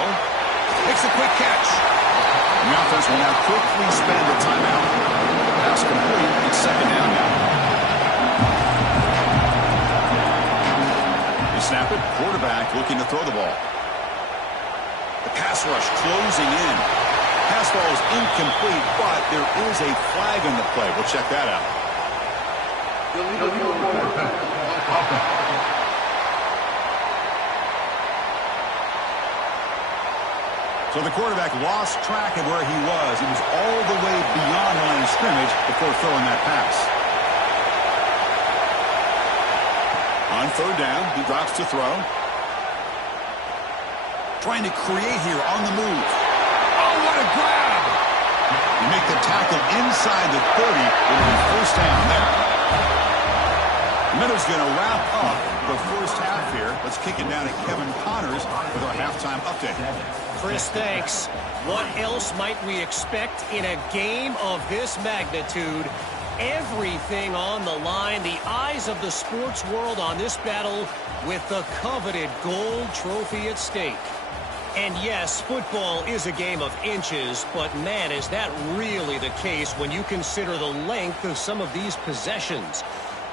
Makes a quick catch. And the offense will now quickly spend a timeout. Pass complete. It's 2nd down now. They snap it. Quarterback looking to throw the ball. The pass rush closing in. Pass ball is incomplete, but there is a flag in the play. We'll check that out. So the quarterback lost track of where he was. He was all the way beyond the line of scrimmage before throwing that pass. On 3rd down, he drops to throw. Trying to create here on the move. Oh, what a grab! You make the tackle inside the 30. It'll be 1st down there. The Minnows going to wrap up the first half here. Let's kick it down to Kevin Connors with our halftime update. Chris, thanks. What else might we expect in a game of this magnitude? Everything on the line. The eyes of the sports world on this battle with the coveted gold trophy at stake. And yes, football is a game of inches, but man, is that really the case when you consider the length of some of these possessions.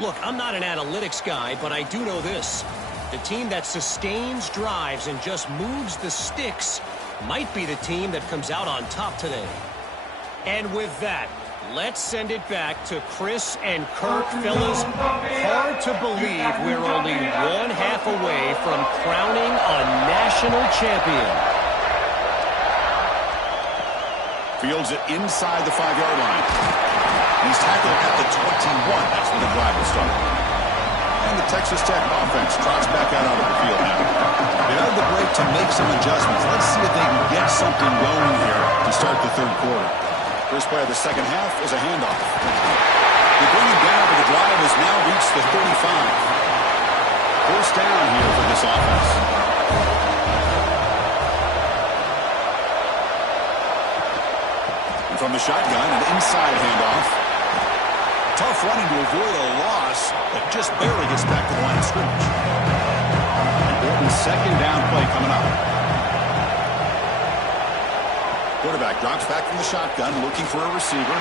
Look, I'm not an analytics guy, but I do know this. The team that sustains drives and just moves the sticks might be the team that comes out on top today. And with that, let's send it back to Chris and Kirk. Fellas, hard to believe we're only 1/2 away from crowning a national champion. Fields it inside the 5-yard line. He's tackled at the 21. That's when the drive will start. And the Texas Tech offense trots back out onto the field now. They had the break to make some adjustments. Let's see if they can get something going here to start the 3rd quarter. First play of the 2nd half is a handoff. They bring it down, but the drive has now reached the 35. 1st down here for this offense. And from the shotgun, an inside handoff. Tough running to avoid a loss, but just barely gets back to the line of scrimmage. Important 2nd down play coming up. Quarterback drops back from the shotgun, looking for a receiver.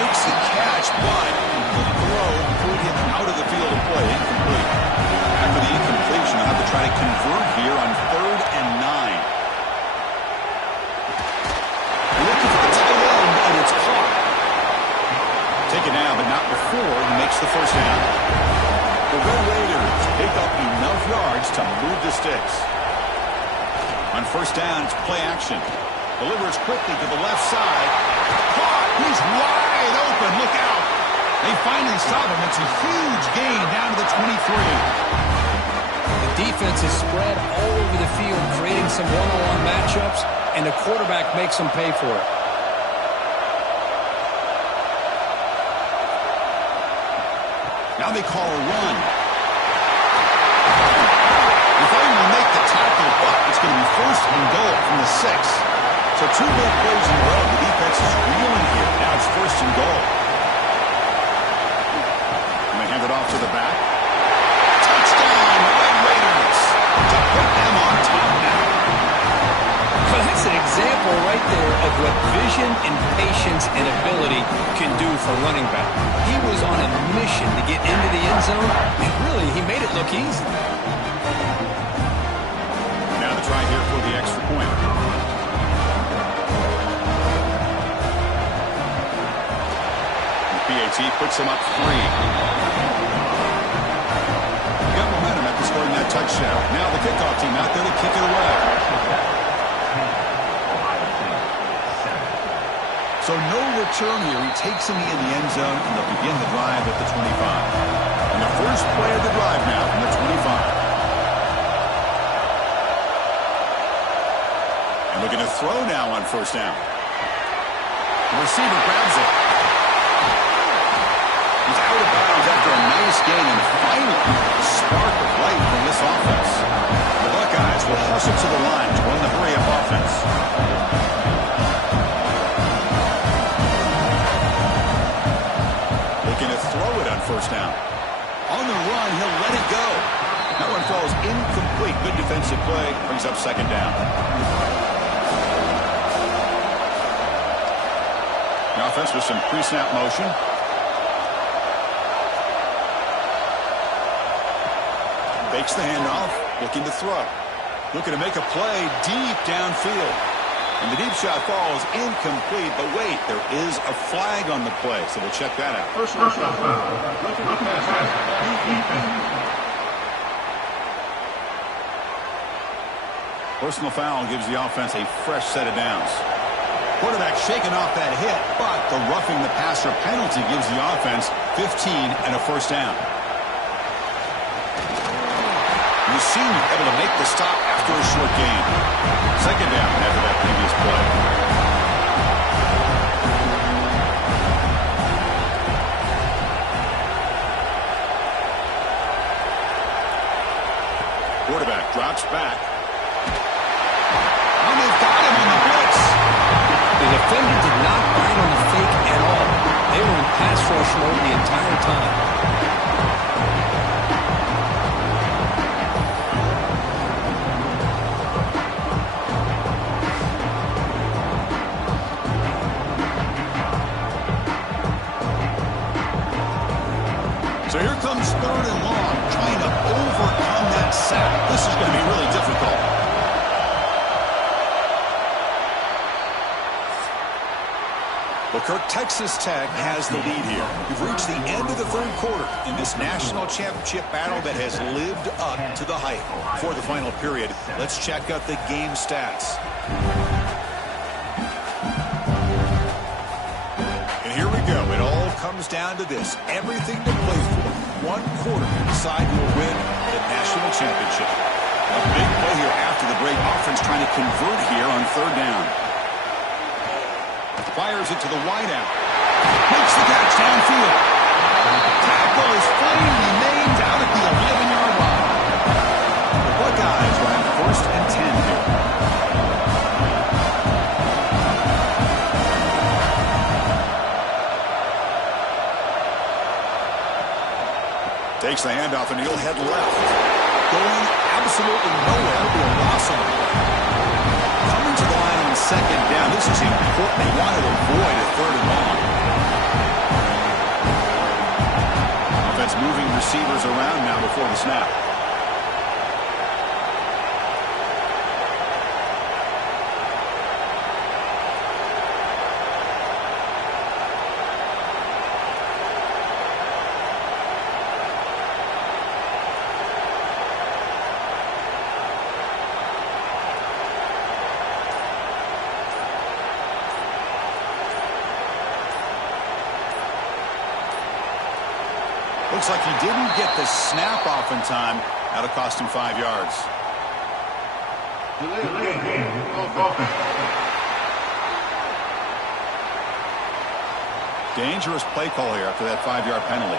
Makes the catch, but the throw put him out of the field of play, incomplete. After the incompletion, they'll have to try to convert here on 3rd and 9. Looking for the tight end, and it's caught. Taken down, but not before he makes the 1st down. The Red Raiders pick up enough yards to move the sticks. On 1st down, it's play action. Delivers quickly to the left side. Caught! He's wide open. Look out! They finally stop him. It's a huge gain down to the 23. The defense is spread all over the field, creating some one-on-one matchups, and the quarterback makes them pay for it. Now they call a run. If they will make the tackle, but it's going to be 1st and goal from the 6. So 2 big plays in a row. The defense is reeling here. Now it's 1st and goal. And they hand it off to the back. Touchdown, Red Raiders, to put them on top now. Well, that's an example right there of what vision and patience and ability can do for running back. He was on a mission to get into the end zone, and really, he made it look easy. Now the try here for the extra point. The PAT puts him up 3. He got momentum after scoring that touchdown. Now the kickoff team out there to kick it away. So no return here. He takes him in the end zone, and they'll begin the drive at the 25. And the first play of the drive now from the 25. And looking to throw now on 1st down. The receiver grabs it. He's out of bounds after a nice gain, and finally a spark of light from this offense. The Buckeyes will hustle to the line to run the hurry-up offense. and he'll let it go. That one falls incomplete. Good defensive play. Brings up second down. The offense with some pre-snap motion. Fakes the handoff. Looking to throw. Looking to make a play deep downfield. And the deep shot falls incomplete. But wait, there is a flag on the play. So we'll check that out. Personal foul. Personal foul gives the offense a fresh set of downs. Quarterback shaking off that hit, but the roughing the passer penalty gives the offense 15 and a first down. The senior able to make the stop after a short gain. Second down after that previous play. Quarterback drops back. And they've got him on the blitz. The defender did not bite on the fake at all. They were in pass rush mode the entire time. So here comes third and long, trying to overcome that sack. This is going to be really difficult. Well, Kirk, Texas Tech has the lead here. We've reached the end of the third quarter in this national championship battle that has lived up to the hype. For the final period, let's check out the game stats. And here we go. It all comes down to this. Everything to play for. One quarter to decide who will win the national championship. A big play here after the break. Offense trying to convert here on third down. Fires it to the wideout. Makes the catch downfield. Tackle is finally made down at the 11-yard line. The Buckeyes will have first and 10 here. Takes the handoff and he'll head left. Going absolutely nowhere to a loss on the play. Coming to the line on second down. This is important. They want to avoid a third and long. Offense moving receivers around now before the snap. Looks like he didn't get the snap off in time. That'll cost him 5 yards. Dangerous play call here after that 5-yard penalty.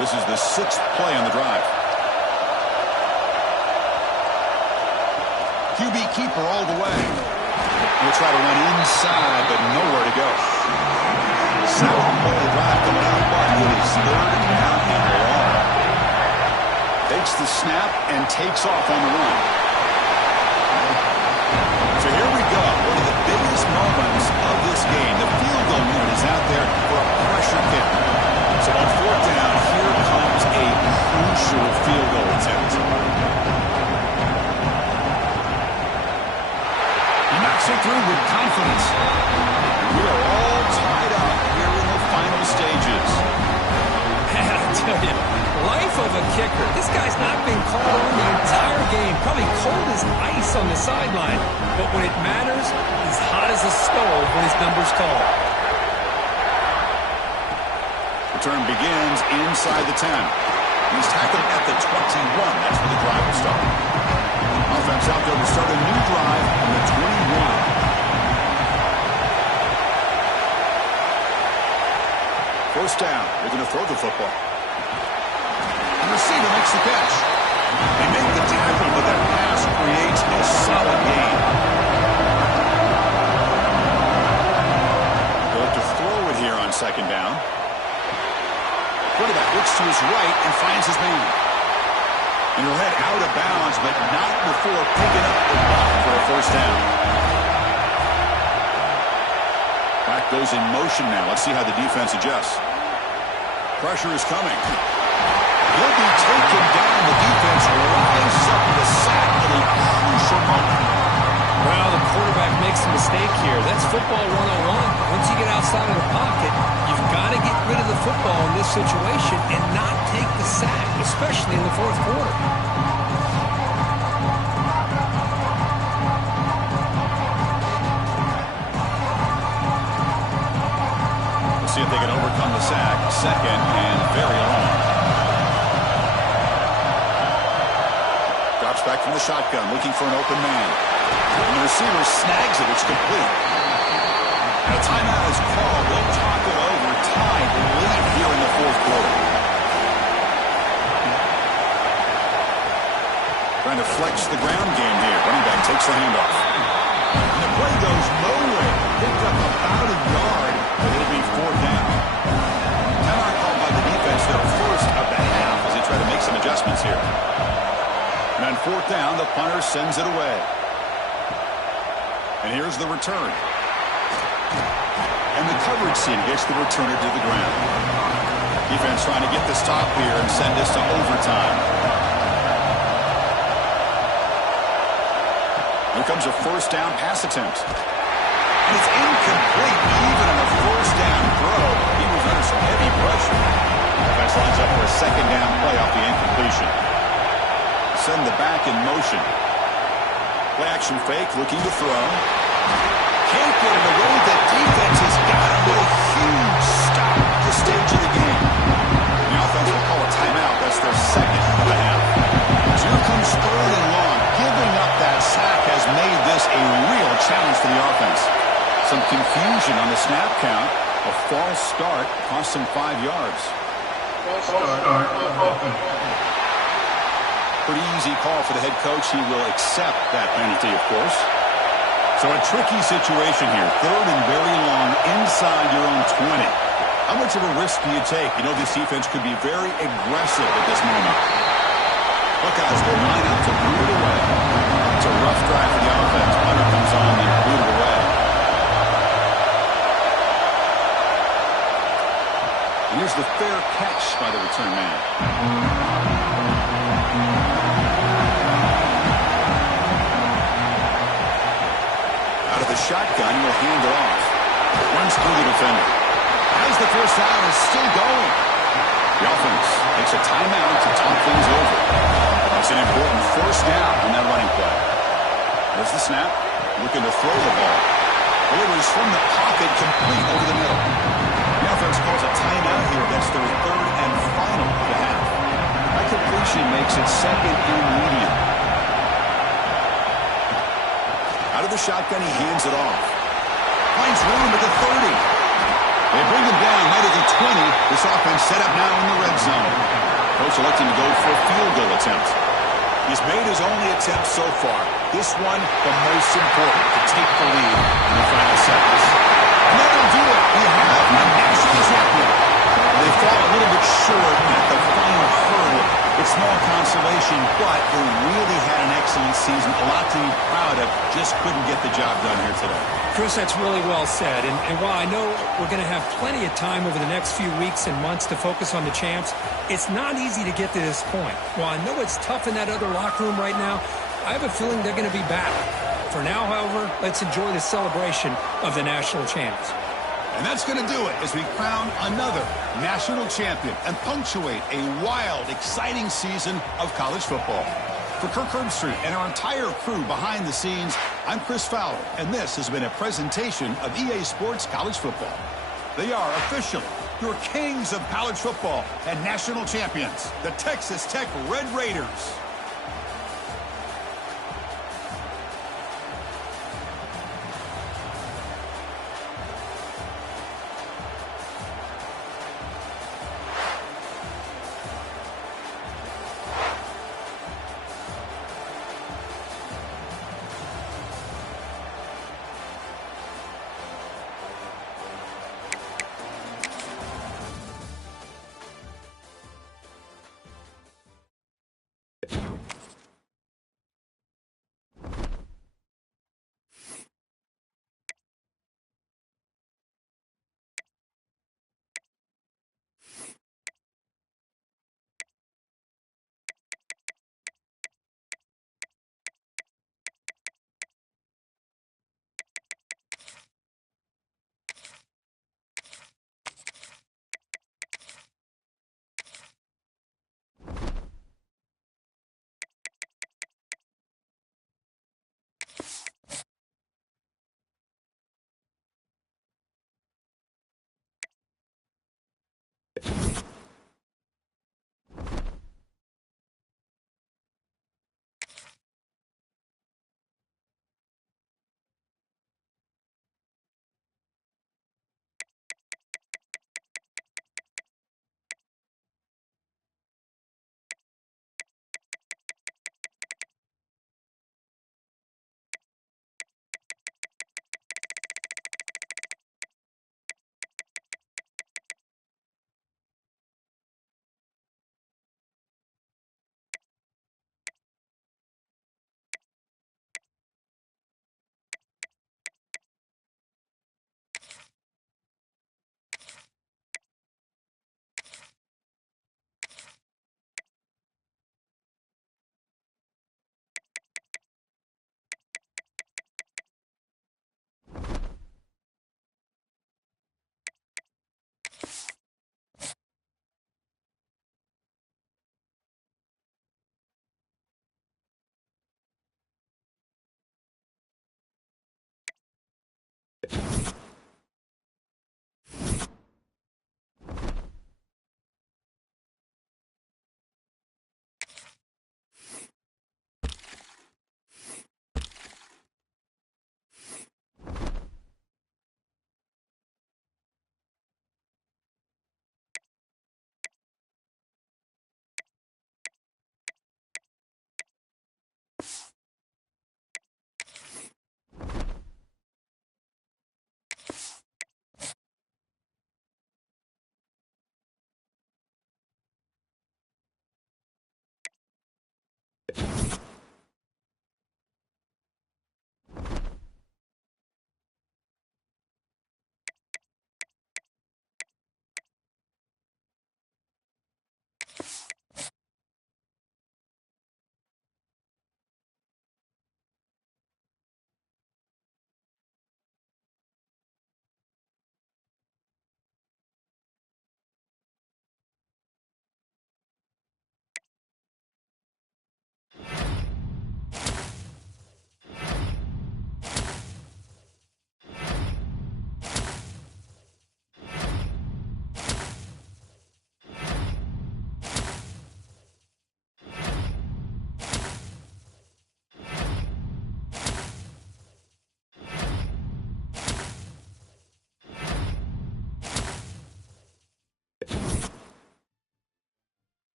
This is the 6th play on the drive. QB keeper all the way. He'll try to run inside, but nowhere to go. Second play of the drive coming out, but it is third down and long. Takes the snap and takes off on the run. So here we go. One of the biggest moments of this game. The field goal unit is out there for a pressure kick. So on fourth down, here comes a crucial field goal attempt. He knocks it through with confidence. We are all tied up here in the final stages. Man, I tell you, life of a kicker. This guy's not been called on the entire game. Probably cold as ice on the sideline. But when it matters, he's hot as a stove when his number's called. Return begins inside the 10. He's tackled at the 21. That's where the drive will start. Offense out there to start a new drive on the 21. First down. They're going to throw the football. The receiver makes the catch. They make the tackle, but that pass creates a solid gain. They'll have to throw it here on second down. Quarterback looks to his right and finds his man. And he'll head out of bounds, but not before picking up the buck for a first down. Back goes in motion now. Let's see how the defense adjusts. Pressure is coming. He'll be taken down. The defense rises up with a sack at a crucial moment. Well, the quarterback makes a mistake here. That's football 101. Once you get outside of the pocket, you've got to get rid of the football in this situation and not take the sack, especially in the fourth quarter. We'll see if they can overcome the sack. Second and very long. Drops back from the shotgun, looking for an open man. And the receiver snags it. It's complete. And a timeout is called. They'll talk it over. Tied late here in the fourth quarter. Trying to flex the ground game here. Running back takes the handoff. And the play goes nowhere. Picked up about a yard, but it'll be fourth down. Timeout called by the defense, their first of the half, as they try to make some adjustments here. And on fourth down, the punter sends it away. And here's the return. And the coverage team gets the returner to the ground. Defense trying to get the stop here and send this to overtime. Here comes a first down pass attempt. And it's incomplete even on a first down throw. He was under some heavy pressure. Defense lines up for a second down play off the incompletion. Send the back in motion. Play action fake, looking to throw. Can't get it away. The defense has got him with a huge stop at this stage of the game. The offense will call a timeout. That's their second of the half. As here comes third and long. Giving up that sack has made this a real challenge for the offense. Some confusion on the snap count. A false start cost him 5 yards. False start. Offense. Pretty easy call for the head coach. He will accept that penalty, of course. So a tricky situation here. Third and very long inside your own 20. How much of a risk do you take? You know this defense could be very aggressive at this moment. Buckeyes will line up to boot it away. It's a rough drive for the offense. Punter comes on and boot it away. And here's the fair catch by the return man. Out of the shotgun, will hand it off. Runs through the defender. As the first down is still going. The offense takes a timeout to talk things over. That's an important first down on that running play. There's the snap. Looking to throw the ball. Delivers from the pocket, complete over the middle. The offense calls a timeout here. That's their third and final of the half. That completion makes it second and medium. Out of the shotgun, he hands it off. Finds room at the 30. They bring him down right at the 20. This offense set up now in the red zone. Coach electing to go for a field goal attempt. He's made his only attempt so far. This one, the most important, to take the lead in the final seconds. And that'll do it. We have a national champion. They fall a little bit short at the final hurdle. It's small consolation, but they really had an excellent season. A lot to be proud of. Just couldn't get the job done here today. Chris, that's really well said. And while I know we're going to have plenty of time over the next few weeks and months to focus on the champs, it's not easy to get to this point. While I know it's tough in that other locker room right now, I have a feeling they're going to be back. For now, however, let's enjoy the celebration of the national champs. And that's going to do it as we crown another national champion and punctuate a wild, exciting season of college football. For Kirk Herbstreit and our entire crew behind the scenes, I'm Chris Fowler, and this has been a presentation of EA Sports College Football. They are officially your kings of college football and national champions, the Texas Tech Red Raiders.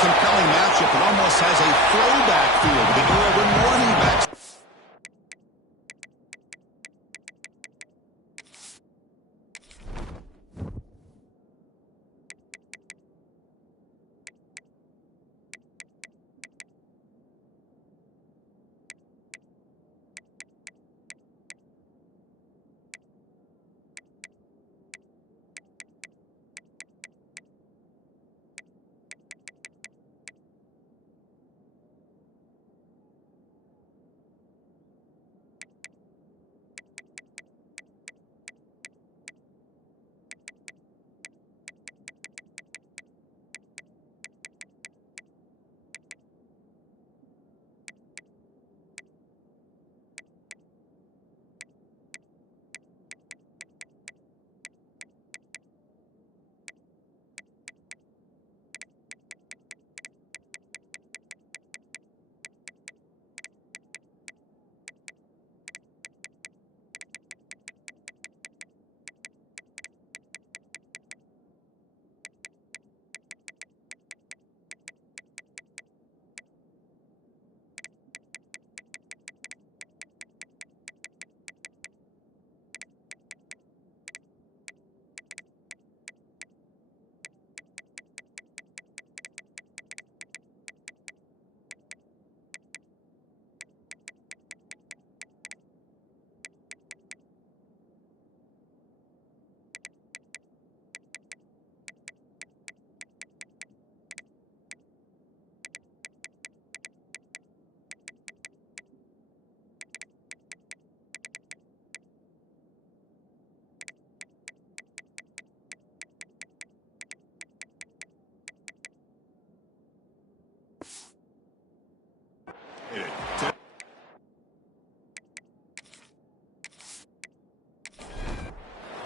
compelling matchup. It almost has a throwback feel to the era when running backs.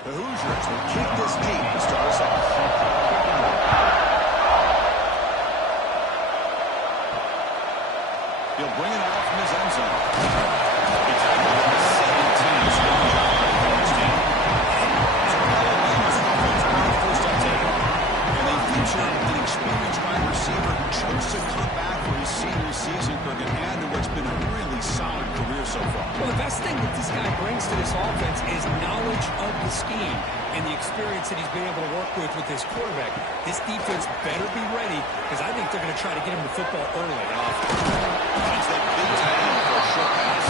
The Hoosiers will kick this deep to start us off. He'll bring it out from his end zone. He tackled at the 17. So good job by the first team. So Alabama's offense on the first uptake. And they feature an experienced wide receiver who chose to come back for his senior season, Kirk, and add to what's been a really solid career so far. Well, the best thing that this guy brings to this offense is knowledge of the scheme and the experience that he's been able to work with this quarterback. This defense better be ready because I think they're going to try to get him the football early and often. Finds that big tight end for a short pass.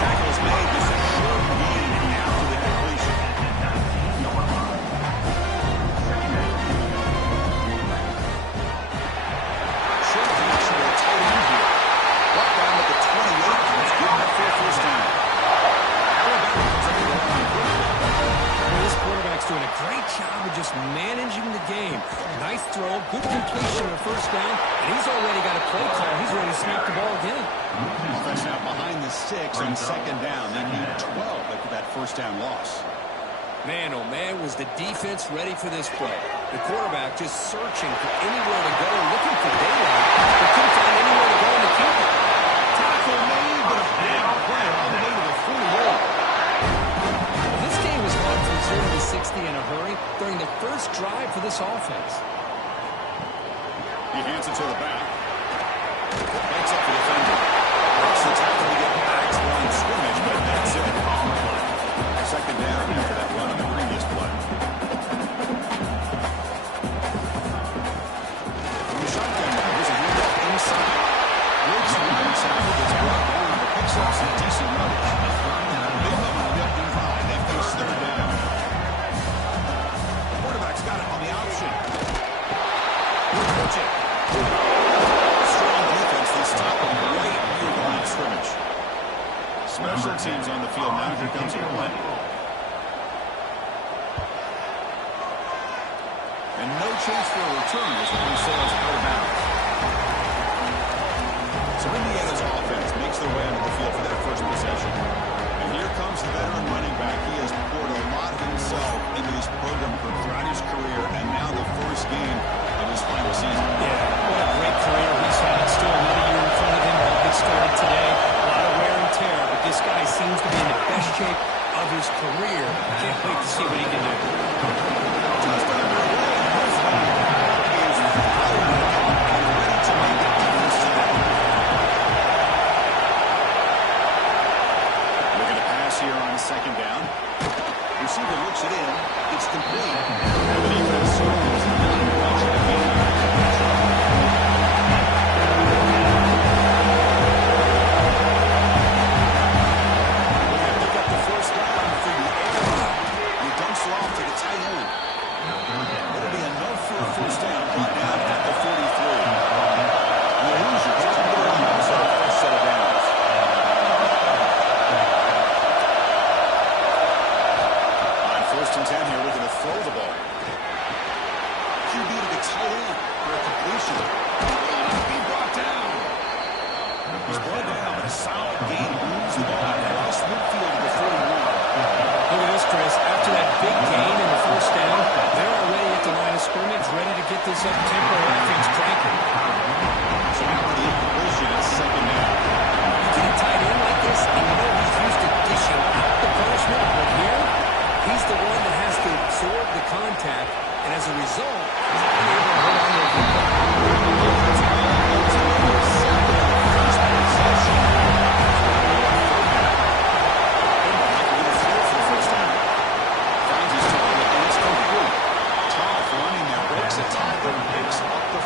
Tackle is made. Just a short gain after the completion. Short connection with a tight end here. Brought down at the 28. Let's give him a full first down. Alabama comes up with a line quickly. Well, this quarterback's doing a great job of just managing the game. Nice throw, good completion on the first down, and he's already got a play call. He's ready to snap the ball again. Offense now behind the 6 on second down. They need 12 after that first down loss. Man, oh man, was the defense ready for this play. The quarterback just searching for anywhere to go, looking for daylight, but couldn't find anywhere to go in the keeper. Tackle made, but a big play all the way to the 48. This game has gone from 0 to 60 in a hurry during the first drive for this offense. He hands it to the back. Breaks up the defender. Breaks the tackle to get back to line scrimmage, but that's it. Second down after that run on the previous play. From the shotgun now, here's a handoff inside. Looks one tackle gets brought down, but picks up some decent yardage. Big moment on the opening drive. They face third down. The quarterback's got it on the option. He'll pitch it. Strong defense. They stop him right near the line of scrimmage. Special teams on the field now. Here comes the play. And no chance for a return as the play sails out of bounds. So Indiana's offense makes their way onto the field for that first possession. And here comes the veteran running back. He has poured a lot of himself into this program throughout his career, and now the first game of his final season. Yeah, what a great career he's had. Still another year in front of him. He'll get started today. A lot of wear and tear, but this guy seems to be in the best shape of his career. Can't wait to see what he can do. Just under a minute. Is fouled and ready this up-tempo offense cranking. So now the incompletion is second down. You get a tight end like this, and you know he's used to dishing out the punishment, but here, he's the one that has to absorb the contact, and as a result, he's unable to hold on to the football.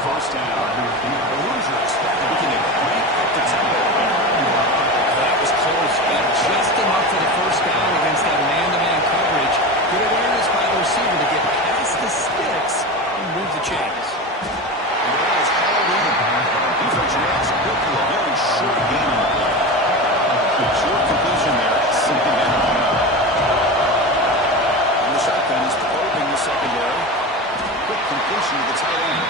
First down. The Hoosiers looking to crank up the tempo. That was close, but just enough for the first down against that man-to-man coverage. Good awareness by the receiver to get past the sticks and move the chains. And the ball is hauled in. Defense reacts quickly. A very short gain on the play. Short completion there. Second down. And the shotgun is probing the secondary. Quick completion to the tight end.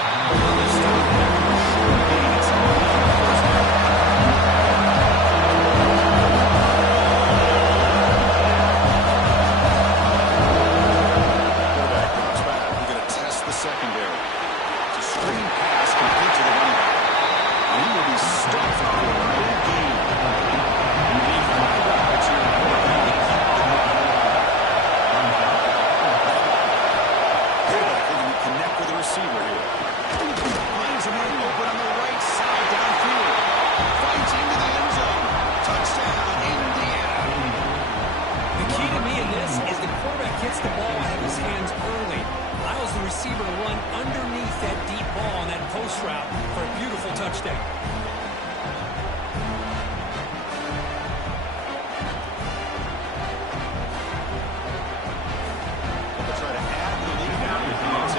Quarterback drops back. We're going to test the secondary. It's a screen pass complete to the running back. And he will be stuck for a big game. The 5 yards here. Quarterback to keep the ball. Quarterback looking to connect with the receiver here. Finds a man open on the right side downfield. Finds into the end zone. Touchdown, Indiana. The key to me in this is the quarterback gets the ball out of his hands early, allows the receiver to run underneath that deep ball on that post route for a beautiful touchdown. They'll try to add the lead now to PAT.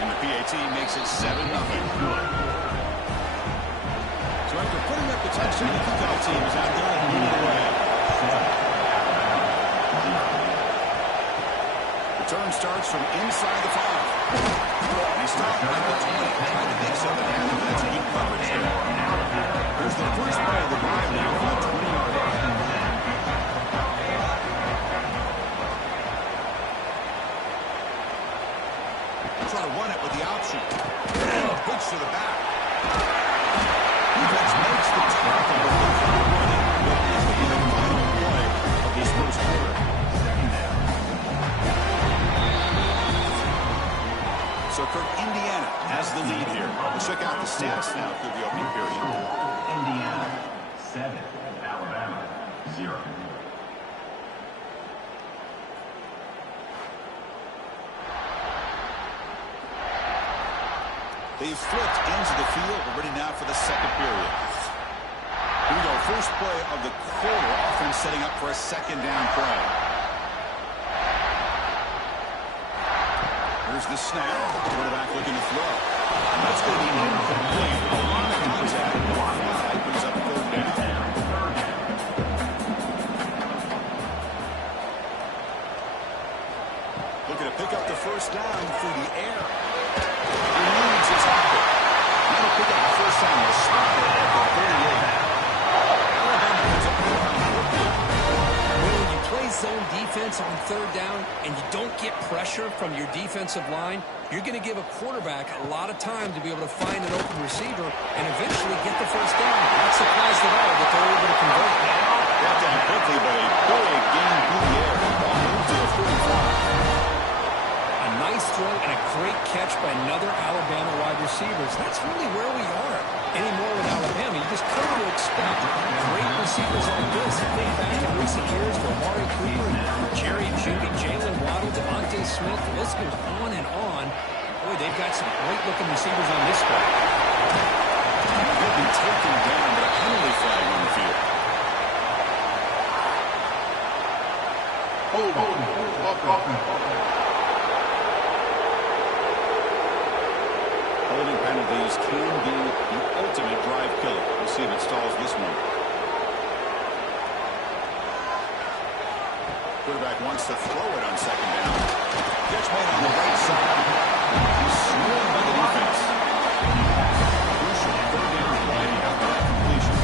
And the PAT makes it 7-0. So after putting up the touchdown, the kickoff team is out there and moving away. Return starts from inside the 5. And he stopped at the 20, trying to make something happen with that team coverage there. There's the first play of the drive now from the 20-yard line. Try to run it with the option. And a pitch to the back. Defense makes the tackle, but the clock running. What is to be the final play of this first quarter? So Kirk, Indiana has the lead here. Let's check out the stats now through the opening period. Indiana 7, Alabama 0. They've flipped ends of the field. We're ready now for the second period. Here we go. First play of the quarter. Offense setting up for a second down play. Here's the snap. Quarterback looking to throw. That's going to be incomplete. A lot of contact. Flag brings up third down. Looking to pick up the first down through the air. Eludes his tackle. Now to pick up the first down. The spot at the 38. Alabama puts up the run quickly. When you play zone defense on third down and you don't get pressure from your defensive line, you're going to give a quarterback a lot of time to be able to find an open receiver and eventually get the first down. Not surprised at all that they're able to convert. Brought down quickly, but a big gain through the air. Ball moved to the 45. A nice throw and a great catch by another Alabama wide receiver. That's really where we are anymore with Alabama. You just come to expect great receivers like this. You think back in recent years to Amari Cooper, Jerry Jeudy, Jalen Waddle, Devontae Smith. The list goes on and on. Boy, they've got some great-looking receivers on this squad. He'll be taken down, but a penalty flag on the field. Holding penalties can be the ultimate drive killer. We'll see if it stalls this one. Quarterback wants to throw it on second down. Catch made on the right side. He's swung by the defense. Crucial third down play after that completion.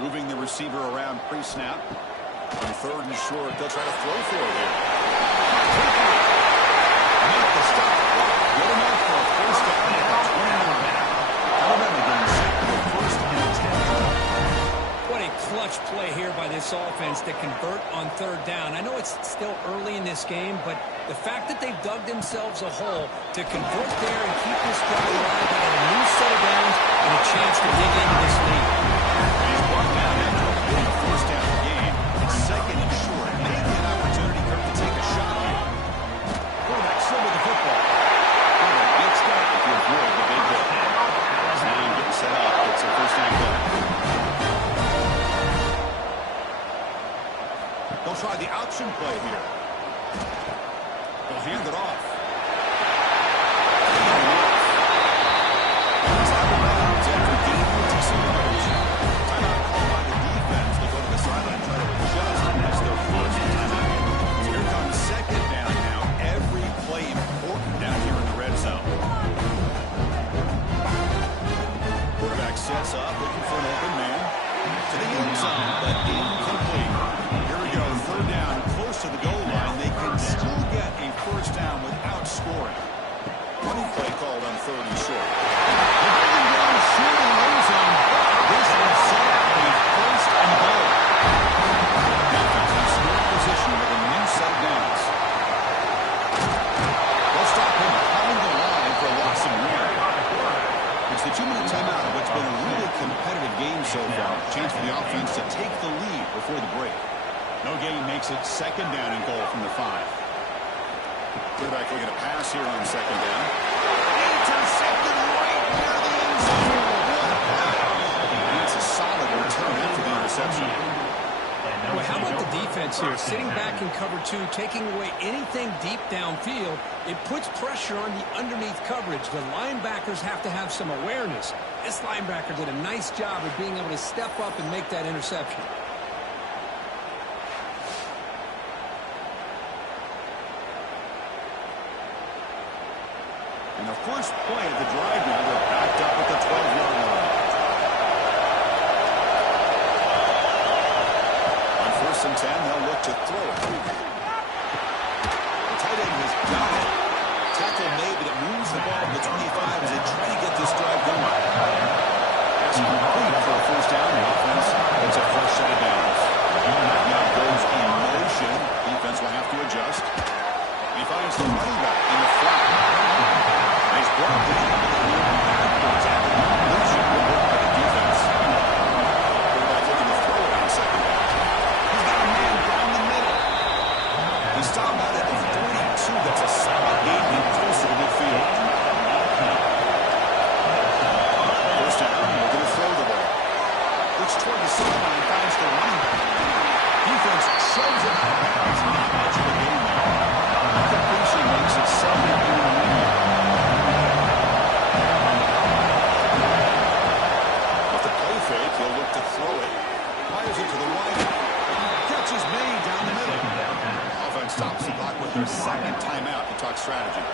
Moving the receiver around pre-snap. On third and short, they'll try to throw for it here. Make the stop. Good enough for a first down at the 29. Alabama getting set for the first and 10. What a clutch play here by this offense to convert on third down. I know it's still early in this game, but the fact that they've dug themselves a hole to convert there and keep this drive alive, they got a new set of downs and a chance to dig into this lead. He's brought down after a big first down game. Second and short. Maybe an opportunity for him to take a shot here. Quarterback still with the football. Quarterback gets down to avoid the big hit. Now getting set up. It's a first down goal. They'll try the option play here. They'll hand it off. Sets up, looking for an open man. To the end zone, but incomplete. Here we go, third down, close to the goal line. They can still get a first down without scoring. Running play called on third and short. They're bringing down short in the end zone. This will set up a first and goal. Defense in scoring position with a new set of downs. They'll stop him behind the line for a loss of wind. It's the 2-minute timeout of what's been a really competitive game so far. Chance for the offense to take the lead before the break. No gain makes it second down and goal from the 5. Quarterback looking to pass here on second down. Intercepted right near the end zone. And it's a solid return after the interception. Well, how about the defense here? Sitting back in cover 2, taking away anything deep downfield. It puts pressure on the underneath coverage. The linebackers have to have some awareness. This linebacker did a nice job of being able to step up and make that interception. And the first play of the drive now, they're backed up at the 12-yard line. On first and 10, they'll look to throw it. The tight end has got it. Tackle made, but it moves the ball to the 25 as they try to get this drive going. That's complete for a first down. The offense gets a fresh set of downs. Now goes in motion. Defense will have to adjust. He finds the running back in the flat. He's brought down. Tackle motion will work by the defense. Quarterback looking to throw it on second down. He's got a man down the middle. He stopped out at the 42. That's a solid gain and closer to midfield. First down, we're going to throw the ball. Looks toward the sideline, finds the running back. Defense shoves it out of bounds. Not much of a gain there. Completion makes it 7-1. With the play fake, he'll look to throw it. Fires it to the right. Catch is made down the middle. Offense stops the clock with their second timeout to talk strategy.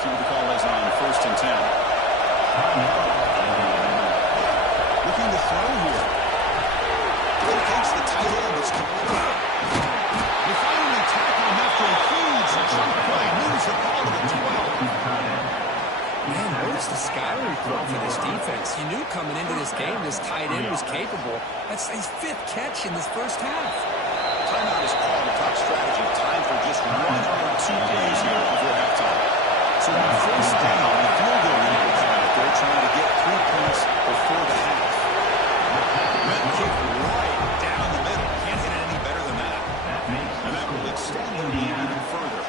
See what the call is on first and 10. Looking to throw here. Takes the tight end. It's complete. They finally tackle him after a huge jump play. Moves the ball to the 12. Man, notice the scouting report for this defense. You knew coming into this game this tight end was capable. That's his 5th catch in this first half. Timeout is called to talk strategy. Time for just 1 or 2 plays here before halftime. So on first down, the field goal range out there trying to get 3 points before the half. Red kick right down the middle. Can't hit it any better than that. And that will extend the lead even further.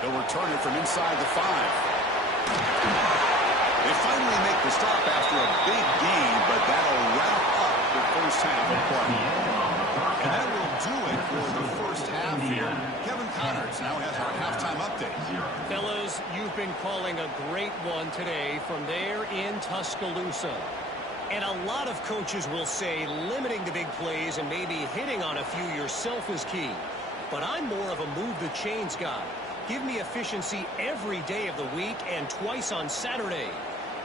They'll return it from inside the 5. They finally make the stop after a big gain, but that'll wrap up the first half of play. And that will do it for the first half here. Kevin Connors now has our halftime update. Fellas, you've been calling a great one today from there in Tuscaloosa. And a lot of coaches will say limiting the big plays and maybe hitting on a few yourself is key. But I'm more of a move the chains guy. Give me efficiency every day of the week and twice on Saturday.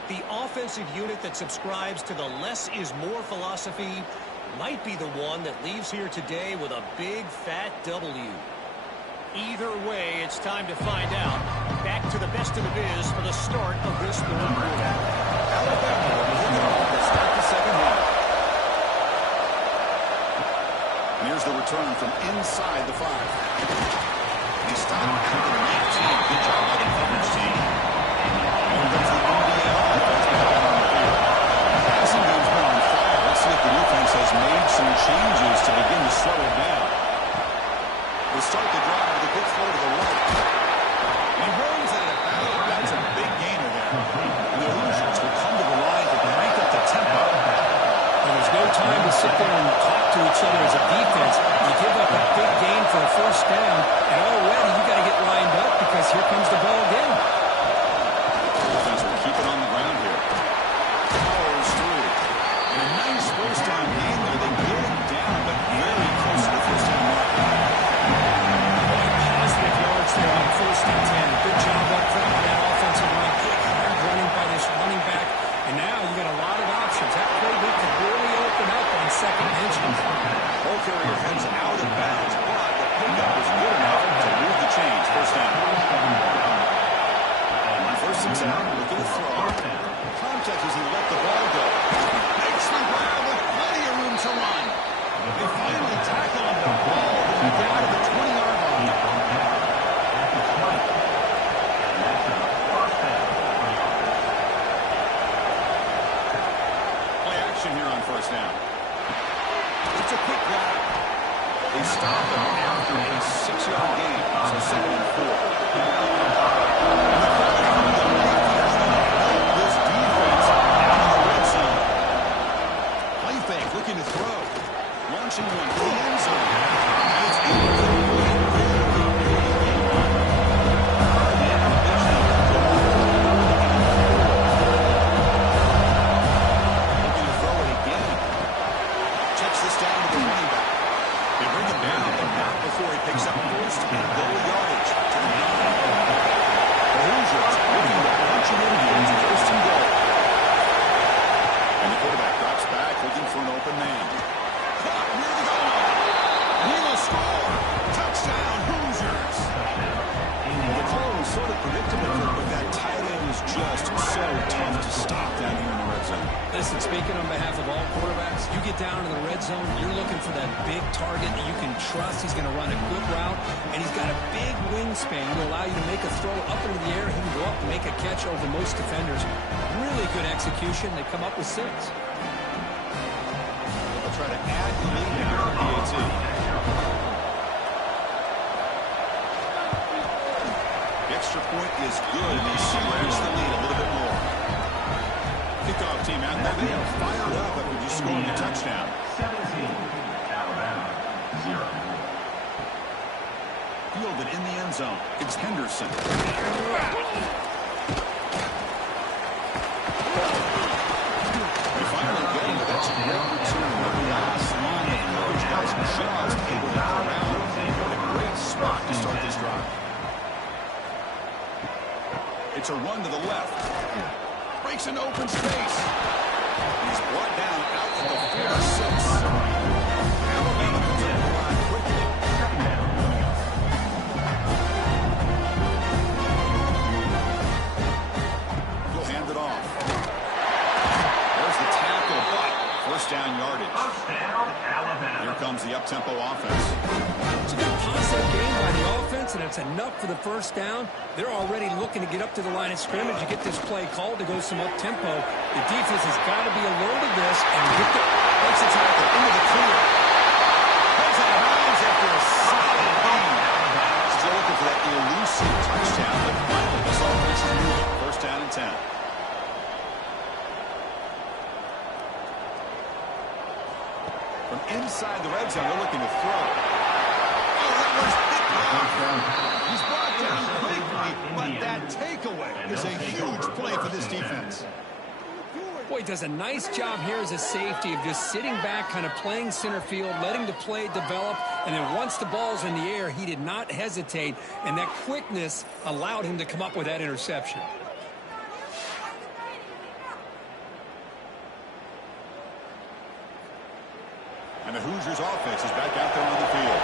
The offensive unit that subscribes to the less is more philosophy might be the one that leaves here today with a big, fat W. Either way, it's time to find out. Back to the best in the biz for the start of this third quarter. Alabama will kick it off to start the second half. And here's the return from inside the 5. He stopped at the 19. Good job by the coverage team. Here comes the MyNCAA offense back out on the field. Passing game's been on fire. Let's see if the defense has made some changes to begin to slow it down. We'll start the drive with a good throw to the right. He runs at it back. That's a big gainer there. And the Hoosiers will come to the line to crank up the tempo. And there's no time to sit there and talk to each other as a defense. You give up a big gain for a first down, and already you got to get lined up because here comes the ball again. Defense will keep it on the ground here. Powers through. And a nice first down gain there. They get it down, but very close to the first down mark. Positive yards there on first and 10. Good job up front by that offensive line. Good hard running by this running back. And now you got a lot of options. That playbook could really open up on second mentions. Ball carrier heads out of bounds, but the pickup was good enough to move the chains. First down. First and 10. Looking to throw. Contact as he let the ball go. Makes the grab with plenty of room to run. They finally tackle him. The ball will get out of the 20-yard line. Play action here on first down. It's a quick grab. They stop him after a 6-yard gain. So second and 4. This defense out of the red zone. Play fake, looking to throw. Launching one to the end zone. And it's incomplete. Looking to throw it again. Checks this down to the running back. They bring him down, but not before he picks up first and goal yardage to the 9. The Hoosiers looking to punch him in here into first and goal. And the quarterback drops back, looking for an open man. Caught near the goal line. He will score. Touchdown, Hoosiers. The call was sort of predictable, but that tight end is just so tough to stop down here in the red zone. Listen, speaking on behalf of all quarterbacks, you get down to the red zone, you're looking for that big target that you can trust. He's going to run a good route, and he's got a big wingspan to allow you to make a throw up into the air. He can go up and make a catch over most defenders. Really good execution. They come up with 6. They'll try to add the lead here on PAT. The extra point is good, and they stretch the lead a little bit more. Kickoff team out there. They are fired up after just scoring a touchdown. 17, Alabama, 0. Fielded in the end zone. It's Henderson. They finally get him, but that's a great return. The last line of coverage guys just able to get around. What a great spot to start this drive. It's a run to the left. Breaks an open space. He's brought down out at the 46. Alabama comes up the line quickly. He'll hand it off. There's the tackle, but first down yardage. Touchdown, Alabama. Here comes the up-tempo offense. It's a good positive game by the offense, and it's enough for the first down. They're already looking to get up to the line of scrimmage to get this play called to go some up-tempo. The defense has got to be alert of this and makes a tackle into the clear. Goes out of bounds after a solid game. Still looking for that elusive touchdown, but finally this offense is moving. First down and 10. From inside the red zone, they're looking to throw. Oh, that was picked off. He's brought down quickly, but that takeaway is a huge play for this defense. Boy, he does a nice job here as a safety of just sitting back, kind of playing center field, letting the play develop, and then once the ball's in the air, he did not hesitate, and that quickness allowed him to come up with that interception. And the Hoosiers offense is back out there on the field.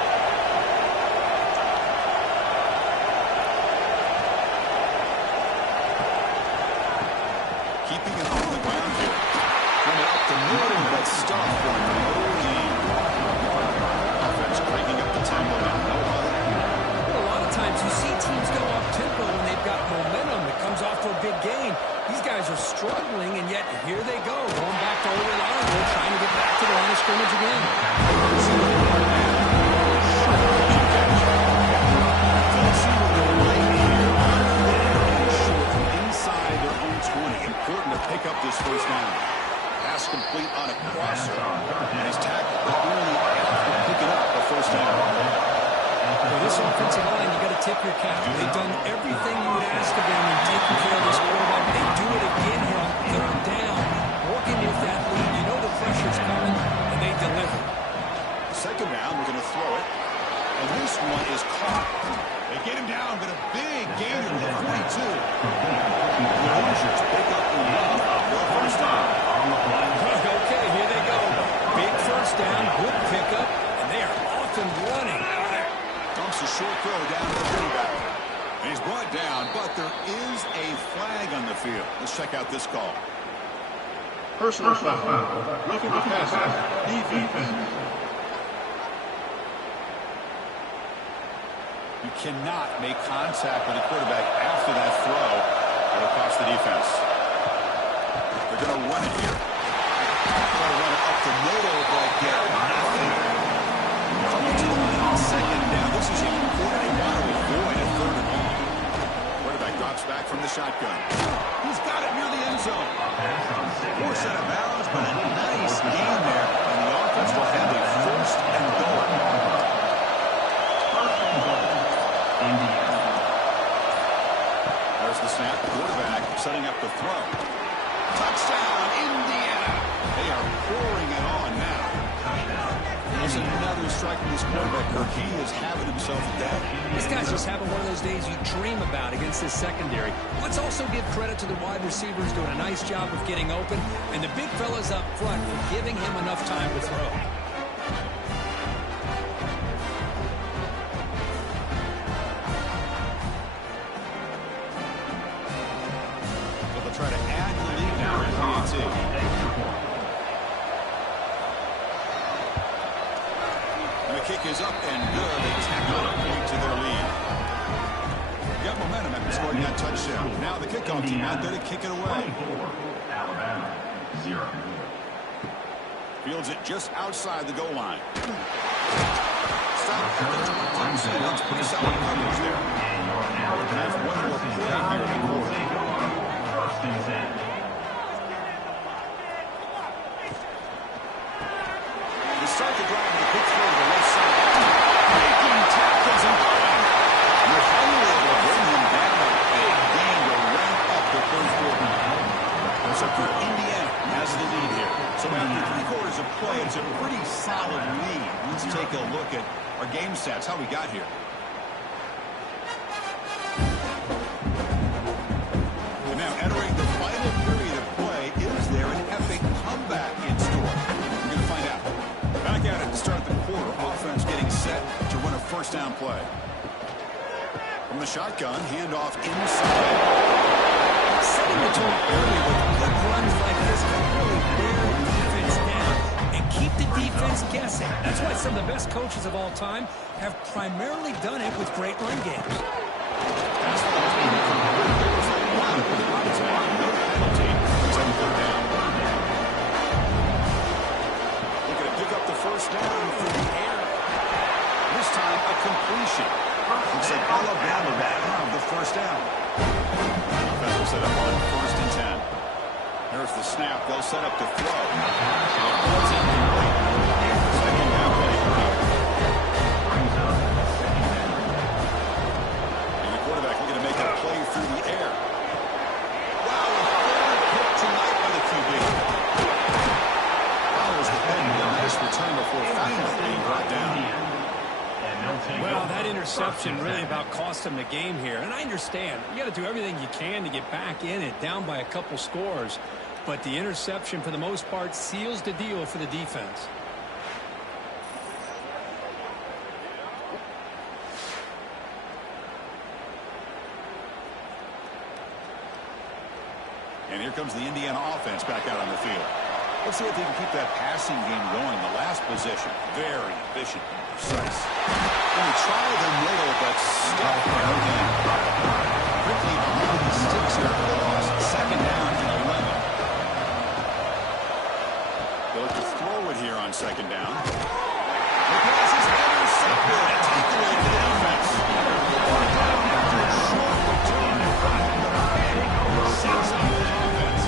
Keeping it on the ground here. Coming up the middle, but stuff for no gain. Offense cranking up the tempo now. No huddle. Well, a lot of times you see teams go off tempo when they've got momentum that comes off to a big gain. These guys are struggling, and yet here they go, going back to over the line. They're trying to get back to the line of scrimmage again. Inside their own 20. Important to pick up this first down. Pass complete on a crosser. And he's tackled only after picking up a first down. For this offensive line, you got to tip your cap. They've done everything you would ask of them in taking care of this quarterback. They do it again here on third down, working with that lead. You know the pressure's coming, and they deliver. Second down, we're going to throw it. And this one is caught. They get him down, but a big gain to the 42. The Hoosiers pick up the run for a first down. Okay, here they go. Big first down, good pickup, and they are off and running. Dumps a short throw down to the quarterback. And he's brought down, but there is a flag on the field. Let's check out this call. Personal foul. Roughing the passer. Defense. You cannot make contact with the quarterback after that throw. It'll cost the defense. They're going to run it here. Try to run it up the middle, but get nothing. Coming to the line on second down. This is important. They want to avoid a third and long. Quarterback drops back from the shotgun. He's got it near the end zone. Force out of bounds, but a nice gain there. And the offense will have a first and goal. There's the snap. Quarterback setting up the throw. Touchdown, Indiana. They are pouring it on now. There's another strike from this quarterback, Kirk. He is having himself a day. This guy's just having one of those days you dream about against this secondary. Let's also give credit to the wide receivers doing a nice job of getting open, and the big fellas up front for giving him enough time to throw. Try to add the lead now in PAT. And the kick is up and good. They tack on a point to their lead. Got momentum after scoring that touchdown. Now the kickoff team out there to kick it away. Alabama, 0. Fields it just outside the goal line. Stop at the 20. That's pretty solid coverage there. Have one more play here in the quarter. They start the drive with a quick throw to the left side. Making tackles and going. You're finally able to bring him down. A big game to ramp up the first quarter. So for Indiana has the lead here. So after 3 quarters of play, it's a pretty solid lead. Let's take a look at our game stats, how we got here. Now entering the final period of play, is there an epic comeback in store? We're going to find out. Back at it to start the quarter. Offense getting set to run a first down play. From the shotgun, handoff inside. Setting the tone early with good runs like this can really wear the defense down and keep the defense guessing. That's why some of the best coaches of all time have primarily done it with great run games. Looking to pick up the first down through the air. This time a completion. Looks like Alabama will have the first down. Offense will set up on 1st and 10. There's the snap. They'll set up the throw. Second down play. And the quarterback looking to make a play through the air. Wow, a third hit tonight by the QB. Follows the head with a nice return before finally being brought down. Well, that interception really about cost them the game here. And I understand. You got to do everything you can to get back in it, down by a couple scores. But the interception, for the most part, seals the deal for the defense. here comes the Indiana offense back out on the field. Let's see if they can keep that passing game going. The last possession, very efficient and precise. Going to try the middle, but still no gain. Quickly behind the sticks here for the loss. Second down and 11. They'll look to throw it here on second down. The pass is intercepted. A takeaway for the defense. After a short return, sets up the offense.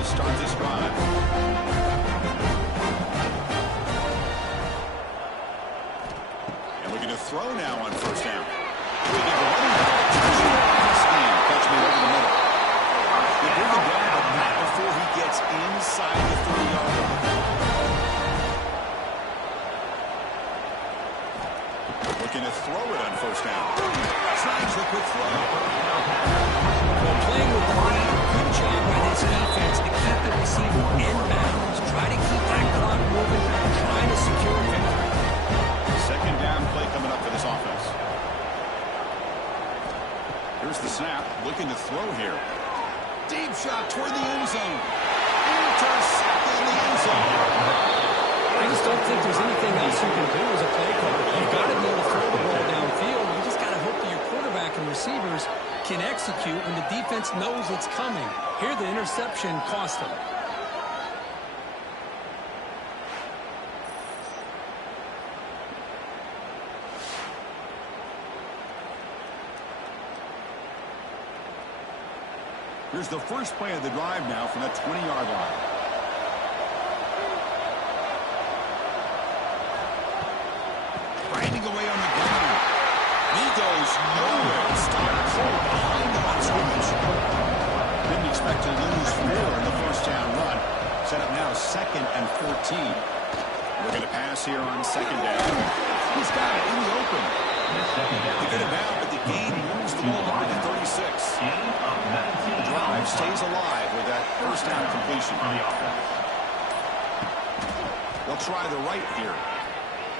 Start this drive. And looking to throw now on first down. We get the running back. Catch me over the middle. They bring him down, but not before he gets inside the 3-yard line. Looking to throw it on first down. Tries the quick throw. Well, playing with the lead, good job by this defense to keep the receiver in bounds. Try to keep that clock moving, trying to secure a victory. Second down play coming up for this offense. Here's the snap, looking to throw here. Deep shot toward the end zone. Intercepted in the end zone. I just don't think there's anything else you can do as a play caller. You've got to be able to throw the ball downfield. You just got to hope that your quarterback and receivers can execute when the defense knows it's coming. Here, the interception cost them. Here's the first play of the drive now from the 20-yard line. Grinding away on the ground. He goes nowhere. Stopped cold behind the line of scrimmage. Didn't expect to lose more in the first down run. Set up now second and 14. We're going to pass here on second down. He's got it in the open. They get it out, but the gain moves the ball down to 36. The drive stays alive with that first down completion. They'll try the right here.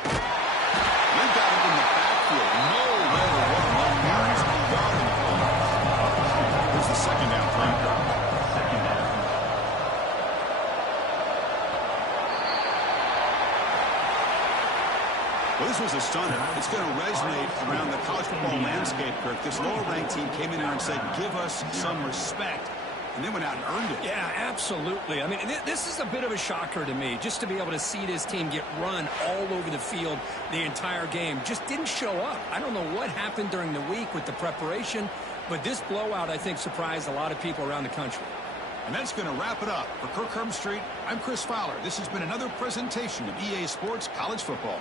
They've got it in the backfield. No matter what, one yards to the yard in the play. Here's the second down play. Second down. Well, this was a stunner. It's going to resonate around the college football landscape, Kirk. This lower-ranked team came in there and said, give us some respect. And they went out and earned it. Yeah, absolutely. I mean, this is a bit of a shocker to me, just to be able to see this team get run all over the field the entire game. Just didn't show up. I don't know what happened during the week with the preparation, but this blowout, I think, surprised a lot of people around the country. And that's going to wrap it up. For Kirk Herbstreit, I'm Chris Fowler. This has been another presentation of EA Sports College Football.